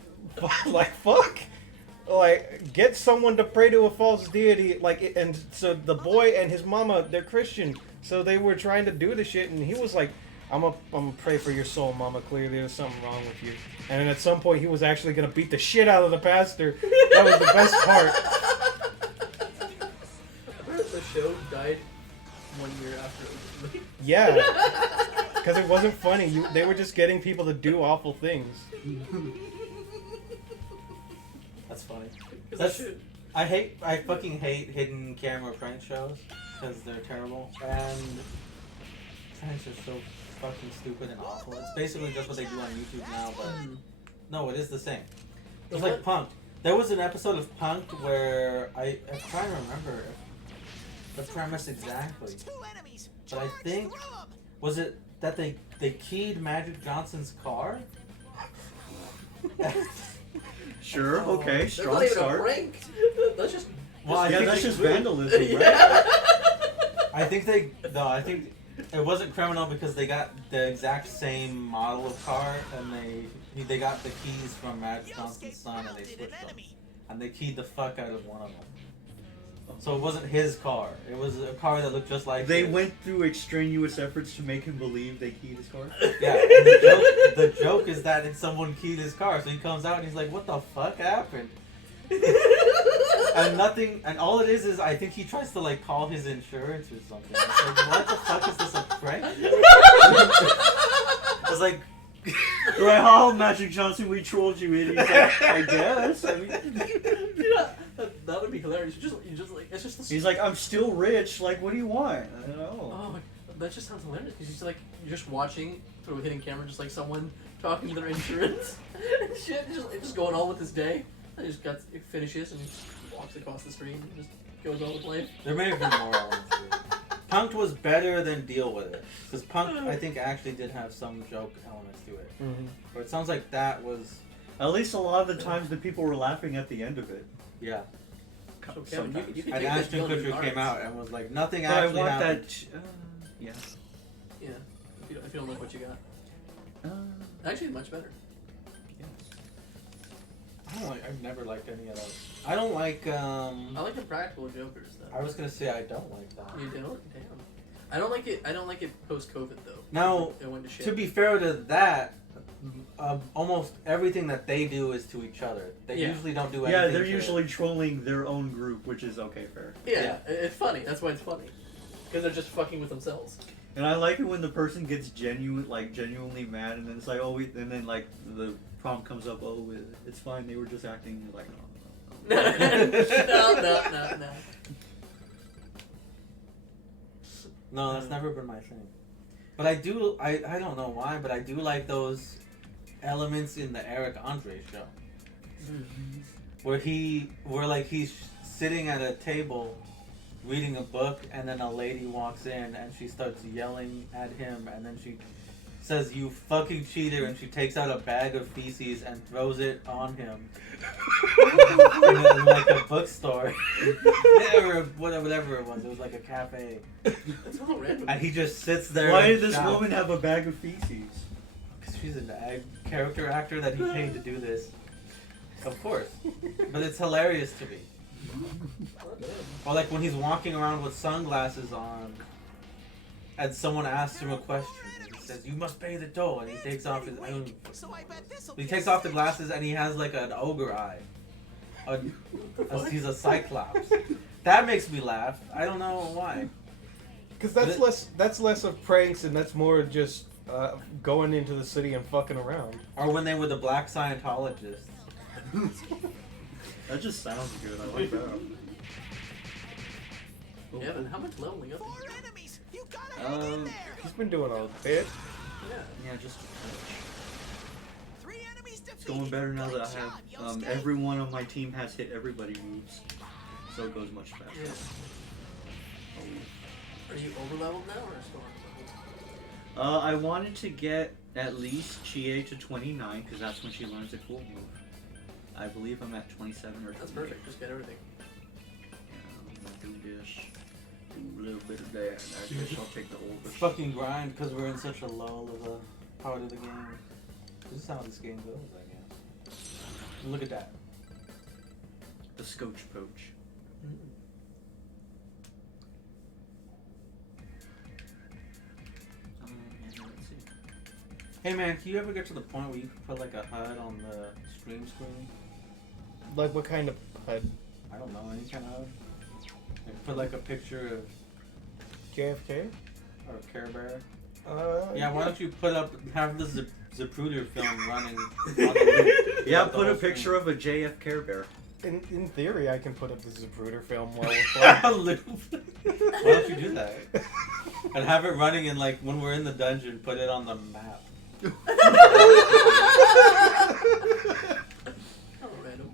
like fuck, like get someone to pray to a false deity, like, and so the boy and his mama, they're Christian, so they were trying to do the shit, and he was like, I'm gonna pray for your soul, mama, clearly there's something wrong with you. And then at some point he was actually gonna beat the shit out of the pastor. That was the best part. I heard the show died 1 year after it was released. Yeah, because it wasn't funny. They were just getting people to do awful things. That's funny. 'Cause That's- that shit- I fucking hate hidden camera prank shows because they're terrible, and pranks are so fucking stupid and awful. It's basically just what they do on YouTube now, but no, it is the same. The It's like one- Punked. There was an episode of Punked where I'm trying to remember the premise exactly. Two enemies. But I Charge think- through 'em. Was it that they keyed Magic Johnson's car? Sure, Oh, okay, that's strong not even start. a prank. That's just. Well, I Yeah, think that's they- just vandalism, right? Yeah. I think it wasn't criminal because they got the exact same model of car, and they got the keys from Magic Johnson's son, and they Yosuke switched an them, enemy. and they keyed the fuck out of one of them. So it wasn't his car. It was a car that looked just like They his. went through extraneous efforts to make him believe they keyed his car. Yeah, and the joke is that it's someone keyed his car. So he comes out and he's like, "What the fuck happened?" And nothing, and all it is I think he tries to like call his insurance or something. It's like, what the fuck is this, a prank? It's like, Right, how Magic Johnson, we trolled you, idiot. He's like, I guess. I mean, Yeah, that would be hilarious. You just like it's just. he's like, I'm still rich. Like, what do you want? I don't know. Oh, that just sounds hilarious because you're just watching through a hidden camera, just like someone talking to their insurance and shit, just going on with his day. And it finishes and walks across the street and just goes on with life. there may have been more elements to it. Punked was better than Deal With It. Because Punked, I think, actually did have some joke elements to it. Mm-hmm. But it sounds like that was, At least a lot of the times the people were laughing at the end of it. yeah. So Kevin, Sometimes. you can And take this Ashton Dylan Kutcher Cards. came out and was like, nothing But I actually want happened. that. Yeah. Yeah, if you don't like what you got, Uh, actually much better. yes. I don't like, I've never liked any of those. I don't like, I like the Practical Jokers though. I was gonna say I don't like that. You don't? Damn. I don't like it. I don't like it post COVID though. Now, It went to shit. to be fair to that, almost everything that they do is to each other. They Yeah. usually don't do anything. Yeah, they're to- usually trolling their own group, which is okay, fair. yeah, it's funny. That's why it's funny. Because they're just fucking with themselves. And I like it when the person gets genuinely mad, and then it's like, oh, and then like the prompt comes up, oh, it's fine, they were just acting. Like, No, no. no. No, that's never been my thing. But I do. I don't know why, but I do like those elements in the Eric Andre show, where he's sitting at a table reading a book, and then a lady walks in and she starts yelling at him, and then she says, "You fucking cheater," and she takes out a bag of feces and throws it on him in like a bookstore or whatever it was. It was like a cafe, That's a little random. and he just sits there. Why and did this shouts. woman have a bag of feces? Because she's a character actor that he paid to do this. Of course. But it's hilarious to me. Or like when he's walking around with sunglasses on and someone asks him a question. And he says, "You must pay the toll," and he takes off his So I bet this'll he be takes a off the cinch. glasses and he has like an ogre eye. He's a cyclops. That makes me laugh. I don't know why. Because But that's less of pranks and that's more just going into the city and fucking around. Or when they were the black Scientologists. That just sounds good. I like that. Evan, how much leveling up? 4 enemies. You gotta hang in there. He's been doing a bit. Yeah. Yeah, just 3 enemies defeated. it's going better now that I Good have job, Yosuke. everyone on my team has hit everybody moves, so it goes much faster. Yeah. Are you over leveled now or still on level? I wanted to get at least Chie to 29 because that's when she learns a cool move. I believe I'm at 27 or 28. That's perfect. Just get everything. Yeah, I'm gonna do this. Do a little bit of that. I guess I'll take the older. Fucking grind because we're in such a lull of a part of the game. This is how this game goes, I guess. Look at that. The Scotch Poach. Let's see. Hey man, can you ever get to the point where you can put like a HUD on the stream screen? Like what kind of HUD? I don't know, any kind of HUD? Like put like a picture of JFK? or Care Bear. Yeah, Why don't you have the Zapruder film running on the loop? Yeah, The put a whole picture of a JF Care Bear. In theory, I can put up the Zapruder film while we're playing. A loop. Why don't you do that? And have it running in like when we're in the dungeon, put it on the map. Oh, random.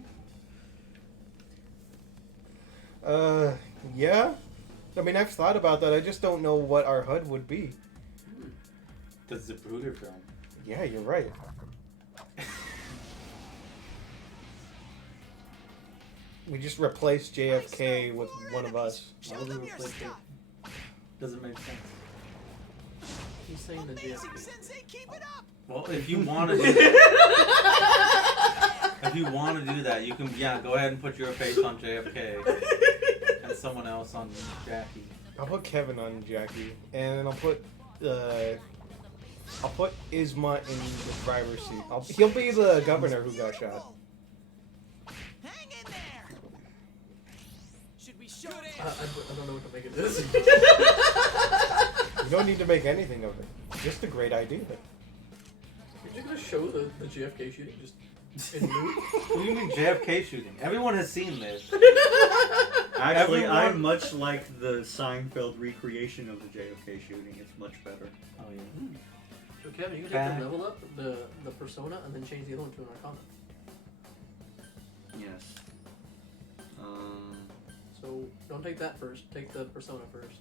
Yeah. I mean, I've thought about that. I just don't know what our HUD would be. The Zapruder film. Yeah, you're right. We just replaced JFK with one of us. Why would we replace it? Doesn't make sense. He's saying the Amazing, JFK. Sensei. Keep it up. Well, if you want to do that, if you want to do that, you can go ahead and put your face on JFK and someone else on Jackie. I'll put Kevin on Jackie, and then I'll put Isma in the driver's seat. He'll be the governor who got shot. Hang in there. Should we shoot it? I don't know what to make of this. You don't need to make anything of it. Just a great idea. You're just gonna show the JFK shooting just in loop? What do you mean JFK shooting? Everyone has seen this. Actually, Everyone- I'm much like the Seinfeld recreation of the JFK shooting. It's much better. Oh yeah. So Kevin, you can take Bad. the level up, the persona, and then change the other one to an arcana. Yes. So don't take that first. Take the persona first.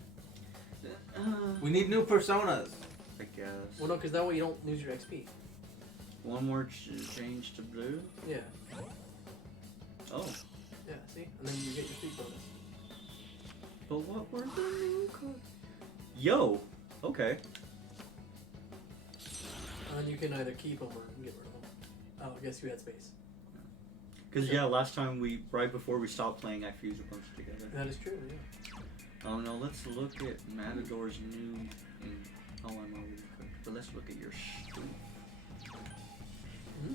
We need new personas. I guess. Well, no, because that way you don't lose your XP. One more change to blue. Yeah. Oh, Yeah. See, and then you get your speed bonus. but what were the new cards? Yo. Okay. And then you can either keep them or get rid of them. Oh, I guess you had space. Because yeah, last time right before we stopped playing, I fused a bunch together. That is true. Yeah. Oh no, let's look at Matador's new. I'm already cooked, but let's look at your stuff.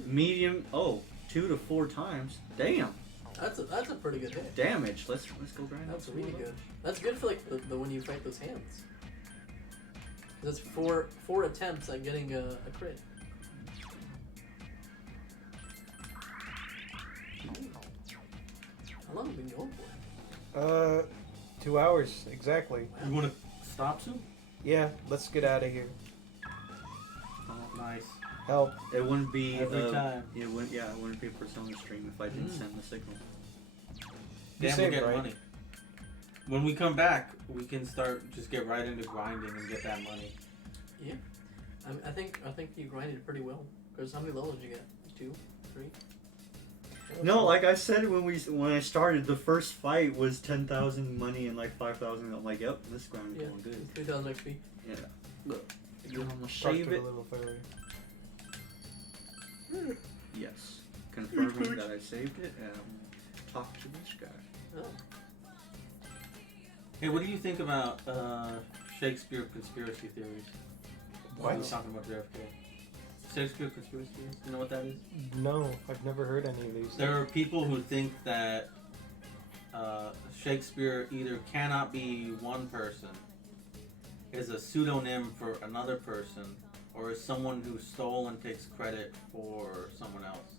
Medium. Oh, 2 to 4 times. Damn. That's a pretty good hit. Damage. Let's go grind out That's some really more. good. That's good for like the when you fight those hands. That's four attempts at getting a crit. How long have you been going for? 2 hours exactly. You want to stop soon? Yeah, let's get out of here. Nice. Help. It wouldn't be Every time. It wouldn't be a Persona stream if I didn't send the signal. You Damn, we saved, get right? money. When we come back, we can just get right into grinding and get that money. Yeah. I think you grinded pretty well. Because how many levels did you get? 2, 3? No, like I said when I started, the first fight was 10,000 money and like 5,000. I'm like, yep, this grind is Yeah. going good. 3,000 XP. Yeah. Look, you almost Talk save to it. a little further. Yes. Confirming that I saved it and talk to this guy. Oh. Hey, what do you think about Shakespeare conspiracy theories? What? We're talking about JFK. Shakespeare conspiracy theories. You know what that is? No, I've never heard any of these. There are people who think that Shakespeare either cannot be one person, is a pseudonym for another person, or is someone who stole and takes credit for someone else.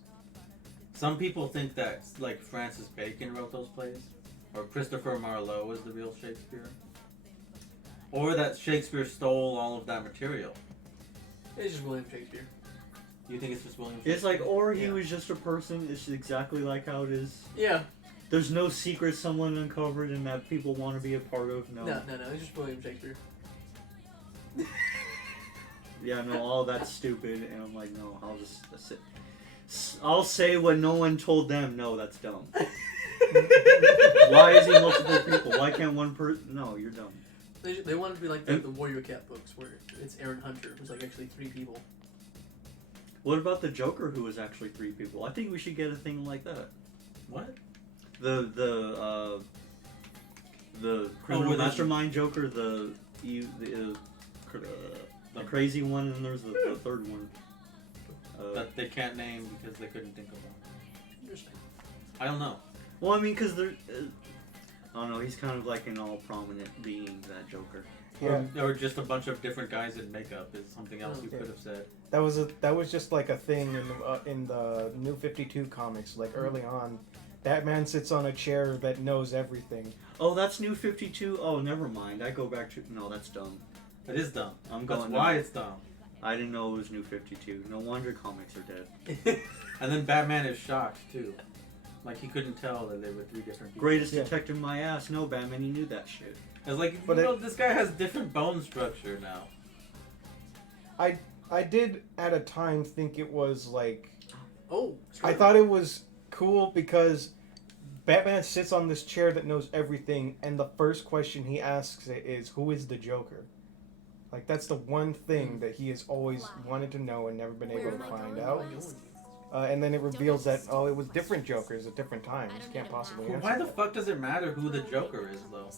Some people think that like Francis Bacon wrote those plays, or Christopher Marlowe is the real Shakespeare, or that Shakespeare stole all of that material. It's just William Shakespeare. You think it's just William Shakespeare? It's like, or he Yeah. was just a person. It's exactly like how it is. Yeah. There's no secret someone uncovered and that people want to be a part of. No. No. It's just William Shakespeare. Yeah, no, all that's stupid. And I'm like, no, I'll say what no one told them. No, that's dumb. Why is he multiple people? Why can't one person? No, you're dumb. They wanted to be like the Warrior Cat books where it's Aaron Hunter, who's like actually 3 people. What about the Joker, who was actually 3 people? I think we should get a thing like that. What? The criminal with the- mastermind Joker, the crazy one, and there's the third one. That they can't name because they couldn't think of one. Interesting. I don't know. Well, I mean, because they're. I don't know. He's kind of like an all prominent being, that Joker. Yeah, Or just a bunch of different guys in makeup is something else you Yeah. could have said. that was just like a thing in the New 52 comics. Like early on, Batman sits on a chair that knows everything. Oh, that's New 52. Oh, never mind. I go back to no. That's dumb. It is dumb. I'm That's going. why it's dumb. I didn't know it was New 52. No wonder comics are dead. And then Batman is shocked too. Like he couldn't tell that they were 3 different people. Greatest Yeah. detective my ass. No, Batman, he knew that shit. It's like, But you know, this guy has different bone structure now. I did at a time think it was like Oh. I thought it was cool because Batman sits on this chair that knows everything, and the first question he asks it is, "Who is the Joker?" Like that's the one thing that he has always wanted to know and never been able to find out. and then it reveals that it was different Jokers at different times. Can't possibly Well, answer. why the fuck does it matter who the Joker is, though?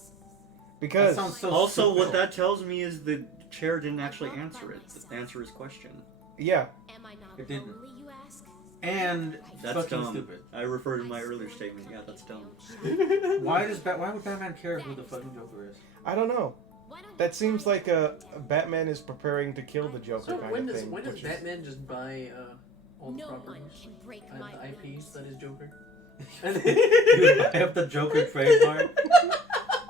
Because That sounds so Also, stupid. what that tells me is the chair didn't actually answer it. Answer his question. yeah, Am I not It didn't. lonely, you ask? And That's fucking dumb. stupid. I refer to my earlier statement. Yeah, that's dumb. Why would Batman care who the fucking Joker is? I don't know. Why don't That you seems try like a Batman is preparing to kill the Joker So kind when of does thing. when does which is- Batman just buy all the No one properties can break and my the IPs rules. that is Joker? You would buy up the Joker trademark.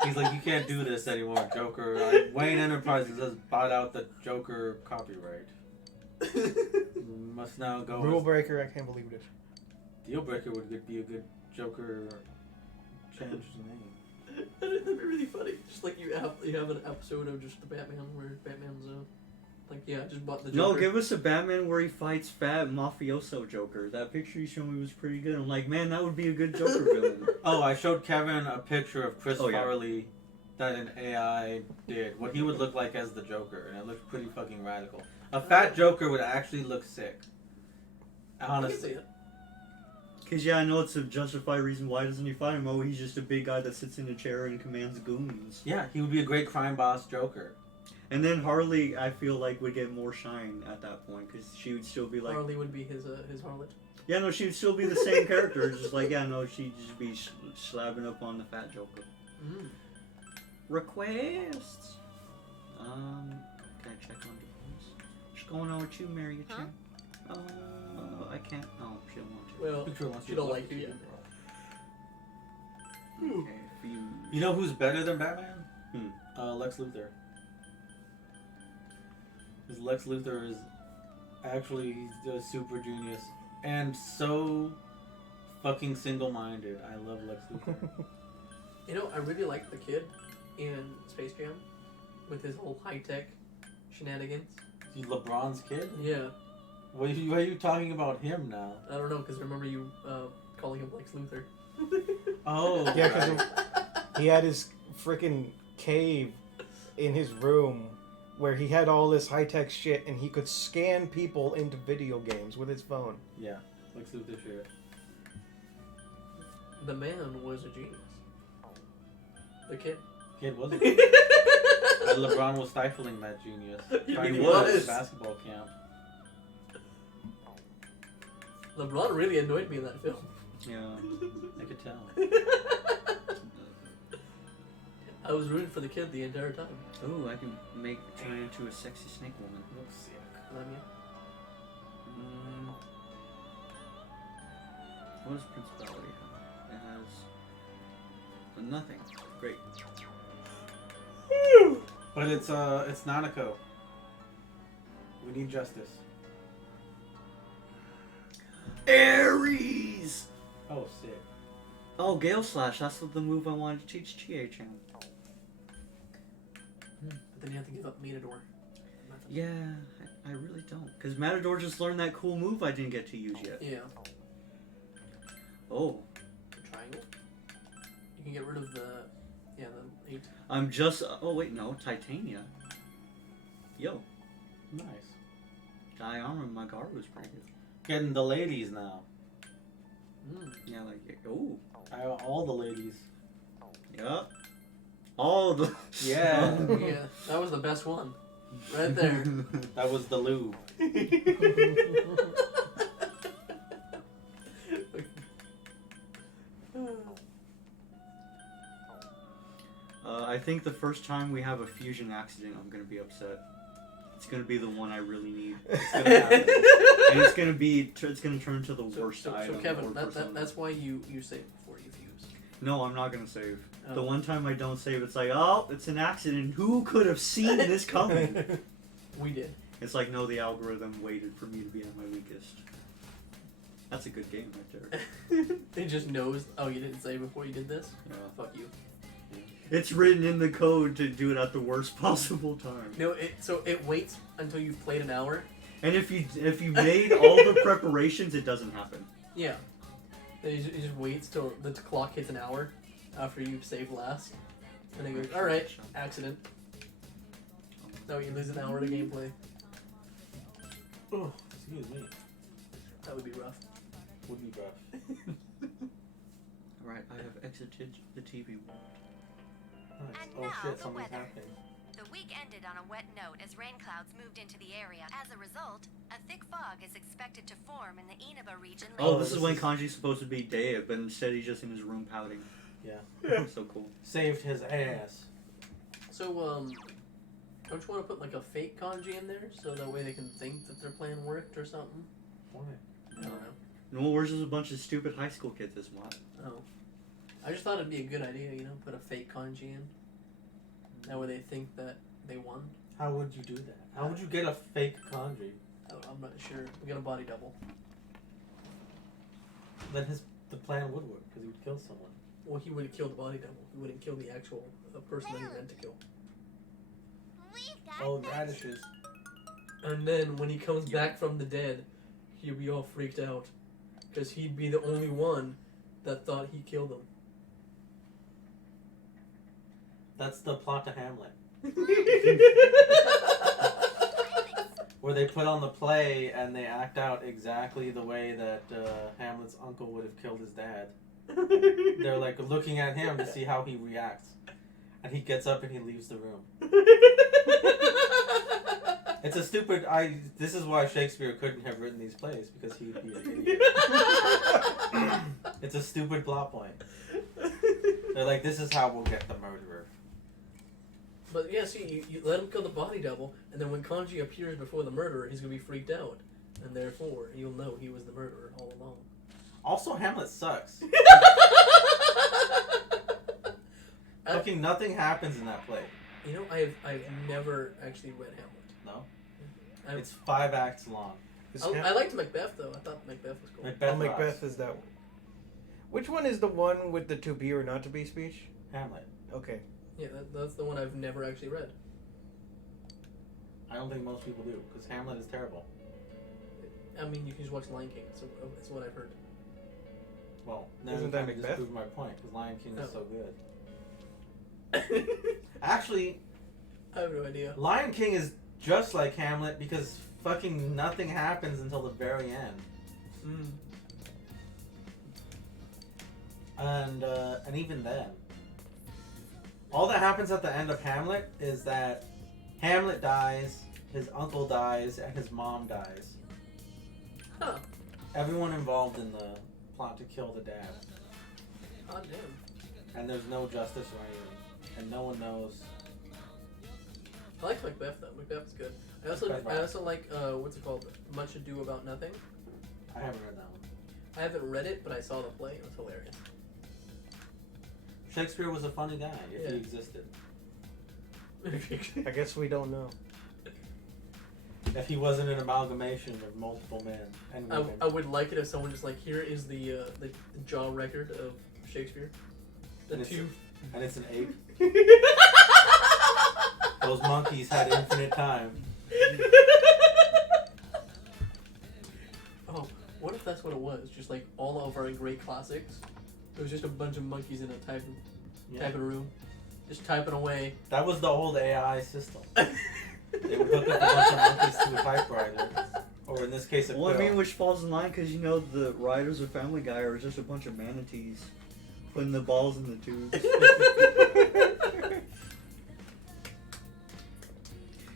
He's like, you can't do this anymore, Joker. Wayne Enterprises has bought out the Joker copyright. You must now go. Rule with- breaker, I can't believe it. Dealbreaker would be a good Joker. Change his name. That'd be really funny. Just like you have an episode of just the Batman where Batman's like just bought the No, Joker. give us a Batman where he fights fat mafioso Joker. That picture you showed me was pretty good. I'm like, man, that would be a good Joker villain. Oh, I showed Kevin a picture of Chris Oh, yeah. Farley that an AI did. What he would look like as the Joker, and it looked pretty fucking radical. A fat Joker would actually look sick. I can see Honestly. it. Cause yeah, I know it's a justified reason. Why doesn't he fight him? Oh, he's just a big guy that sits in a chair and commands goons. Yeah, he would be a great crime boss Joker. And then Harley, I feel like, would get more shine at that point because she would still be like, Harley would be his harlot. yeah, no, she would still be the same character. Just like, yeah, no, she'd just be slapping up on the fat Joker. Mm. Requests. Can I check on this? What's going on with you, Marriott? Huh? I can't. Oh, she don't want to. Well, Picture wants she you don't to like you look- yet. Okay, Fuse. You know who's better than Batman? Hmm. Lex Luthor. Because Lex Luthor is actually a super genius and so fucking single-minded. I love Lex Luthor. You know, I really like the kid in Space Jam with his whole high-tech shenanigans. He's LeBron's kid? Yeah, Why are you talking about him now? I don't know, because remember you calling him Lex Luthor. Oh, Yeah, 'cause right. He had his freaking cave in his room where he had all this high-tech shit and he could scan people into video games with his phone. Yeah, Lex Luthor shit. The man was a genius. The kid. Kid was a And LeBron was stifling that genius. Trying He to get out of was. the basketball camp. LeBron really annoyed me in that film. Yeah. I could tell. I was rooting for the kid the entire time. Oh, I can turn into a sexy snake woman. Looks sick. I mean, What does Principality have? It has nothing. Great. But it's Nanako. We need justice. Aries! Oh, sick. Oh, Gale Slash. That's the move I wanted to teach Chie-chan. but then you have to give up Matador. Yeah, I really don't. Because Matador just learned that cool move I didn't get to use yet. Yeah. Oh. The triangle. You can get rid of the 8. I'm just... Oh, wait, no. Titania. Yo. Nice. Diarma Magaru was pretty good. Getting the ladies now. Mm. Yeah, like... Oh. All the ladies. Yeah. All the... Yeah. Yeah, that was the best one. Right there. That was the lube. I think the first time we have a fusion accident, I'm gonna be upset. It's gonna be the one I really need. It's gonna happen. And it's gonna turn into the worst So item. Kevin, or persona. that's why you save before you fuse. No, I'm not gonna save. The Oh. one time I don't save, it's like, oh, it's an accident. Who could have seen this coming? We did. It's like, no, the algorithm waited for me to be at my weakest. That's a good game right there. It just knows. Oh, you didn't save before you did this. Yeah. Fuck you. It's written in the code to do it at the worst possible time. No, so it waits until you've played an hour. And if you made all the preparations, it doesn't happen. Yeah. Then it just waits till the clock hits an hour after you've saved last. And then it goes, alright, accident. No, you lose an hour to gameplay. Oh, excuse me. That would be rough. Would be rough. Alright, I have exited the TV world. Nice. And Oh now shit, the something's weather. happening. The week ended on a wet note as rain clouds moved into the area. As a result, a thick fog is expected to form in the Inaba region. Oh, Oh, this is this when is- Kanji's supposed to be Dave, but instead he's just in his room pouting. Yeah. So cool. Saved his ass. So, don't you want to put like a fake kanji in there so that way they can think that their plan worked or something? Why? I don't know. No, where's just a bunch of stupid high school kids this month? Oh. I just thought it'd be a good idea, you know, put a fake kanji in. That way they think that they won. How would you do that? How would you get a fake kanji? I'm not sure. We got a body double. Then the plan would work because he would kill someone. Well, he would kill the body double. He wouldn't kill the actual person that he meant to kill. We've got Oh, this. radishes. And then when he comes back from the dead, he'd be all freaked out. Because he'd be the only one that thought he killed him. That's the plot to Hamlet, where they put on the play and they act out exactly the way that Hamlet's uncle would have killed his dad. They're like looking at him to see how he reacts, and he gets up and he leaves the room. It's a stupid. This is why Shakespeare couldn't have written these plays, because he'd be an idiot. It's a stupid plot point. They're like, this is how we'll get the murderer. But yeah, see, you let him kill the body double, and then when Kanji appears before the murderer, he's gonna be freaked out, and therefore you'll know he was the murderer all along. Also, Hamlet sucks. I- Fucking nothing happens in that play. You know, I've never actually read Hamlet. No, I've- it's 5 acts long. I liked Macbeth though. I thought Macbeth was cool. Macbeth, Macbeth rocks. is that one. Which one is the one with the to be or not to be speech? Hamlet. Okay. Yeah, that's the one I've never actually read. I don't think most people do, because Hamlet is terrible. I mean, you can just watch Lion King. So it's what I've heard. Well, now Isn't you that kinda just Macbeth? proved my point, because Lion King is No. so good. Actually, I have no idea. Lion King is just like Hamlet because fucking nothing happens until the very end. Mm. And even then, all that happens at the end of Hamlet is that Hamlet dies, his uncle dies, and his mom dies. Huh. Everyone involved in the plot to kill the dad, Oh damn. and there's no justice or anything, and no one knows. I like Macbeth though. Macbeth's good. Macbeth I also like what's it called? Much Ado About Nothing. I haven't read that one. I haven't read it, but I saw the play. It was hilarious. Shakespeare was a funny guy if Yeah. he existed. I guess we don't know. If he wasn't an amalgamation of multiple men and women. I would like it if someone just like, here is the jaw record of Shakespeare. The And it's- two. And it's an ape. Those monkeys had infinite time. Oh, what if that's what it was? Just like all of our great classics. It was just a bunch of monkeys in a typing room, just typing away. That was the old AI system. They would hook up a bunch of monkeys to a typewriter, or in this case, a Well, I quill. mean, which falls in line because you know the writers of Family Guy are just a bunch of manatees putting the balls in the tubes.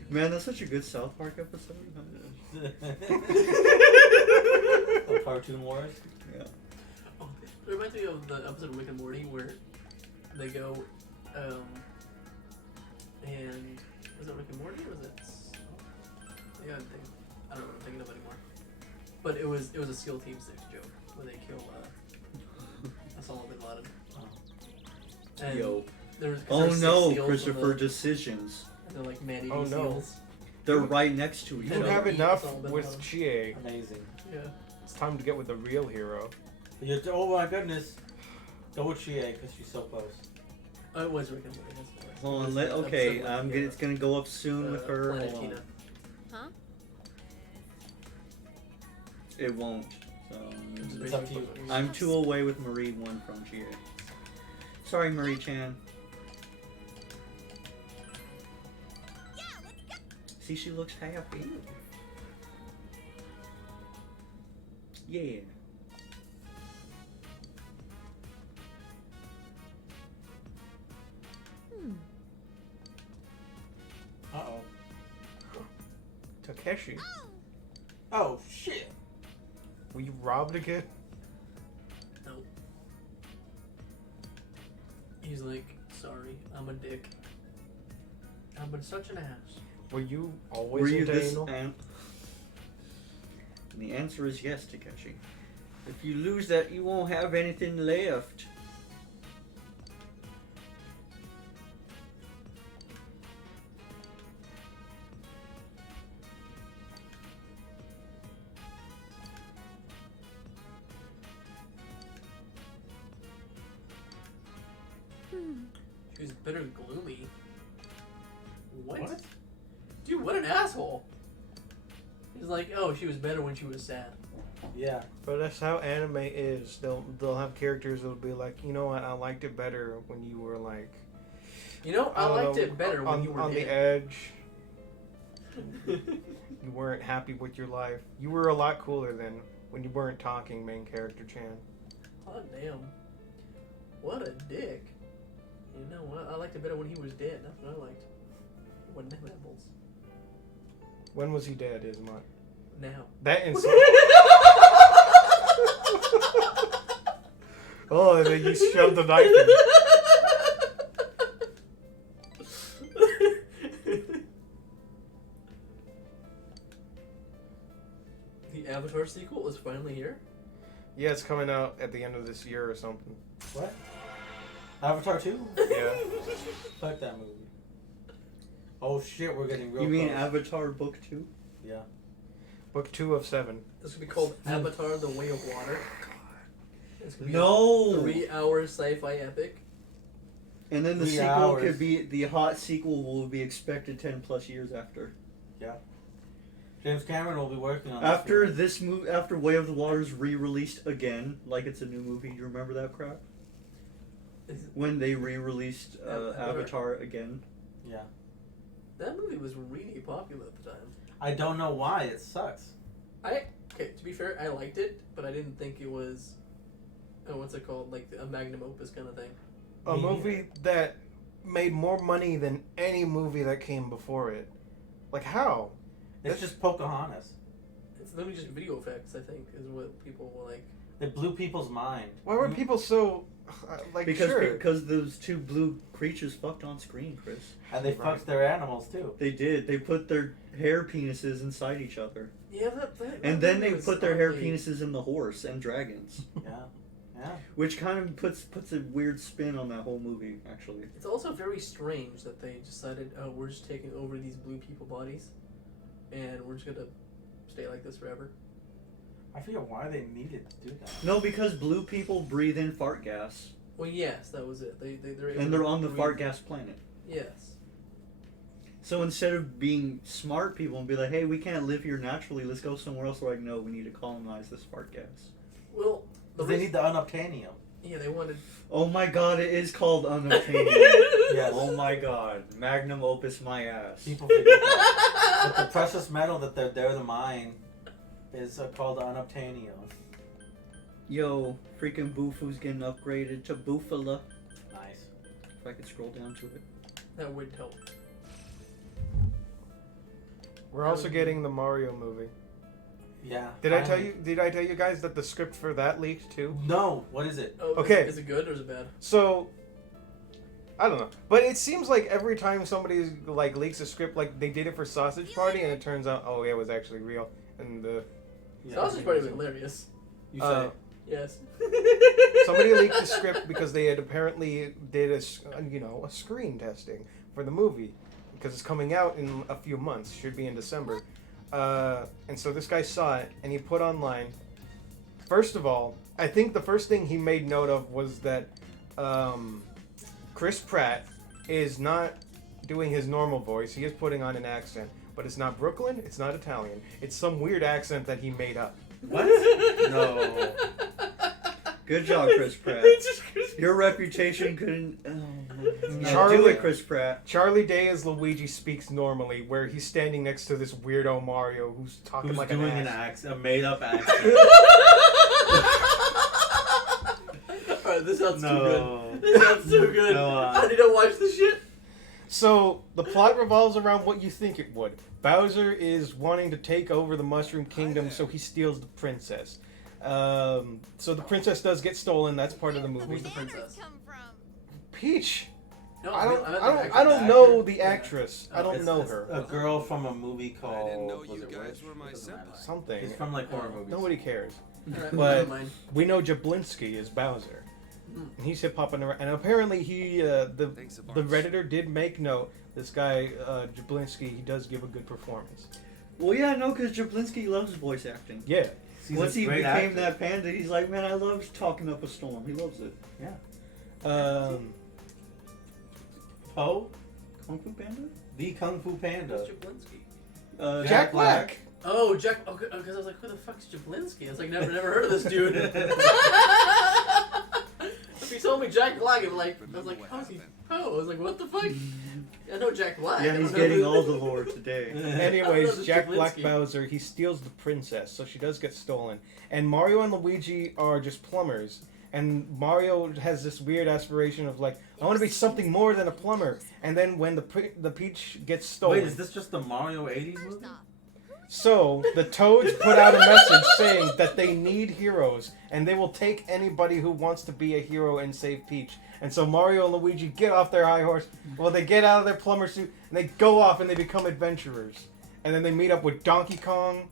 Man, that's such a good South Park episode. Oh, Cartoon Wars. Yeah. Oh, it reminds me of the episode of Rick and Morty where they go, and was it Rick and Morty or was it? Yeah, I don't know what I'm thinking of anymore. But it was a SEAL Team 6 joke where they kill Osama bin Laden. And Yo. there was, 'cause Oh there's 6 no, seals Christopher, in decisions. and they're like man-eating Oh, no. seals. They're right next to each You And other. have they eat enough Osama bin with Laden. Chie. Amazing. Yeah. It's time to get with the real hero. Oh my goodness. Go with Chie because she's so close. Oh, it was Rick and Morty. That's what it was. Hold It on, was let, the okay, episode with, it's gonna go up soon with her. Planet Hold on. Tina. Huh? It won't. So It's up to you. I'm 2 away with Marie, 1 from Chie. Sorry, Marie Chan. Yeah, let's go. See, she looks happy. Yeah. Takeshi, Oh shit! were you robbed again? Nope. He's like, sorry, I'm a dick. I'm such an ass. Were you always Were you into this anal? And the answer is yes, Takeshi. If you lose that, you won't have anything left. She was bitter and gloomy. What? Dude, what an asshole. He's like, oh, she was better when she was sad. Yeah. But that's how anime is. They'll have characters that'll be like, you know what? I liked it better when you were like. You know, I don't liked know, it better when you were on the dead. edge. You weren't happy with your life. You were a lot cooler than when you weren't talking, main character Chan. Oh, damn. What a dick. You know what? I liked it better when he was dead. That's what I liked. When levels. When was he dead, Ismont? Now. That insult. Oh, and then you shoved the knife in. The Avatar sequel is finally here? Yeah, it's coming out at the end of this year or something. What? Avatar 2? Yeah. Fuck that movie. Oh shit, we're getting real You mean close. Avatar Book 2? Yeah. Book 2 of 7. This could be called Avatar The Way of Water. It's gonna be No! a 3-hour sci-fi epic. And then the 3 sequel hours. could be, the hot sequel will be expected 10 plus years after. James Cameron will be working on After this. this movie, after Way of the Water is re-released again, like it's a new movie, you remember that crap? Is it- When they re-released Avatar again. Yeah. That movie was really popular at the time. I don't know why. It sucks. Okay, to be fair, I liked it, but I didn't think it was, what's it called, like a magnum opus kind of thing. A Me movie that made more money than any movie that came before it. Like, how? It's just Pocahontas. It's literally just video effects, I think, is what people were like. It blew people's mind. Why were people so. Like, sure. Because those two blue creatures fucked on screen, Chris. And they Right. fucked their animals too. They did. They put their hair penises inside each other. Yeah, that And then they was put their hair oddly- penises in the horse and dragons. Yeah. Yeah. Which kind of puts a weird spin on that whole movie, actually. It's also very strange that they decided, oh, we're just taking over these blue people bodies, and we're just gonna stay like this forever. I forget why they needed to do that. No, because blue people breathe in fart gas. Well, yes, that was it. They're able And they're to on the breathe- fart gas planet. Yes. So instead of being smart people and be like, hey, we can't live here naturally, let's go somewhere else, we're like, no, we need to colonize this fart gas. Well, They need the unobtainium. yeah, they wanted. Oh my god, it is called unobtainium. Yes. Oh my god. Magnum opus my ass. People forget that. But the precious metal that they're there to mine is called unobtainium. Yo, freaking Bufu's getting upgraded to Bufala. Nice. If I could scroll down to it. That would help. We're also getting the Mario movie. Yeah. Did I finally. tell you guys that the script for that leaked too? No. What is it? Oh, Okay. Is it good or is it bad? So I don't know. But it seems like every time somebody like leaks a script, like they did it for Sausage Party and it turns out oh yeah, it was actually real. And the Yeah, Sausage Party was hilarious. You say. Yes. somebody leaked the script because they had apparently did a screen testing for the movie because it's coming out in a few months, should be in December. And so this guy saw it and he put online. First of all, I think the first thing he made note of was that Chris Pratt is not doing his normal voice. He is putting on an accent, but it's not Brooklyn, it's not Italian. It's some weird accent that he made up. What? No. Good job, Chris Pratt. Your reputation couldn't. Oh, no. Charlie- Do it, Chris Pratt. Charlie Day as Luigi speaks normally, where he's standing next to this weirdo Mario who's talking Who's like doing an an ass. accent, a made-up accent? Alright, this sounds too No. good. This sounds too good. No, I need to watch this shit. So the plot revolves around what you think it would. Bowser is wanting to take over the Mushroom Kingdom, so he steals the princess. So the princess does get stolen. That's part of the movie. Who's the princess? Come from? Peach. No, I don't. meant the I don't. actress. I don't know the actress. I don't It's- know it's her. A girl from a movie called. I didn't know was you it guys Wish? were my Doesn't matter. senpai. Something. He's from like horror movies. Nobody cares. Alright, But- never mind. We know Jablinski is Bowser. Hmm. And he's hip hopping around, and apparently the Thanks a the bunch. redditor did make note. This guy Jablinski, he does give a good performance. Well, yeah, no, because Jablinski loves voice acting. Yeah. He's Once a he great became actor. that panda, he's like, man, I love talking up a storm. He loves it. Poe, Kung Fu Panda? the Kung Fu Who's Panda. Jablinski? Jack Black. Oh, Jack. Because I was like, who the fuck's Jablinski? I was like, never heard of this dude. If you told me Jack Black, I was like, how's he? Oh, I was like, what the fuck? I know Jack Black. Yeah, I he's don't know getting who- all the lore today. Anyways, this Jack Black Jablinski. Bowser, he steals the princess, so she does get stolen. And Mario and Luigi are just plumbers. And Mario has this weird aspiration of like, I want to be something more than a plumber. And then when the Peach gets stolen, Wait, is this just the Mario 80s First movie? off, so the Toads put out a message saying that they need heroes, and they will take anybody who wants to be a hero and save Peach. And so Mario and Luigi get off their high horse. Well, they get out of their plumber suit and they go off and they become adventurers. And then they meet up with Donkey Kong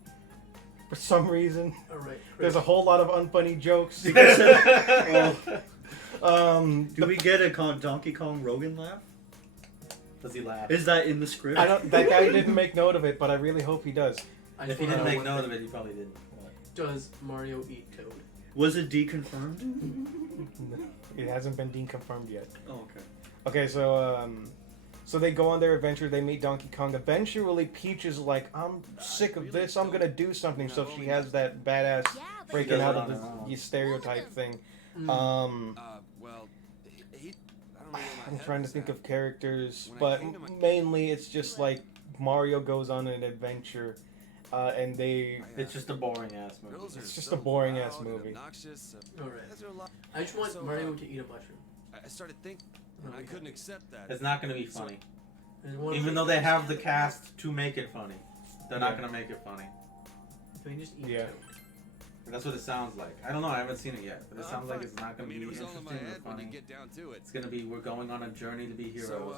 for some reason. Alright. There's a whole lot of unfunny jokes. Do we get a Donkey Kong Rogan laugh? Does he laugh? Is that in the script? I don't. That guy didn't make note of it, but I really hope he does. I If just he wanna didn't know make one note thing. of it, he probably didn't. Does Mario eat Toad? Was it deconfirmed? It hasn't been deconfirmed yet. Oh, okay. Okay, so they go on their adventure. They meet Donkey Kong. Eventually, Peach is like, "I'm sick of this. I'm gonna do something." So she has that badass yeah, but breaking does out it of on her own. the stereotype thing. Mm. Well, he, I don't know where my I'm head trying to was think at. of characters, When I but came to my- mainly it's just like Mario goes on an adventure, and they. It's just a boring ass movie. Girls are It's just so a boring ass loud and movie. obnoxious, Alright. guys are a lot- I just want So, Mario uh, to eat a mushroom. I started thinking, and I couldn't accept that. It's not going to be funny. I just want Even him though to- they have the cast to make it funny. They're not Yeah. going to make it funny. Can we just eat Yeah. Toad? That's what it sounds like. I don't know, I haven't seen it yet. But it I'm sounds like fine. it's not I going to mean, be it was all in interesting my or head when you funny. get down to it. It's going to be, we're going on a journey to be heroes. So,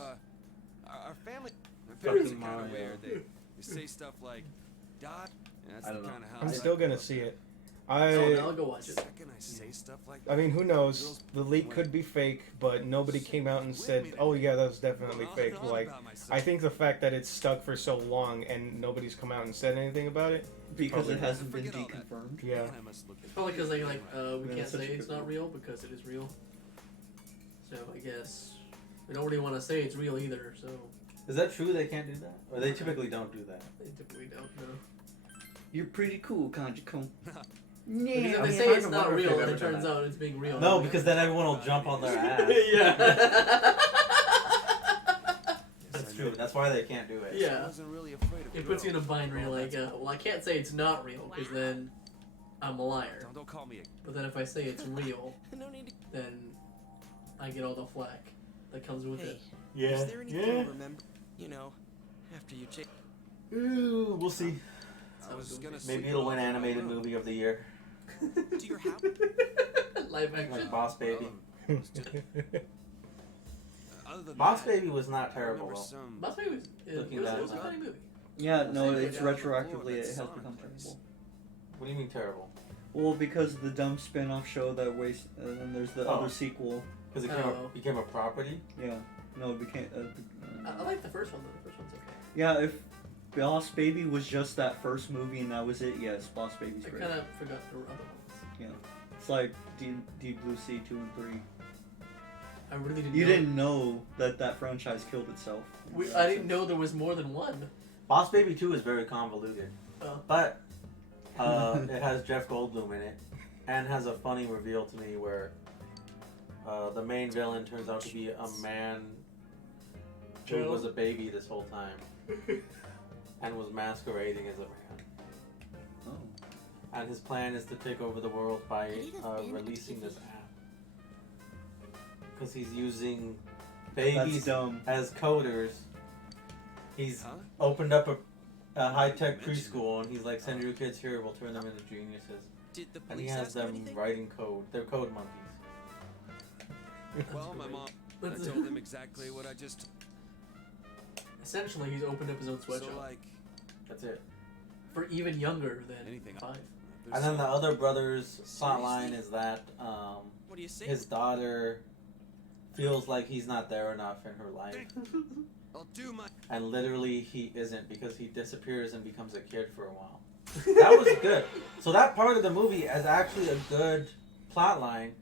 our family, my Fucking parents are kind Mario. of weird. They say stuff like, "Dot," and that's I the don't know. kind of house I'm I still grew gonna up see in. it. So I'll go watch The it. second I say stuff like I mean, who knows? Girls The leak when- could be fake, but nobody came out and said, "Oh yeah, that's definitely Going on fake." and on Like, about myself. I think the fact that it's stuck for so long and nobody's come out and said anything about it. Because Probably it hasn't been Forget all that. deconfirmed. Yeah. Man, I must look It's probably because we Man, can't that's such say a it's good not one. real because it is real. So I guess we don't really want to say it's real either. So Is that true they can't do that? Or they typically don't do that? they typically don't know. You're pretty cool, Kanji-kun. Because Yeah. if I'm they say trying it's to not wonder if real they've and it ever done turns that. out it's being real. No, because then everyone will jump on their ass. yeah. That's true. That's why they can't do it. I Yeah. wasn't really afraid of It puts you in a girls. binary Well, like, that's- well, I can't say it's not real because then I'm a liar. Don't call me a. But then if I say it's real, No need to. then I get all the flack that comes with Hey, it. Yeah. is there anything Yeah. to remember? You know, after you check. Ooh, we'll see. I was gonna Maybe sleep it'll all win in my animated room. movie of the year. To your house. Live action. Like Boss Baby. Other than Boss that, Baby was not I terrible remember though. some. Boss Baby was, Looking it was back a now. funny movie. Yeah, no, Same it's guy on the floor, retroactively it that has Sonic become place. terrible. What do you mean terrible? Well, because the dumb spin-off show that waste, and then there's the Oh. other sequel. Because it Oh. became a property? Yeah, no, it became. I like the first one though. The first one's okay. Yeah, if Boss Baby was just that first movie and that was it, yes, Boss Baby's I great. kind of forgot the other ones. Yeah, it's like Deep Blue Sea 2 and 3. I really didn't. You know. didn't know that franchise killed itself. I didn't know there was more than one. Boss Baby 2 is very convoluted. Oh. But it has Jeff Goldblum in it. And has a funny reveal to me where the main villain turns out to be a man who Joe? was a baby this whole time. And was masquerading as a man. Oh. And his plan is to take over the world by Could it have been releasing TV? this app. Because he's using That's babies dumb. as coders. He's Huh? opened up a high-tech preschool, and he's like, send your kids here, we'll turn them into geniuses. Did the And he police has ask you them anything? writing code. They're code monkeys. Well, my great. mom. I That's- told him exactly what I just. Essentially, he's opened up his own So sweatshop like That's it. for even younger than anything. 5. And then the other brother's plotline is that What do you say? his daughter feels like he's not there enough in her life. I'll do my. And literally he isn't, because he disappears and becomes a kid for a while. That was good. So that part of the movie is actually a good plot line,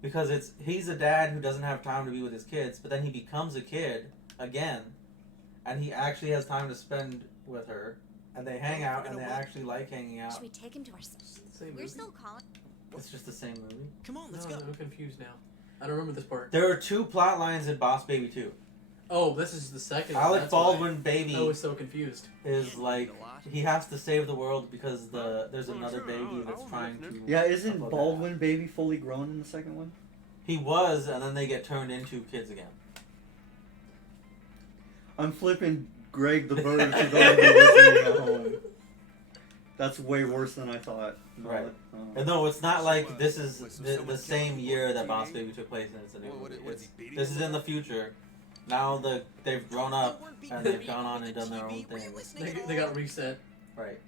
because he's a dad who doesn't have time to be with his kids, but then he becomes a kid again, and he actually has time to spend with her, and they hang out, and they actually like hanging out. Should we take him to our... Same We're movie? still calling... It's just the same movie. Come on, let's No, go. I'm confused now. I don't remember this part. There are 2 plot lines in Boss Baby 2. Oh, this is the second one. Alec That's why Baldwin Baby I was so confused. is like, he has to save the world because there's another baby that's trying to... Yeah, isn't upload Baldwin baby fully grown in the second one? He was, and then they get turned into kids again. I'm flipping Greg the Bird to those of you listening at home. That's way worse than I thought. Right. Oh. And no, it's not So, like this is wait, so the someone same killed year that a Boss teenager? Baby took place, and it's a new What movie. is he beating This is in the future. Now they've grown up, They weren't beating and they've the gone baby on with and the done their TV. own Were you thing. listening They, at they all? got reset. Right.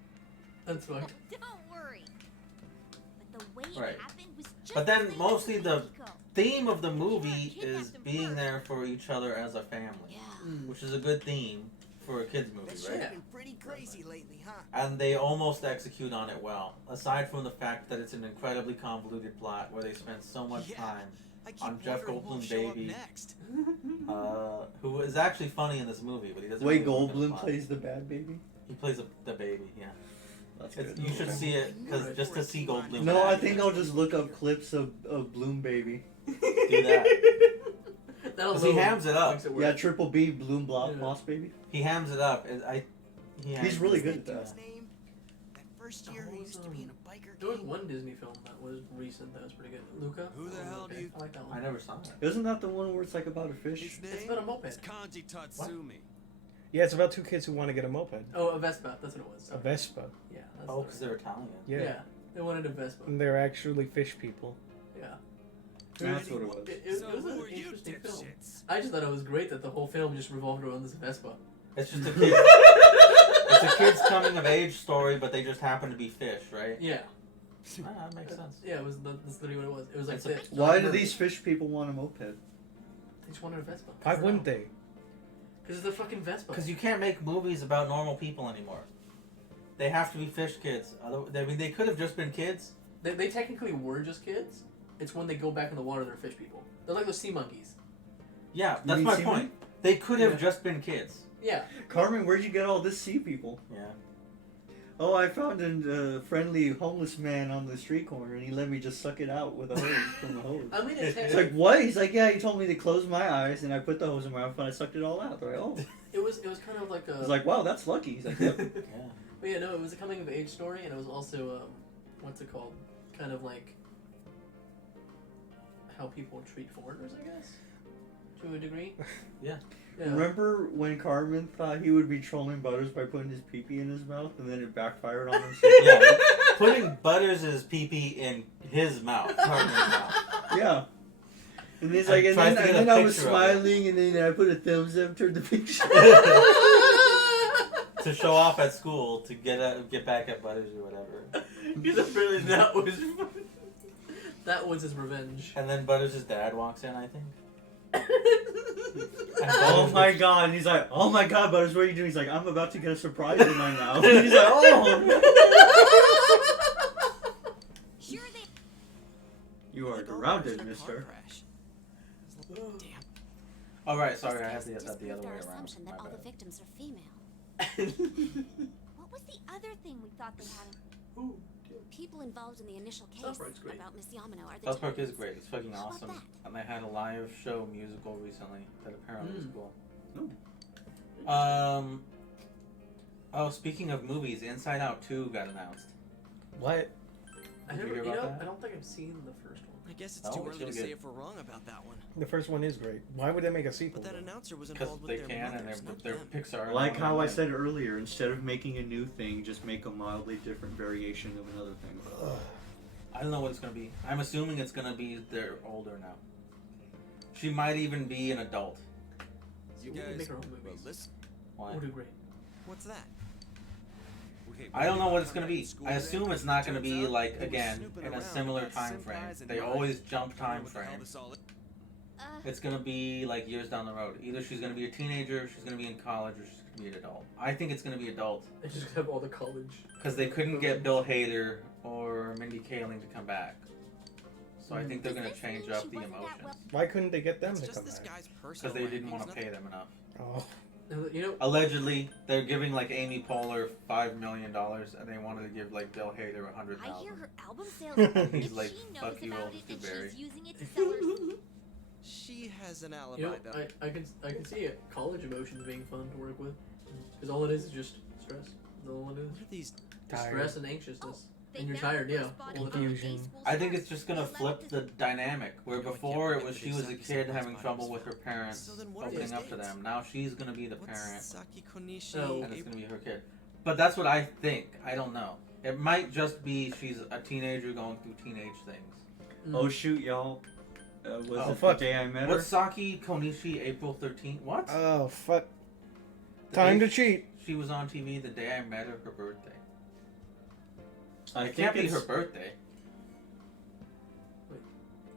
That's fine. Don't worry. But the way Right. it happened was just But then the same mostly as the Mexico. theme of the movie Kidnapped is him being first. there for each other as a family, Yeah. which is a good theme for a kids movie, That shit right? has been pretty crazy lately, huh? And they almost execute on it well, aside from the fact that it's an incredibly convoluted plot where they spend so much Yeah. time I keep on Jeff wondering who'll Goldblum show up baby. next. Who is actually funny in this movie, but he doesn't. Wait, really work in the Goldblum plot. plays the bad baby? He plays the baby, yeah. That's It's, good. you should see it because just to see Goldblum. No, I act, think I'll just look up clips of Bloom Baby. do that. That'll 'Cause he hams it up. makes work. Yeah, Triple B, Bloom Yeah. Boss Baby. He hams it up. He's really good at that. His name? That first year he used to be in a biker There was gang. one Disney film that was recent that was pretty good. Luca? Who the Oh, hell okay. do you- I like that I one. never saw it. Isn't that the one where it's like about a fish? His name It's about a moped. is Kanji Tatsumi. Yeah, it's about 2 kids who want to get a moped. Oh, a Vespa. That's what it was. A Vespa. Yeah. That's Oh, the because right- they're Italian. Yeah. They wanted a Vespa. And they're actually fish people. Yeah. That's what it was. It So was who an are you interesting film. dipshits? I just thought it was great that the whole film just revolved around this Vespa. It's just a kid. It's a kid's coming of age story, but they just happen to be fish, right? Yeah. Ah, that makes sense. Yeah, it was. That's literally what it was. It was like It's a- fish. Why do these fish people want a moped? They just wanted a Vespa. Why wouldn't they? Because it's the fucking Vespa. Because you can't make movies about normal people anymore. They have to be fish kids. I mean, they could have just been kids. They technically were just kids. It's when they go back in the water they're fish people. They're like those sea monkeys. Yeah, You that's mean my sea point. They could have Yeah. just been kids. Yeah. Carmen, where'd you get all this sea people? Yeah. Oh, I found a friendly homeless man on the street corner, and he let me just suck it out with a hose from the hose. I mean, It's like, what? He's like, yeah, he told me to close my eyes, and I put the hose in my mouth, and I sucked it all out. They're like, oh. it was kind of like a. I was like, wow, that's lucky. He's like, yep. Yeah. But yeah, no, it was a coming of age story, and it was also what's it called? Kind of like how people treat foreigners, I guess, to a degree. Yeah. Yeah. Remember when Carmen thought he would be trolling Butters by putting his pee-pee in his mouth, and then it backfired on him? Yeah. Putting Butters' pee-pee in his mouth. Carmen's mouth. Yeah. And he's I like, and tried then, to get and a then I was picture of it. smiling, and then I put a thumbs up toward the picture. To show off at school to get back at Butters or whatever. Because apparently that was his revenge. And then Butters' dad walks in, I think. And Oh Butters my looks- god, and he's like, oh my god, Butters, what are you doing? He's like, I'm about to get a surprise in my mouth. And he's like, oh! Sure they... You are Like, oh, grounded, there's a car mister. crash. Damn. Oh, right, sorry, This I had case to get just that the other proved way our around. assumption My that all the bad. victims are female. What was the other thing we thought they had? Ooh. People involved in the initial case South Park's great. about Miss Yamano are the South Park is Titans. great. It's fucking How about awesome. that? And they had a live show musical recently that apparently was Mm. cool. Oh. Oh, speaking of movies, Inside Out 2 got announced. What? I Did you never, hear you about know, that? I don't think I've seen the first one. I guess it's No, too it's early still to good. say if we're wrong about that one. The first one is great. Why would they make a sequel? But that though? announcer was Because involved with they their can, and mothers, not they're them. Pixar. Like how I They- said earlier, instead of making a new thing, just make a mildly different variation of another thing. I don't know what it's gonna be. I'm assuming it's gonna be they're older now. She might even be an adult. So You we can guys, make our own well, movies. listen. Why? We'll do great. What's that? Okay, I don't know what it's coming gonna up be. in school I assume today, it's not gonna turns be out like they were again snooping in a around similar about time senpais frame. and They like, always jump I don't know time what the hell frame. this all is. It's gonna be like years down the road. Either she's gonna be a teenager, she's gonna be in college, or she's gonna be an adult. I think it's gonna be adult I just have all the college. because they couldn't get Bill Hader or Mindy Kaling to come back. So I think they're gonna change up the emotions Why couldn't they get them It's to just come this back? guy's personal because they didn't rankings, want to pay them enough. Oh, You know, Allegedly, they're giving like Amy Poehler $5 million, and they wanted to give like Bill Hader I hear $100,000. her album sales. He's If like, she knows "Fuck you, about I'll it just do and Barry." she's using it to sell her. She has an alibi, you know, though. I can see it. College emotions being fun to work with, because all it is just stress. That's all it is. What are these? Just Tired. stress and anxiousness. They And you're found tired, the yeah, first body all the on time. the Confusion. baseball I think stars. it's just gonna They left flip this- the dynamic where No, I can't before it believe was that she was a Saki kid Senpai's having body trouble was with her found. parents So then what are opening these up to dates? them. Now she's gonna be the What's parent, Saki Konishi? No. and it's gonna be her kid. But that's what I think. I don't know. It might just be she's a teenager going through teenage things. Oh shoot, y'all! Was Oh, it fuck. the day I met her? What's Saki Konishi April 13th? What? oh, fuck! The Time day to cheat. She was on TV the day I met her birthday. I It can't be it's- her birthday.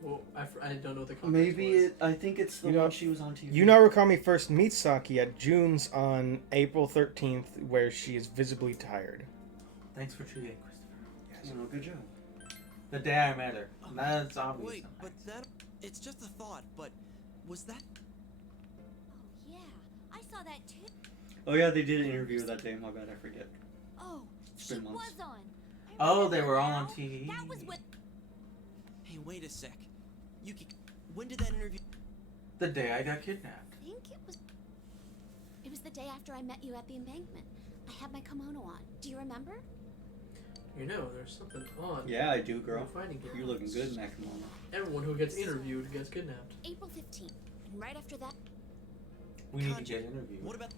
Well, I don't know what the context Maybe was. it. I think it's the You know- one she was on TV. Yunarakami first meets Saki at June's on April 13th, where she is visibly tired. Thanks for cheating, Christopher. You know, good job. The day I met her. That's obvious. Wait, but that... It's just a thought, but... Was that... Oh yeah, I saw that too. Oh yeah, they did an interview that day. My bad, I forget. Oh, It's she been months. was on. I Oh, they remember were all on now. TV. That was when. Hey, wait a sec. Yuki, when did that interview... The day I got kidnapped. I think it was. It was the day after I met you at the embankment. I had my kimono on. Do you remember? You know, there's something on. Yeah, I do, girl. We're finding You're it. looking good in that kimono. Everyone who gets interviewed gets kidnapped. April 15th. And right after that, We need to Kanji, get interviewed. What about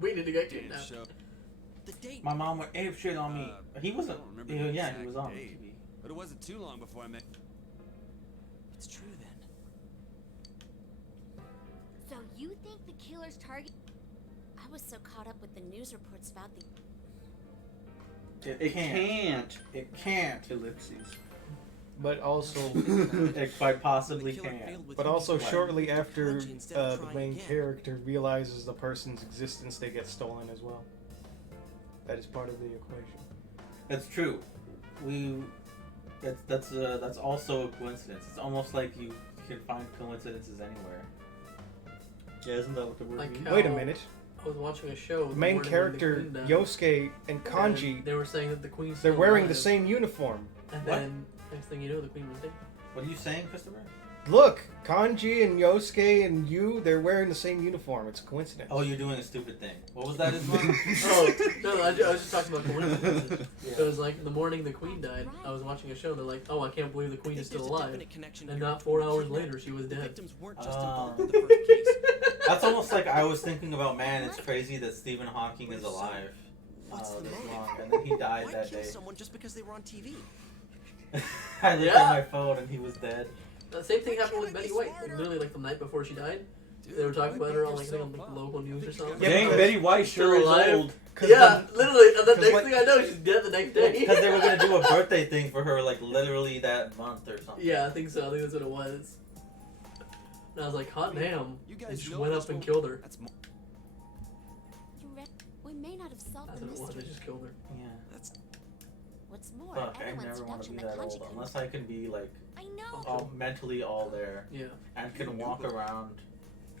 We need to get Damn kidnapped. show. the date? My mom went ape shit on me. He I wasn't. don't remember Yeah, the yeah, exact he was on date, TV. But it wasn't too long before I met. It's true then. so you think the killer's target? I was so caught up with the news reports about the. It can't. It can't. Ellipses. But also, It quite The possibly killer can. failed with but Yuki's also Right. shortly after Kanji instead of the trying main again. character realizes the person's existence, they get stolen as well. That is part of the equation. It's true. That's also a coincidence. It's almost like you can find coincidences anywhere. Yeah, isn't that what the word Like means? how- Wait a minute. I was watching a show. The the main morning when the character queen died, Yosuke and and Kanji, They were saying that the queen's they're still wearing the alive, same uniform. And What? then next thing you know, the queen was dead. What are you saying, Christopher? Look, Kanji and Yosuke and you, they're wearing the same uniform. It's a coincidence. Oh, you're doing a stupid thing. What was that, Islam? Oh no, I was just talking about coincidences. Yeah. It was like the morning the queen died. I was watching a show. and They're like, "Oh, I can't believe the queen I is think still there's a alive." definite connection And here not between 4 hours kidnapping. later, she was The dead. victims weren't just Oh. involved with the first case. That's almost like I was thinking about, man, it's crazy that Stephen Hawking is alive. What's the This motive? long, and then he died Why that kill day. someone just because they were on TV? I looked Yeah. at my phone and he was dead. The same thing happened with Betty White. Like, literally, like the night before she died, Dude, they were talking why about her beat on like, I think on yourself the up? local news or I think something. you Dang, got- Betty White Still sure is alive? old. Yeah, literally. And the 'cause next like- thing I know, she's dead the next day. Because they were gonna do a birthday thing for her, like literally that month or something. Yeah, I think so. I think that's what it was. And I was like, hot damn. You And guys she know went this up and one? killed her. That's mo- You read. We may not have solved That's the what it was. They mystery. just killed her. Yeah. That's What's more, Fuck, I everyone's never want to deduction be that that Kanji old can. unless I can be like I know. all mentally all there Yeah. and can walk around.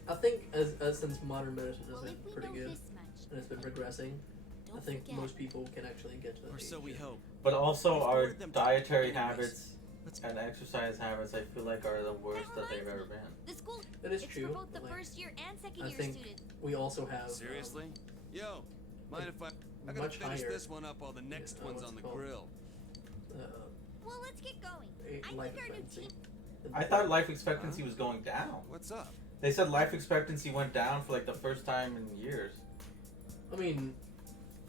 I think as since modern medicine has Well, been if we pretty know good this much, and it's been progressing, I don't think forget. most people can actually get to that or so age, we yeah. hope. But also Let's our board them dietary anyways. habits Let's and exercise habits, I feel like, are the worst that they've ever been. The school. That is It's true. for both the but, like, first year and second I year think students. we also have Seriously? Yo, mind if I gotta much finish higher. this one up while the next Yeah, one's what's on the it called? grill. Uh, Well, let's get going. I Life think our new expectancy. team. I thought life expectancy was going down. What's up? They said life expectancy went down for like the first time in years. I mean,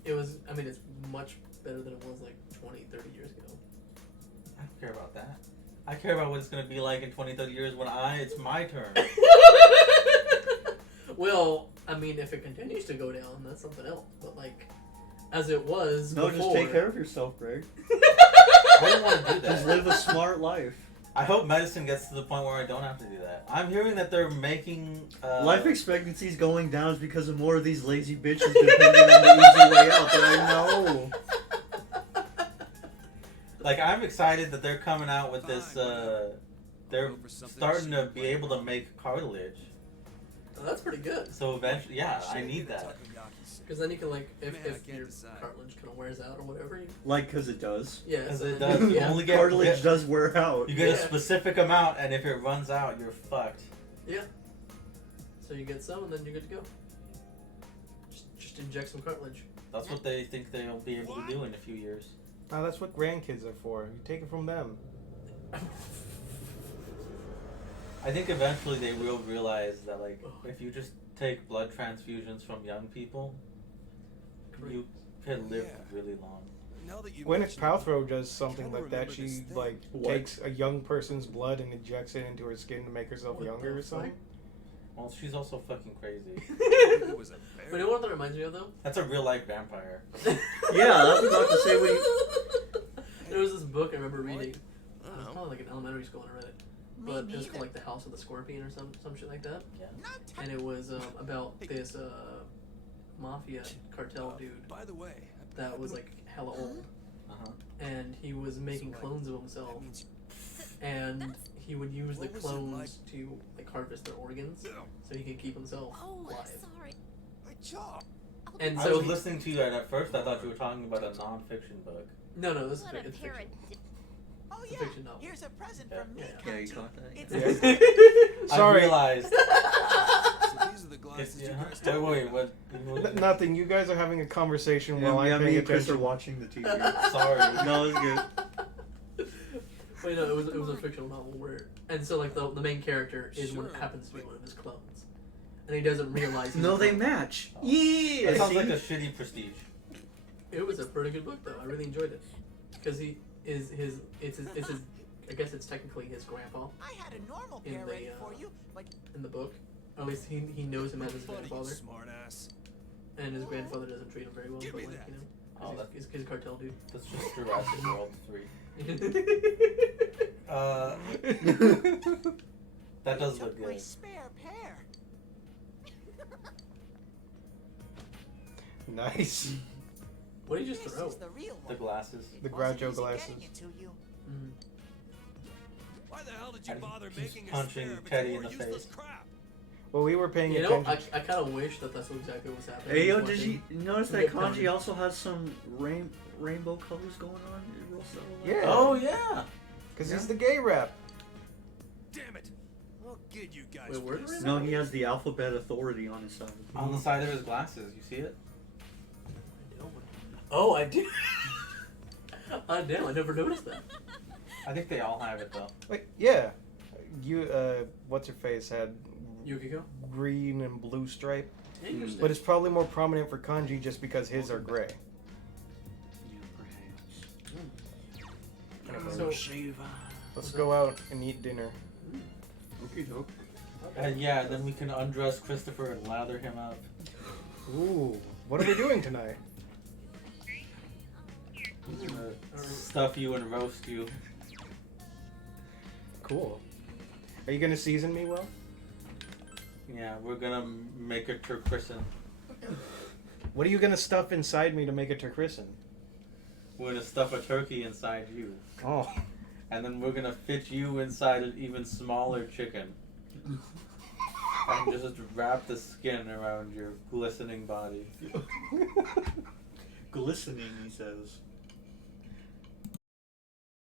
it's much better than it was like 20, 30 years ago. I don't care about that. I care about what it's going to be like in 20, 30 years when it's my turn. Well, I mean, if it continues to go down, that's something else. But like, as it was No, before. just take care of yourself, Greg. I don't want to do that. Just live a smart life. I hope medicine gets to the point where I don't have to do that. I'm hearing that they're making... Life expectancy is going down is because of more of these lazy bitches depending on the easy way out that I know. Like, I'm excited that they're coming out with this, they're Go for something starting to cheap, be right? able to make cartilage. Oh, that's pretty good. So eventually, yeah, I need that. Takoyaki's. Because then you can like, if Man, I can't your decide. cartilage kind of wears out or whatever. Like, because it does. Yeah, Because so it then- does. Yeah. Only get, Cartilage does wear out. you get a Yeah. specific amount, and if it runs out, you're fucked. So you get some, and then you're good to go. Just inject some cartilage. That's what they think they'll be able to do in a few years. Oh, that's what grandkids are for. You take it from them. I think eventually they will realize that, like, if you just take blood transfusions from young people, you can live really long. Now that you Gwyneth mention it, Paltrow does something kinda like that. remember this She thing. like What? takes a young person's blood and injects it into her skin to make herself What younger the or something. Well, she's also fucking crazy. It was a bear. But you know what that reminds me of though? That's a real life vampire. Yeah, I was about to say There was this book I remember reading. It I was don't know. probably like in elementary school when I read it. Me But it was neither. called like The House of the Scorpion or some shit like that. Not And it was about this mafia cartel dude By the way, that was like hella old. Uh-huh. And he was making So, like, clones of himself. that means And he would use the What was it clones like? to like harvest their organs so he could keep himself Oh, alive. sorry. my job. And I so was listening to you, and at first I thought you were talking about a non-fiction book. no, this is What a it's parrot. fiction. Oh It's a yeah. fiction novel. Here's a present Yeah. from me. Yeah. Yeah, you Kanji. caught that. It's Yeah. I Sorry. realized. So these are the glasses you Yeah. guys Wait, talk wait, about. what? Nothing. You guys are having a conversation Yeah, while I'm yeah, me paying and Chris are attention. watching the TV. Sorry. No, it's good. Wait, no, it was a fictional novel where, and so like the main character is one Sure. happens to be one of his clones, and he doesn't realize. he's No, a they clone. match. Oh. Yeah. That sounds see? like a shitty Prestige. It was a pretty good book though. I really enjoyed it because he is his. It's his. I guess it's technically his grandpa I had a normal In pair the, ready for you, but in the book. Or at least he knows him as his Buddy, you grandfather, smart ass. and his grandfather doesn't treat him very well. Give But me like that. you know, Oh, 'cause he's a cartel dude. That's just Jurassic World 3. That does I look took my good. spare pair. Nice. What did you just This throw? is the real The one. glasses. It The wasn't Groucho easy glasses. getting it to you. Mm. Why the hell did you And bother he's making a punching spare if it's Teddy more in the useless face. crap? Well, we were paying You know, attention. I kind of wish that that's exactly what's happening. Hey, yo, He's did watching- you notice We that get Kanji Kanji. also has some rainbow colors going on? Real subtle, like Yeah. that? Oh, yeah! Because Yeah. he's the gay rap. Damn it! I'll get you guys. Wait, for where this. is No, he has the alphabet authority on his side. On the side of his glasses, you see it? Oh, I did. Damn, I never noticed that. I think they all have it, though. Wait, yeah. What's her face had Yukiko? green and blue stripe, Interesting. but it's probably more prominent for Kanji just because his are gray. Yeah, So- perhaps. Let's go out and eat dinner. Okey doke. And yeah, then we can undress Christopher and lather him up. Ooh, what are we doing tonight? He's gonna stuff you and roast you. Cool. Are you gonna season me well? Yeah, we're gonna make a turquoisen. What are you gonna stuff inside me to make a turquoisen? We're gonna stuff a turkey inside you. Oh, And then we're gonna fit you inside an even smaller chicken. And just wrap the skin around your glistening body. Glistening, he says.